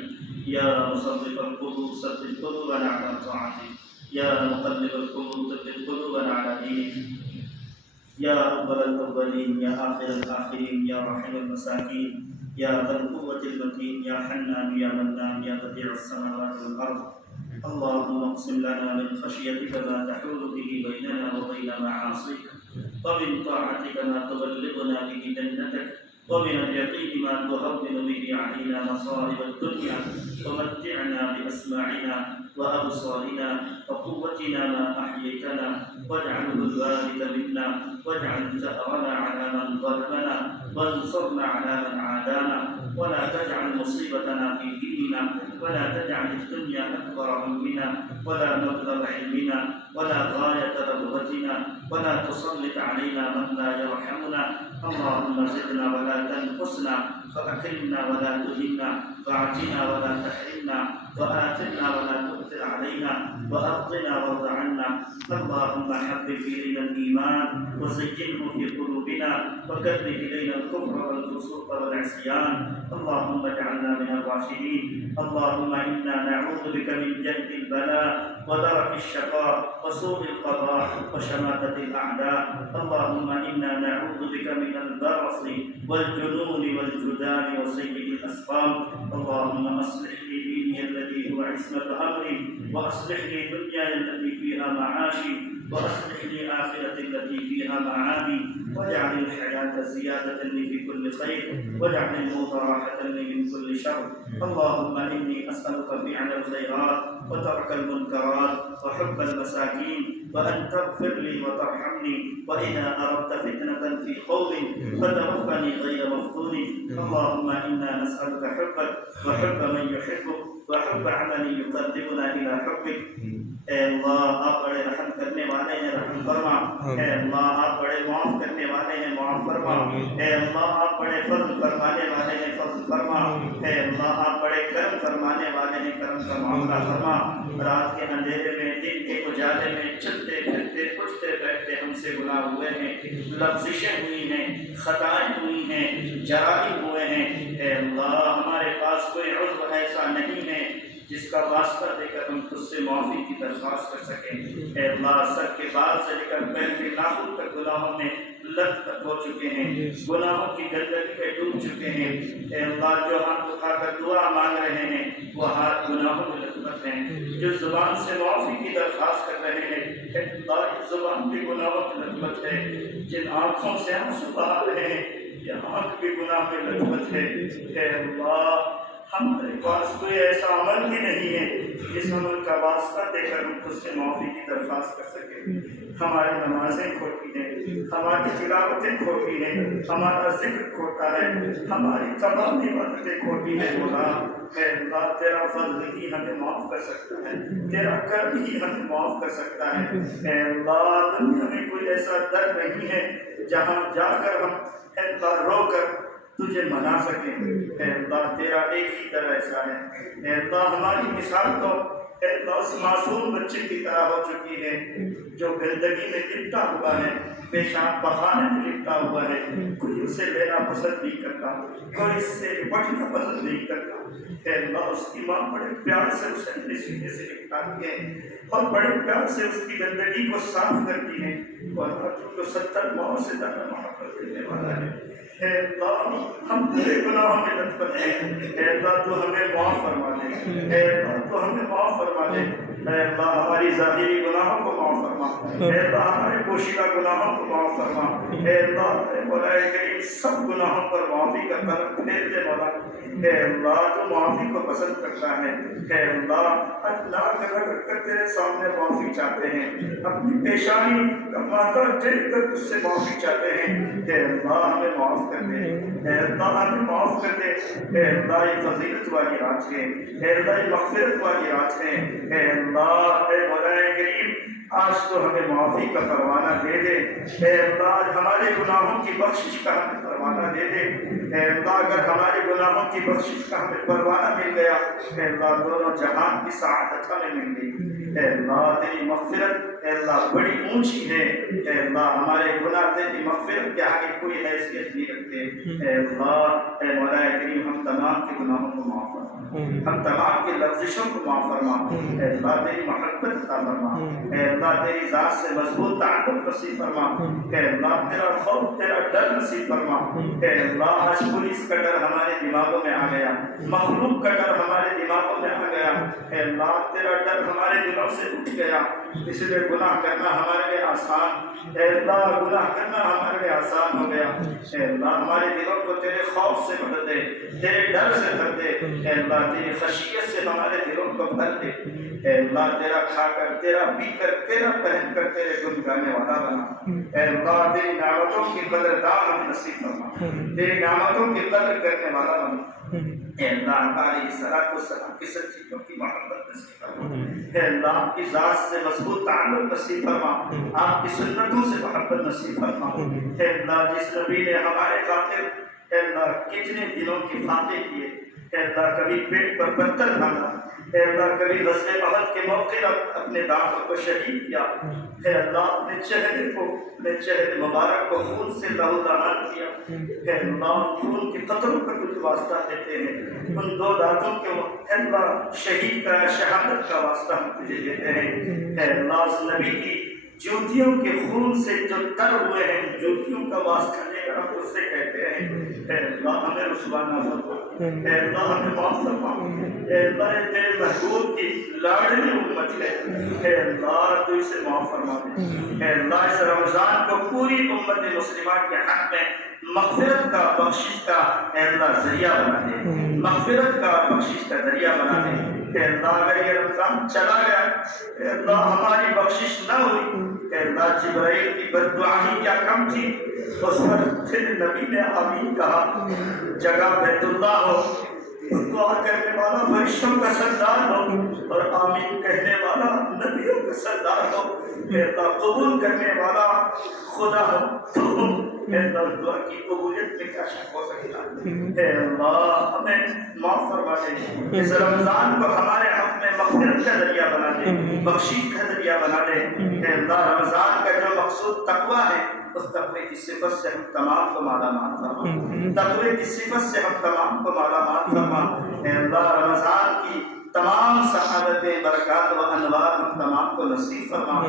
يا مصرف القلوب ثبت قلوبنا على طاعتك يا مقلب القلوب ثبت قلوبنا على دينك يا أول الأولين يا آخر الآخرين يا رحم المساكين يا ذا القوة المتين يا حنان يا منان يا بديع السماوات والأرض اللهم اقسم لنا من خشيتك ما تحول به بيننا وبين معاصيك ومن طاعتك ما تبلغنا به جنتك ومن اليقين ما تهون به علينا مصائب الدنيا ومتعنا بأسماعنا وأبصارنا وقوتنا ما أحييتنا واجعله الوارث منا واجعل ثأرنا على من ظلمنا وانصرنا على من عادانا ولا تجعل مصيبتنا في ديننا ولا تجعل الدنيا أكبر همنا ولا مبلغ علمنا ولا غاية رغبتنا ولا تسلط علينا من لا يرحمنا اللهم زدنا ولا تنقصنا فأكرمنا ولا تهنا فأعطنا ولا تحرمنا وآتنا ولا تؤثر علينا وأرضنا وارض عنا اللهم حبب إلينا الإيمان وزينه في قلوبنا وكره إلينا الكفر والفسوق والعصيان اللهم اجعلنا من الراشدين اللهم إنا نعوذ بك من جهد البلاء ودرك الشقاء وسوء القضاء وشماتة الأعداء اللهم إنا نعوذ بك من البرص والجنون والجذام وسيء الأسقام اللهم أصلح لي ديني الذي هو وعصمة أمري وأصلح لي دنياي التي فيها معاشي وأصلح لي آخرتي التي فيها معادي واجعل الحياة زيادة لي في كل خير واجعل الموت راحة لي من كل شر. اللهم إني أسألك فعل الخيرات وترك المنكرات وحب المساكين وأن تغفر لي وترحمني وإذا أردت فتنة في قوم فتوفني غير مفتون. اللهم إنا نسألك حبك وحب من يحبك وحب عمل يقربنا إلى حبك. اے اللہ آپ بڑے رحم کرنے والے ہیں رحم فرما. اے اللہ آپ بڑے معاف کرنے والے ہیں معاف فرما. اے اللہ آپ بڑے فضل فرمانے والے ہیں فضل فرما. اے اللہ آپ بڑے کرم فرمانے والے ہیں کرم کا معاملہ فرما. رات کے اندھیرے میں دن کے اجالے میں چلتے پھرتے اٹھتے بیٹھتے ہم سے گناہ ہوئے ہیں لفزشیں ہوئی ہیں خطائیں ہوئی ہیں جرائم ہوئے ہیں. اے اللہ ہمارے پاس کوئی عذر ایسا نہیں ہے جس کا واسطہ دے کر ہم خود سے معافی کی درخواست کر سکیں. اے اللہ سر کے بال سے لے کر پیر کے ناخن تک گناہوں میں لت تک ہو چکے ہیں گناہوں کی گندگی میں ڈوب چکے ہیں. اے اللہ جو ہاتھ اٹھا کر دعا مانگ رہے ہیں وہ ہاتھ گناہوں میں لطمت ہیں. جو زبان سے معافی کی درخواست کر رہے ہیں اے اللہ اس زبان بھی گناہوں میں لطمت ہے. جن آنکھوں سے آنسو بہا رہے ہیں یہ آنکھ بھی گناہ میں لطمت ہے. اے اللہ ہمارے پاس کوئی ایسا عمل بھی نہیں ہے جس عمل کا واسطہ دے کر ہم خود سے معافی کی درخواست کر سکیں. ہماری نمازیں کھوٹی ہیں ہماری تلاوتیں کھوٹی ہیں ہمارا ذکر کھوٹا ہے ہماری تمام عبادتیں کھوٹی ہیں. مولا اے اللہ تیرا فضل ہی ہمیں معاف کر سکتا ہے تیرا کرم ہی ہمیں معاف کر سکتا ہے. اے اللہ دنیا میں کوئی ایسا در نہیں ہے جہاں جا کر ہم اے اللہ رو کر تجھے منا سکیں. اے اللہ تیرا ایک ہی در ایسا ہے. اے اللہ ہماری مثال تو اے اللہ اس معصوم بچے کی طرح ہو چکی ہے جو گندگی میں لپٹا ہوا ہے پیشاب بہانے میں لپٹا ہوا ہے. کوئی اسے لینا پسند نہیں کرتا کوئی اس سے نپٹنا پسند نہیں کرتا. اے اللہ اس کی ماں بڑے پیار سے اسے اپنے سینے سے لپٹاتی ہے اور بڑے پیار سے اس کی گندگی کو صاف کرتی ہے. اور جو 70 ماؤں سے زیادہ محبت کرنے والا ہے. اے اللہ ہم تیرے گناہوں میں لطفت ہیں. اے اللہ تو ہمیں معاف فرما دے. اے اللہ تو ہمیں معاف فرما دے. اے اللہ ہماری ظاہری گناہوں کو معاف فرما. اے اللہ ہمارے پوشیدہ گناہوں کو معاف فرما. اے اللہ اے مولا کریم سب گناہوں پر معافی کا کرم پھیر دے مولا. اے اللہ تو معافی کو پسند کرتا ہے. اے اللہ اللہ رگڑ کر تیرے سامنے معافی چاہتے ہیں اپنی پیشانی کا ماتھا ٹیک کر اس سے معافی چاہتے ہیں. اے اللہ ہمیں معاف کر دے. اے اللہ ہمیں معاف کر دے. اے اللہ یہ فضیلت والی رات ہے. اے اللہ یہ مغفرت والی رات ہے. اے اللہ اے مولا کریم آج تو ہمیں معافی کا پروانہ دے دے. اے اللہ ہمارے گناہوں کی بخشش کا ہمیں پروانہ دے دے. اے اللہ اگر ہمارے گناہوں کی بخشش کا ہمیں پروانہ مل گیا اے اللہ دونوں جہان کی سعادت ہمیں مل گئی. اے اللہ تیری مغفرت اے اللہ بڑی اونچی ہے. اے اللہ ہمارے گناہ تیری مغفرت کے آگے کوئی حیثیت نہیں رکھتے. اے اللہ اے مولا کریم ہم تمام کے گناہوں کو معاف فرما. ہم تمام کی لفزشوں کو معاف فرما. اے اللہ تیری محبت عطا فرما. اے اللہ تیری ذات سے مضبوط تعلق نصیب فرما. اے اللہ تیرا خوف تیرا ڈر نصیب فرما. اے اللہ آج پولیس کا ڈر ہمارے دماغوں میں آ گیا مخلوق کا ڈر ہمارے دماغوں میں آ گیا. اے اللہ تیرا ڈر ہمارے دلوں سے اٹھ گیا اس لیے گناہ کرنا ہمارے لیے آسان. اے اللہ گناہ کرنا ہمارے لیے آسان ہو گیا. اے اللہ ہمارے دلوں کو تیرے خوف سے بھر دے تیرے ڈر سے بھر دے. اے اللہ تیری خشیت سے ہمارے دلوں کو بھر دے. اے اللہ تیرا کھا کر تیرا پی کر تیرا پہن کر تیرے گن گانے والا بنا. اے اللہ تیری نعمتوں کی قدردان ہمیں نصیب فرما. تیری نعمتوں کی قدر کرنے والا بنا. اے اللہ ہماری صلاۃ و سلام کی سچیوں کی محبت نصیب فرما. اے اللہ آپ کی ذات سے مضبوط تعلق نصیب فرما. آپ کی سنتوں سے محبت نصیب فرما. اے اللہ جس نبی نے ہمارے خاطر اے اللہ کتنے دنوں کی فاتح کیے. اے اللہ کبھی پیٹ پر پتھر ڈالا. اے اللہ کبھی غزوہ احد کے موقع اپنے دانتوں کو شہید کیا. اے اللہ اپنے چہرے مبارک کو خون سے لہولہان کیا. اے اللہ خون کے قطروں کا کچھ واسطہ دیتے ہیں ان دو دانتوں کے اے اللہ شہید کا شہادت کا واسطہ ہم تجھے دیتے ہیں. اے اللہ اس نبی کی جوتیوں کے خون سے جو تر ہوئے ہیں جوتیوں کا واسطہ لے کر ہم اس سے کہتے ہیں اے اللہ ہمیں رسوا نہ فرما. اے اللہ ہمیں معاف فرما، اے اللہ یہ تیرے محبوب کی لاڈلی امت ہے، اے اللہ تو اسے معاف فرما دے، اے اللہ اس رمضان کو پوری امت مسلمہ کے حق میں مغفرت کا بخشش کا اے اللہ ذریعہ بنا دے، مغفرت کا بخشش کا ذریعہ بنا دے، اے اللہ اگر یہ رمضان چلا گیا اے اللہ ہماری بخشش نہ ہوئی، اے اللہ جبرائیل کی بددعا ہی کیا کم تھی، اس پر پھر نبی نے آمین کہا، جگہ بیت اللہ ہو، دعا کرنے والا فرشتوں کا سردار ہو اور آمین کہنے والا نبیوں کا سردار ہو، اے اللہ قبول کرنے والا خدا ہو تو اے اللہ دعا کی قبولیت میں کیا شک ہو سکتا، اے اللہ ہمیں معاف فرما دے، اس رمضان کو ہمارے حق میں مغفرت کا ذریعہ بنا دے، بخشش کا ذریعہ بنا دے، اے اللہ رمضان کا جو مقصود تقویٰ ہے اس تقوی کی صفت سے ہم تمام کو مالا مال فرما، تقوی کی صفت سے ہم تمام کو مالا مال فرما، اے اللہ رمضان کی تمام سعادتیں برکات و انوار ہم تمام کو نصیب فرما،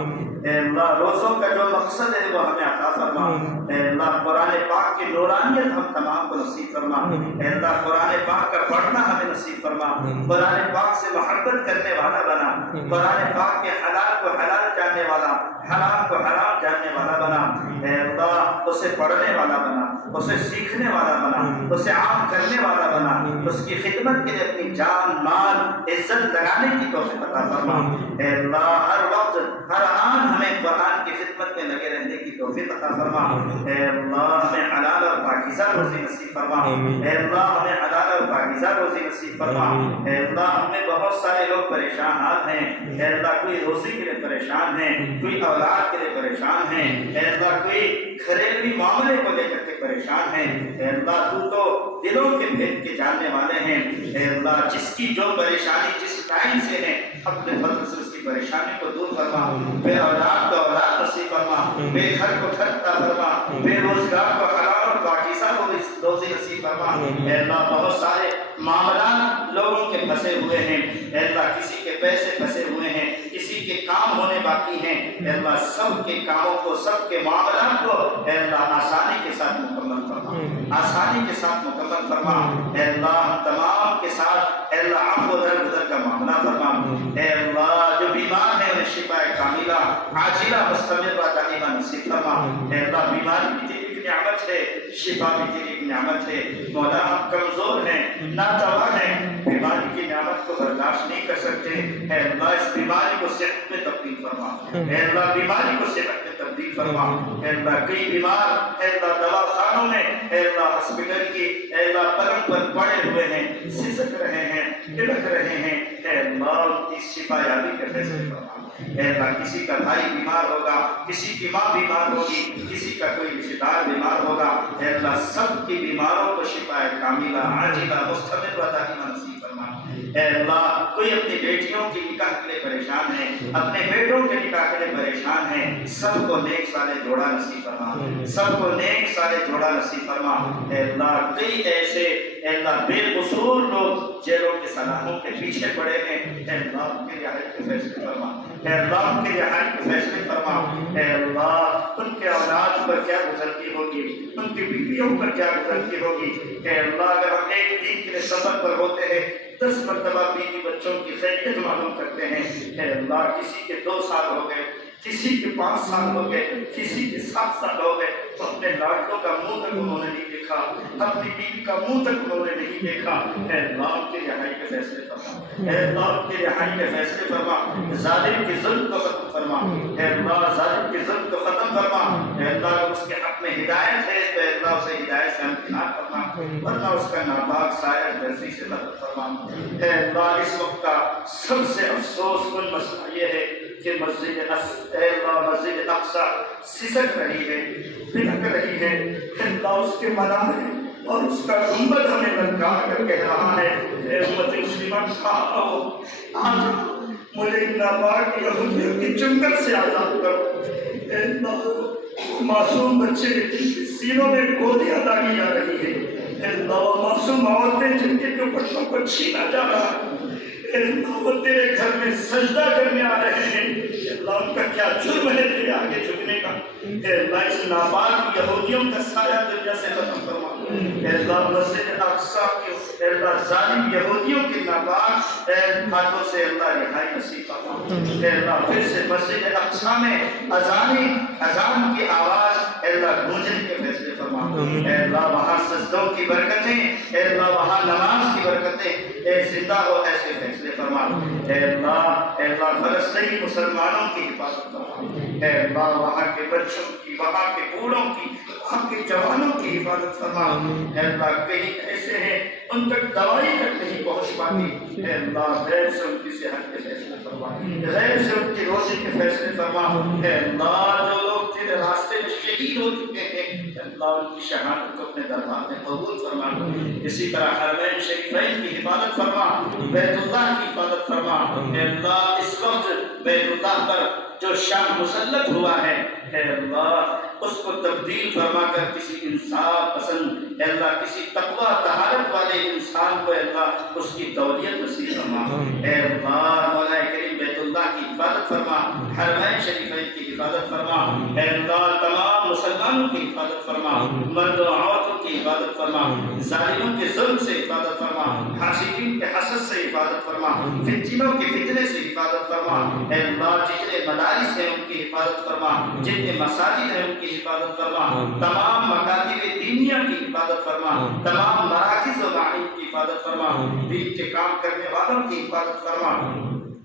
اے اللہ روزوں کا جو مقصد ہے وہ ہمیں عطا فرما، اے اللہ قرآن پاک کی نورانیت ہم تمام کو نصیب فرما، اے اللہ قرآن پاک کا پڑھنا ہمیں نصیب فرما، قرآن پاک سے محبت کرنے والا بنا، قرآن پاک کے حلال کو حلال جاننے والا، حرام کو حرام جاننے والا بنا، اے اللہ اسے پڑھنے والا بنا، اسے سیکھنے والا بنا، اسے عام کرنے والا بنا، اس کی خدمت کے لیے اپنی جان مال عزت لگانے کی توفیق عطا فرما، اے اللہ ہر وقت ہر آن ہمیں قرآن کی خدمت میں لگے رہنے کی توفیق عطا فرما، اے اللہ ہمیں حلال اور پاکیزہ روزی نصیب فرما، اے اللہ ہمیں حلال اور پاکیزہ روزی نصیب فرما، اے اللہ ہم میں بہت سارے لوگ پریشان حال ہیں، اے اللہ کوئی روزی کے لیے پریشان ہے، کوئی اولاد کے لیے پریشان ہے، اے اللہ کوئی گھریلوی معاملے کو لے کر کے پریشان ہے، اے اللہ تو دلوں کے بھید کے جاننے والے ہیں، اے اللہ جس کی جو پریشانی جس ٹائم سے ہے اپنے فضل سے اس کی پریشانی کو دور فرما، بے اولاد کو اولاد نصیب فرما، بے گھر کو گھر عطا فرما، بے روزگار کو حلال اور پاکیزہ روزی نصیب فرما، اے اللہ بہت سارے معاملات لوگوں کے پھنسے ہوئے ہیں، اے اللہ کسی کے پیسے پھنسے ہوئے ہیں، کسی کے کام ہونے باقی ہیں، اے اللہ سب کے کاموں کو سب کے معاملات کو اے اللہ آسانی کے ساتھ مکمل فرما، آسانی کے ساتھ مکمل فرما، اے اللہ ہم تمام کے ساتھ اے اللہ عفو درگزر کا معاملہ فرما، اے اللہ جو بیمار ہیں انہیں شفا کاملہ عاجلہ مستمرہ دائمہ نصیب فرما، اے اللہ بیماری بھی تیری ایک نعمت ہے، شفا بھی تیری ایک نعمت ہے، مولا ہم کمزور ہیں ناتوا ہیں، بیماری کی نعمت کو برداشت نہیں کر سکتے، اے اللہ اس بیماری کو صحت میں تبدیل فرما، اے اللہ بیماری کو صحت میں تبدیل فرما، اے اللہ کئی بیمار اے اللہ دوا خانوں میں اے اللہ ہسپتال کی اے اللہ پلنگ پر پڑے ہوئے ہیں، سسک رہے ہیں، تڑک رہے ہیں، اے اللہ ان کی شفا یابی کے فیصلے فرما، اے اللہ کسی کا بھائی بیمار ہوگا، کسی کی ماں بیمار ہوگی، کسی کا کوئی رشتہ دار بیمار ہوگا، اے اللہ سب کی بیماروں کو شفا کاملہ عاجلہ مستمرہ دائمہ نصیب فرما، اے اللہ کوئی اپنی بیٹیوں کی نکاح کے لیے پریشان ہے، اپنے بیٹوں کے نکاح کے لیے پریشان ہے، سب کو نیک صالح جوڑا نصیب فرما، سب کو نیک صالح جوڑا نصیب فرما، اے اللہ کئی ایسے اے اللہ بے قصور لوگ جیلوں کے سلاخوں کے پیچھے پڑے ہیں، اے اللہ ان کے رہائی کے فیصلے فرما، اے اللہ ان کے رہائی کے فیصلے فرما، اے اللہ ان کے اولاد پر کیا گزرتی ہوگی، ان کی بیویوں پر کیا گزرتی ہوگی، اے اللہ اگر ہم ایک دن کے لیے سفر پر ہوتے ہیں 10 مرتبہ بیوی بچوں کی خیریت معلوم کرتے ہیں، اے اللہ کسی کے 2 سال ہو گئے، کسی کے 5 سال ہو گئے، کسی کے 7 سال ہو گئے، تو اپنے لاڈلوں کا منہ تک انہوں نے نہیں دیکھا، اپنی بیوی کا منہ تک انہوں نے نہیں دیکھا، اے اللہ ان کے رہائی کے فیصلے فرما، اے اللہ ان کے رہائی کے فیصلے فرما، ظالم کے ظلم کو ختم فرما، اے اللہ ظالم کے ظلم کو ختم فرما، اے اللہ اس کے حق میں ہدایت ہے تو اے اللہ اسے ہدایت سے امکنار فرما، ورنہ اس کا ناپاک سایہ درسی سے مدد فرما، اے اللہ اس وقت کا سب سے افسوس کن مسئلہ یہ ہے کہ مسجد اقصی سسک رہی ہے، بھٹک رہی ہے، اللہ اس کے منارے اور اس کا گنبد ہمیں للکار کر کہہ رہا ہے، اے امت مسلمہ کہاں ہو، آج مجھے ناپاک یہودیوں کی چنگل سے آزاد کرو، اے اللہ معصوم بچے جن کے سینوں میں گولیاں داغی جا رہی ہیں، اے اللہ معصوم عورتیں جن کے دوپٹوں کو چھینا جا رہا ہے، اے اللہ وہ تیرے گھر میں سجدہ کرنے آ رہے ہیں، اے اللہ ان کا کیا جرم ہے تیرے آگے جھکنے کا؟ اے اللہ اس ناپاک یہودیوں کا سایہ دنیا سے ختم فرما۔ اے اللہ مسجد اقصی کے اے اللہ ظالم یہودیوں کے ناپاک ہاتھوں سے اللہ رہائی نصیب فرما۔ اے اللہ پھر سے مسجد اقصی میں اذان کی آواز اے اللہ گونجنے کے فیصلے فرما۔ اے اللہ وہاں سجدوں کی برکتیں، اے اللہ وہاں نماز کی برکتیں، اے زندہ ہو ایسے فیصلے فرما۔ اے اللہ فلسطینی مسلمانوں کی حفاظت فرما۔ اے اللہ وہاں کے بچوں کی، وہاں کے بوڑھوں کی، وہاں کے جوانوں کی حفاظت فرما۔ اے اللہ کہیں ایسے ہیں ان تک دوائی تک نہیں پہنچ پاتی، اے اللہ غیر سے ان کی صحت کے فیصلے فرما، غیر سے ان کی روزی کے فیصلے فرما۔ اے اللہ جو لوگ تیرے راستے میں شہید ہو چکے ہیں، اے اللہ ان کی شہادت کو اپنے دربار میں قبول فرما۔ اسی طرح حرمین شریفین کی حفاظت فرما، بیت اللہ کی حفاظت فرما۔ اے اللہ اس وقت بیت اللہ پر جو شام مسلط ہوا ہے، اے اللہ اس کو تبدیل فرما کر کسی انصاف پسند، اے اللہ کسی تقوی طہارت والے انسان کو اے اللہ اس کی تولیت نصیب فرما۔ اے اللہ مولا کریم بیت اللہ کی حفاظت فرما، حرمین شریفین کی حفاظت فرما۔ اے اللہ تمام مسلمانوں کی حفاظت فرما، مرد و عورتوں کی حفاظت فرما، ظالموں کے ظلم سے حفاظت فرما، حاسدین کے حسد سے حفاظت فرما، فتنوں کے فتنے سے حفاظت فرما۔ اے اللہ جتنے مدارس ہیں ان کی حفاظت فرما، جتنے مساجد ہیں ان کی حفاظت فرما، تمام مکاتب دینیہ کی حفاظت فرما، تمام مراکز و معاہد کی حفاظت فرما، دین کے کام کرنے والوں کی حفاظت فرما۔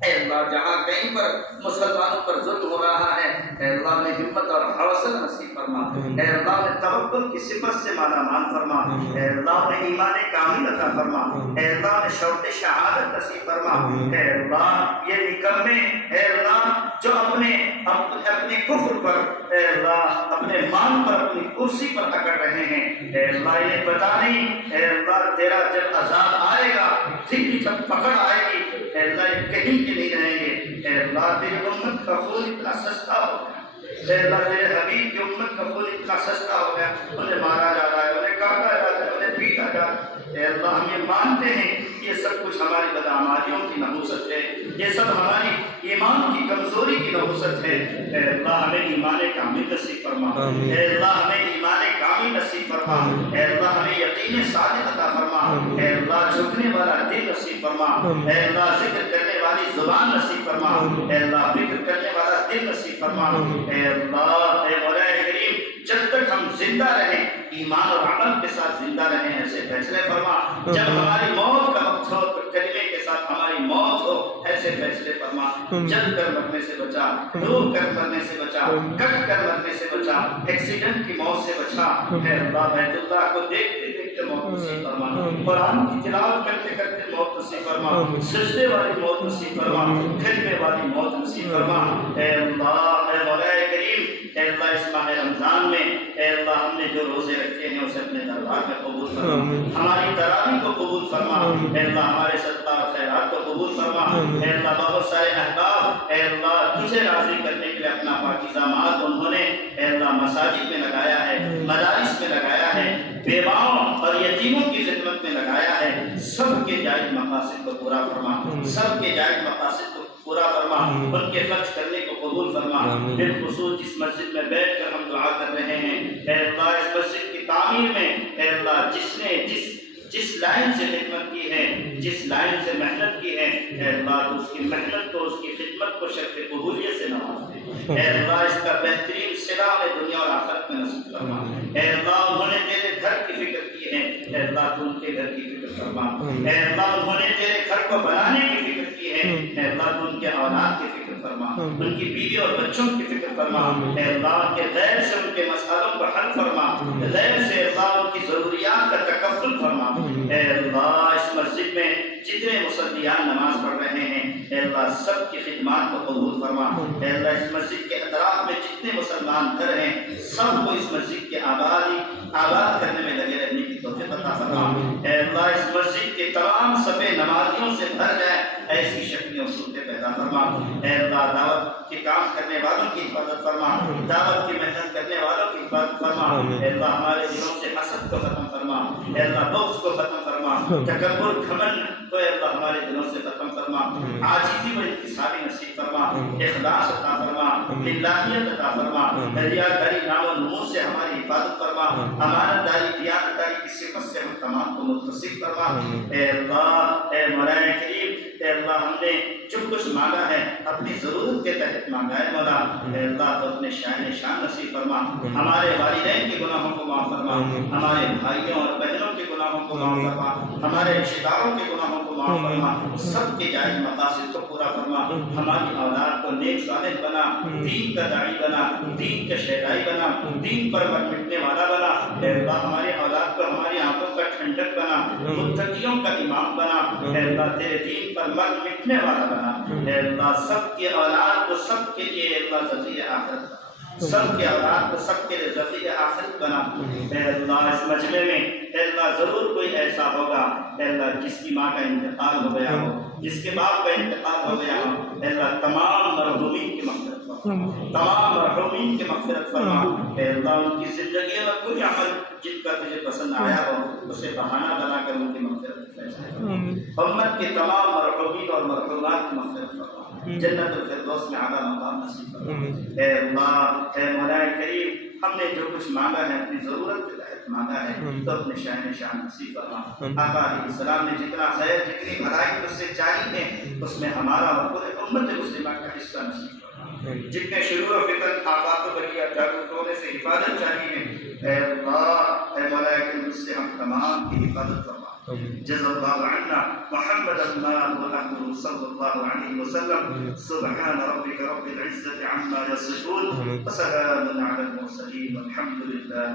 اے اللہ جہاں کہیں پر مسلمانوں پر ظلم ہو رہا ہے، اے اللہ نے ہمت اور حوصلہ نصیب فرما۔ اے اللہ نے توکل کی صفت سے مالا مال فرما۔ اے اللہ نے ایمان کامل عطا فرما۔ اے اللہ نے شوق شہادت نصیب فرما۔ اے اللہ یہ نکمے اے اللہ جو اپنے کفر پر اے اللہ اپنے مان پر اپنی کرسی پر اکڑ رہے ہیں، اے اللہ یہ پتہ نہیں اے اللہ تیرا جب عذاب آئے گا، ٹھیک جب پکڑ آئے گی، اے اللہ یہ کہیں کے نہیں رہیں گے۔ اے اللہ تیری امت کا خون اتنا سستا ہو گیا، اے اللہ تیرے حبیب کی امت کا خون اتنا سستا ہو گیا، انہیں مارا جا رہا ہے، انہیں کاٹا جا رہا ہے، انہیں پیٹا جا رہا ہے۔ اے اللہ ہم یہ مانتے ہیں یہ سب کچھ ہماری بدعمالیوں کی نحوست ہے، یہ سب ہماری ایمان کی کمزوری کی نحوست ہے۔ اے اللہ ہمیں ایمان کامل نصیب فرما۔ اے اللہ ہمیں ایمان کامل نصیب فرما۔ اے اللہ ہمیں یقین صادق عطا فرما۔ اے اللہ جھکنے والا دل نصیب فرما۔ اے اللہ ذکر کرنے والی زبان نصیب فرما۔ اے اللہ فکر کرنے والا دل نصیب فرما۔ اے اللہ اے مولا کریم جب تک ہم زندہ رہیں ایمان اور عمل کے ساتھ زندہ رہیں ایسے فیصلے فرما۔ جب ہماری موت کا وقت ہو تو کلمے کے ساتھ ہماری موت ہو ایسے فیصلے فرما۔ جل کر مرنے سے بچا، ڈوب کر مرنے سے بچا، کٹ کر مرنے سے بچا، ایکسیڈنٹ کی موت سے بچا۔ اے اللہ بیت اللہ کو دیکھتے دیکھتے موت نصیب فرما، قرآن کی تلاوت کرتے کرتے موت نصیب فرما، سجدے والی موت نصیب فرما، کلمے والی موت نصیب فرما۔ اے اللہ اے مولا کریم اے اللہ اس ماہ رمضان میں اے اللہ ہم نے جو روزے رکھے ہیں اسے اپنے دربار میں قبول فرما، ہماری تراویح کو قبول فرما۔ اے اللہ ہمارے صدقہ اور خیرات کو قبول فرما۔ اے اللہ بہت سارے احباب اے اللہ تجھے راضی کرنے کے لیے اپنا پاکیزہ مال انہوں نے اے اللہ مساجد میں لگایا ہے، مدارس میں لگایا ہے، بیواؤں اور یتیموں کی خدمت میں لگایا ہے، سب کے جائز مقاصد کو پورا فرما، سب کے جائز مقاصد کو پورا فرما، ان کے خرچ کرنے کو قبول فرما۔ بالخصوص جس مسجد میں بیٹھ کر ہم دعا کر رہے ہیں اے اللہ اس مسجد کی تعمیر میں اے اللہ جس نے جس لائن سے خدمت کی ہے، جس لائن سے محنت کی ہے، اے اللہ تو اس کی محنت کو، اس کی خدمت کو شرف قبولیت سے نواز دے۔ اے اللہ اس کا بہترین صلہ ہمیں دنیا اور آخرت میں نصیب فرما۔ اے اللہ انہوں نے تیرے گھر کی فکر کی ہے، اے اللہ تو ان کے گھر کی فکر فرما۔ اے اللہ انہوں نے تیرے گھر کو بنانے کی فکر کی ہے، اے اللہ تو ان کے اولاد کی فکر فرما، ان کی بیوی اور بچوں کی فکر فرما۔ اے اللہ ان کے غیر سے ان کے مسائلوں کو حل فرما، غیر سے اللہ ان کی ضروریات کا تکفل فرما۔ اے اللہ اس مسجد میں جتنے مصلیان نماز پڑھ رہے ہیں اے اللہ سب کی خدمات کو قبول فرما۔ اے اللہ اس مسجد کے اطراف میں جتنے مسلمان گھر ہیں سب کو اس مسجد کے آباد کرنے میں لگے رہنے کی توفیق عطا فرما۔ اے اللہ اس مسجد کے تمام صفے نمازیوں سے بھر جائے ایسی شکلیں اور صورتیں پیدا فرما۔ اے اللہ دعوت کے کام کرنے والوں کی حفاظت فرما، دعوت کی محنت کرنے والوں کی حفاظت فرما۔ اے اللہ ہمارے دلوں سے حسد کو ختم فرما، اے اللہ بغض کو ختم فرما، تکبر گھمنڈ کو اے اللہ ہمارے دلوں سے ختم فرما، عاجزی و انکساری نصیب فرما، اخلاص عطا فرما، للہیت عطا فرما، ریاکاری نام و نمود سے ہماری حفاظت فرما، امانت داری دیانتداری کی صفت سے ہم تمام کو متصف فرما۔ اے اللہ اے مولا کریم، اے اللہ ہم نے جو کچھ مانگا ہے اپنی ضرورت کے تحت مانگا ہے مولا، اے اللہ تو اپنے شان نصیب فرما، ہمارے والدین کے گناہوں کو معاف فرما، ہمارے بھائیوں اور بہنوں کے گناہوں کو معاف فرما، ہمارے رشتہ داروں کے گناہوں کو معاف فرما، سب کے جائز مقاصد کو پورا فرما، ہماری اولاد کو نیک صالح بنا، دین کا داعی بنا، دین کا شہدائی بنا، دین پر مر مٹنے والا بنا۔ اے اللہ ہماری اولاد کو ہماری آنکھوں کا ٹھنڈک بنا، متقیوں کا امام بنا۔ اے اللہ تیرے دین پر مر مٹنے والا بنا۔ اے اللہ سب کی اولاد کو سب کے لیے اے اللہ ذریعہ آخرت بنا، سب کے اولاد کو سب کے لیے ذریعہ آخرت بنا۔ اے اللہ اس مجمع میں اے اللہ ضرور کوئی ایسا ہوگا اے اللہ جس کی ماں کا انتقال ہو گیا ہو، جس کے باپ کا انتقال ہو گیا ہو، اے اللہ تمام مرحومین کی مغفرت فرما، تمام مرحومین کی مغفرت فرما۔ اے اللہ ان کی زندگی میں کوئی عمل جن کا تجھے پسند آیا ہو اسے بہانہ بنا کر ان کی مغفرت فرما۔ امت کے تمام مرحومین اور مرحومات کی مغفرت فرما، جنت الفردوس میں اعلیٰ مقام نصیب فرما۔ اے اللہ اے مولا کریم، ہم نے جو کچھ مانگا ہے اپنی ضرورت کے تحت مانگا ہے تو اپنے شان نصیب فرما۔ آقا علیہ السلام نے جتنا خیر جتنی بھلائی اس سے چاہی ہے اس میں ہمارا اور پورے امت مسلمہ کا حصہ نصیب فرما۔ جتنے شرور و فتن آفات و بلیات جادو ٹونے سے حفاظت چاہیے اے اللہ اے مولا کریم اس سے ہم تمام کی حفاظت فرما۔ جزا اللہ عنا محمد اللہ وآلہ صلی اللہ علیہ وسلم۔ سبحان ربک رب العزة عما یصفون وسلام علی المرسلین والحمد للہ۔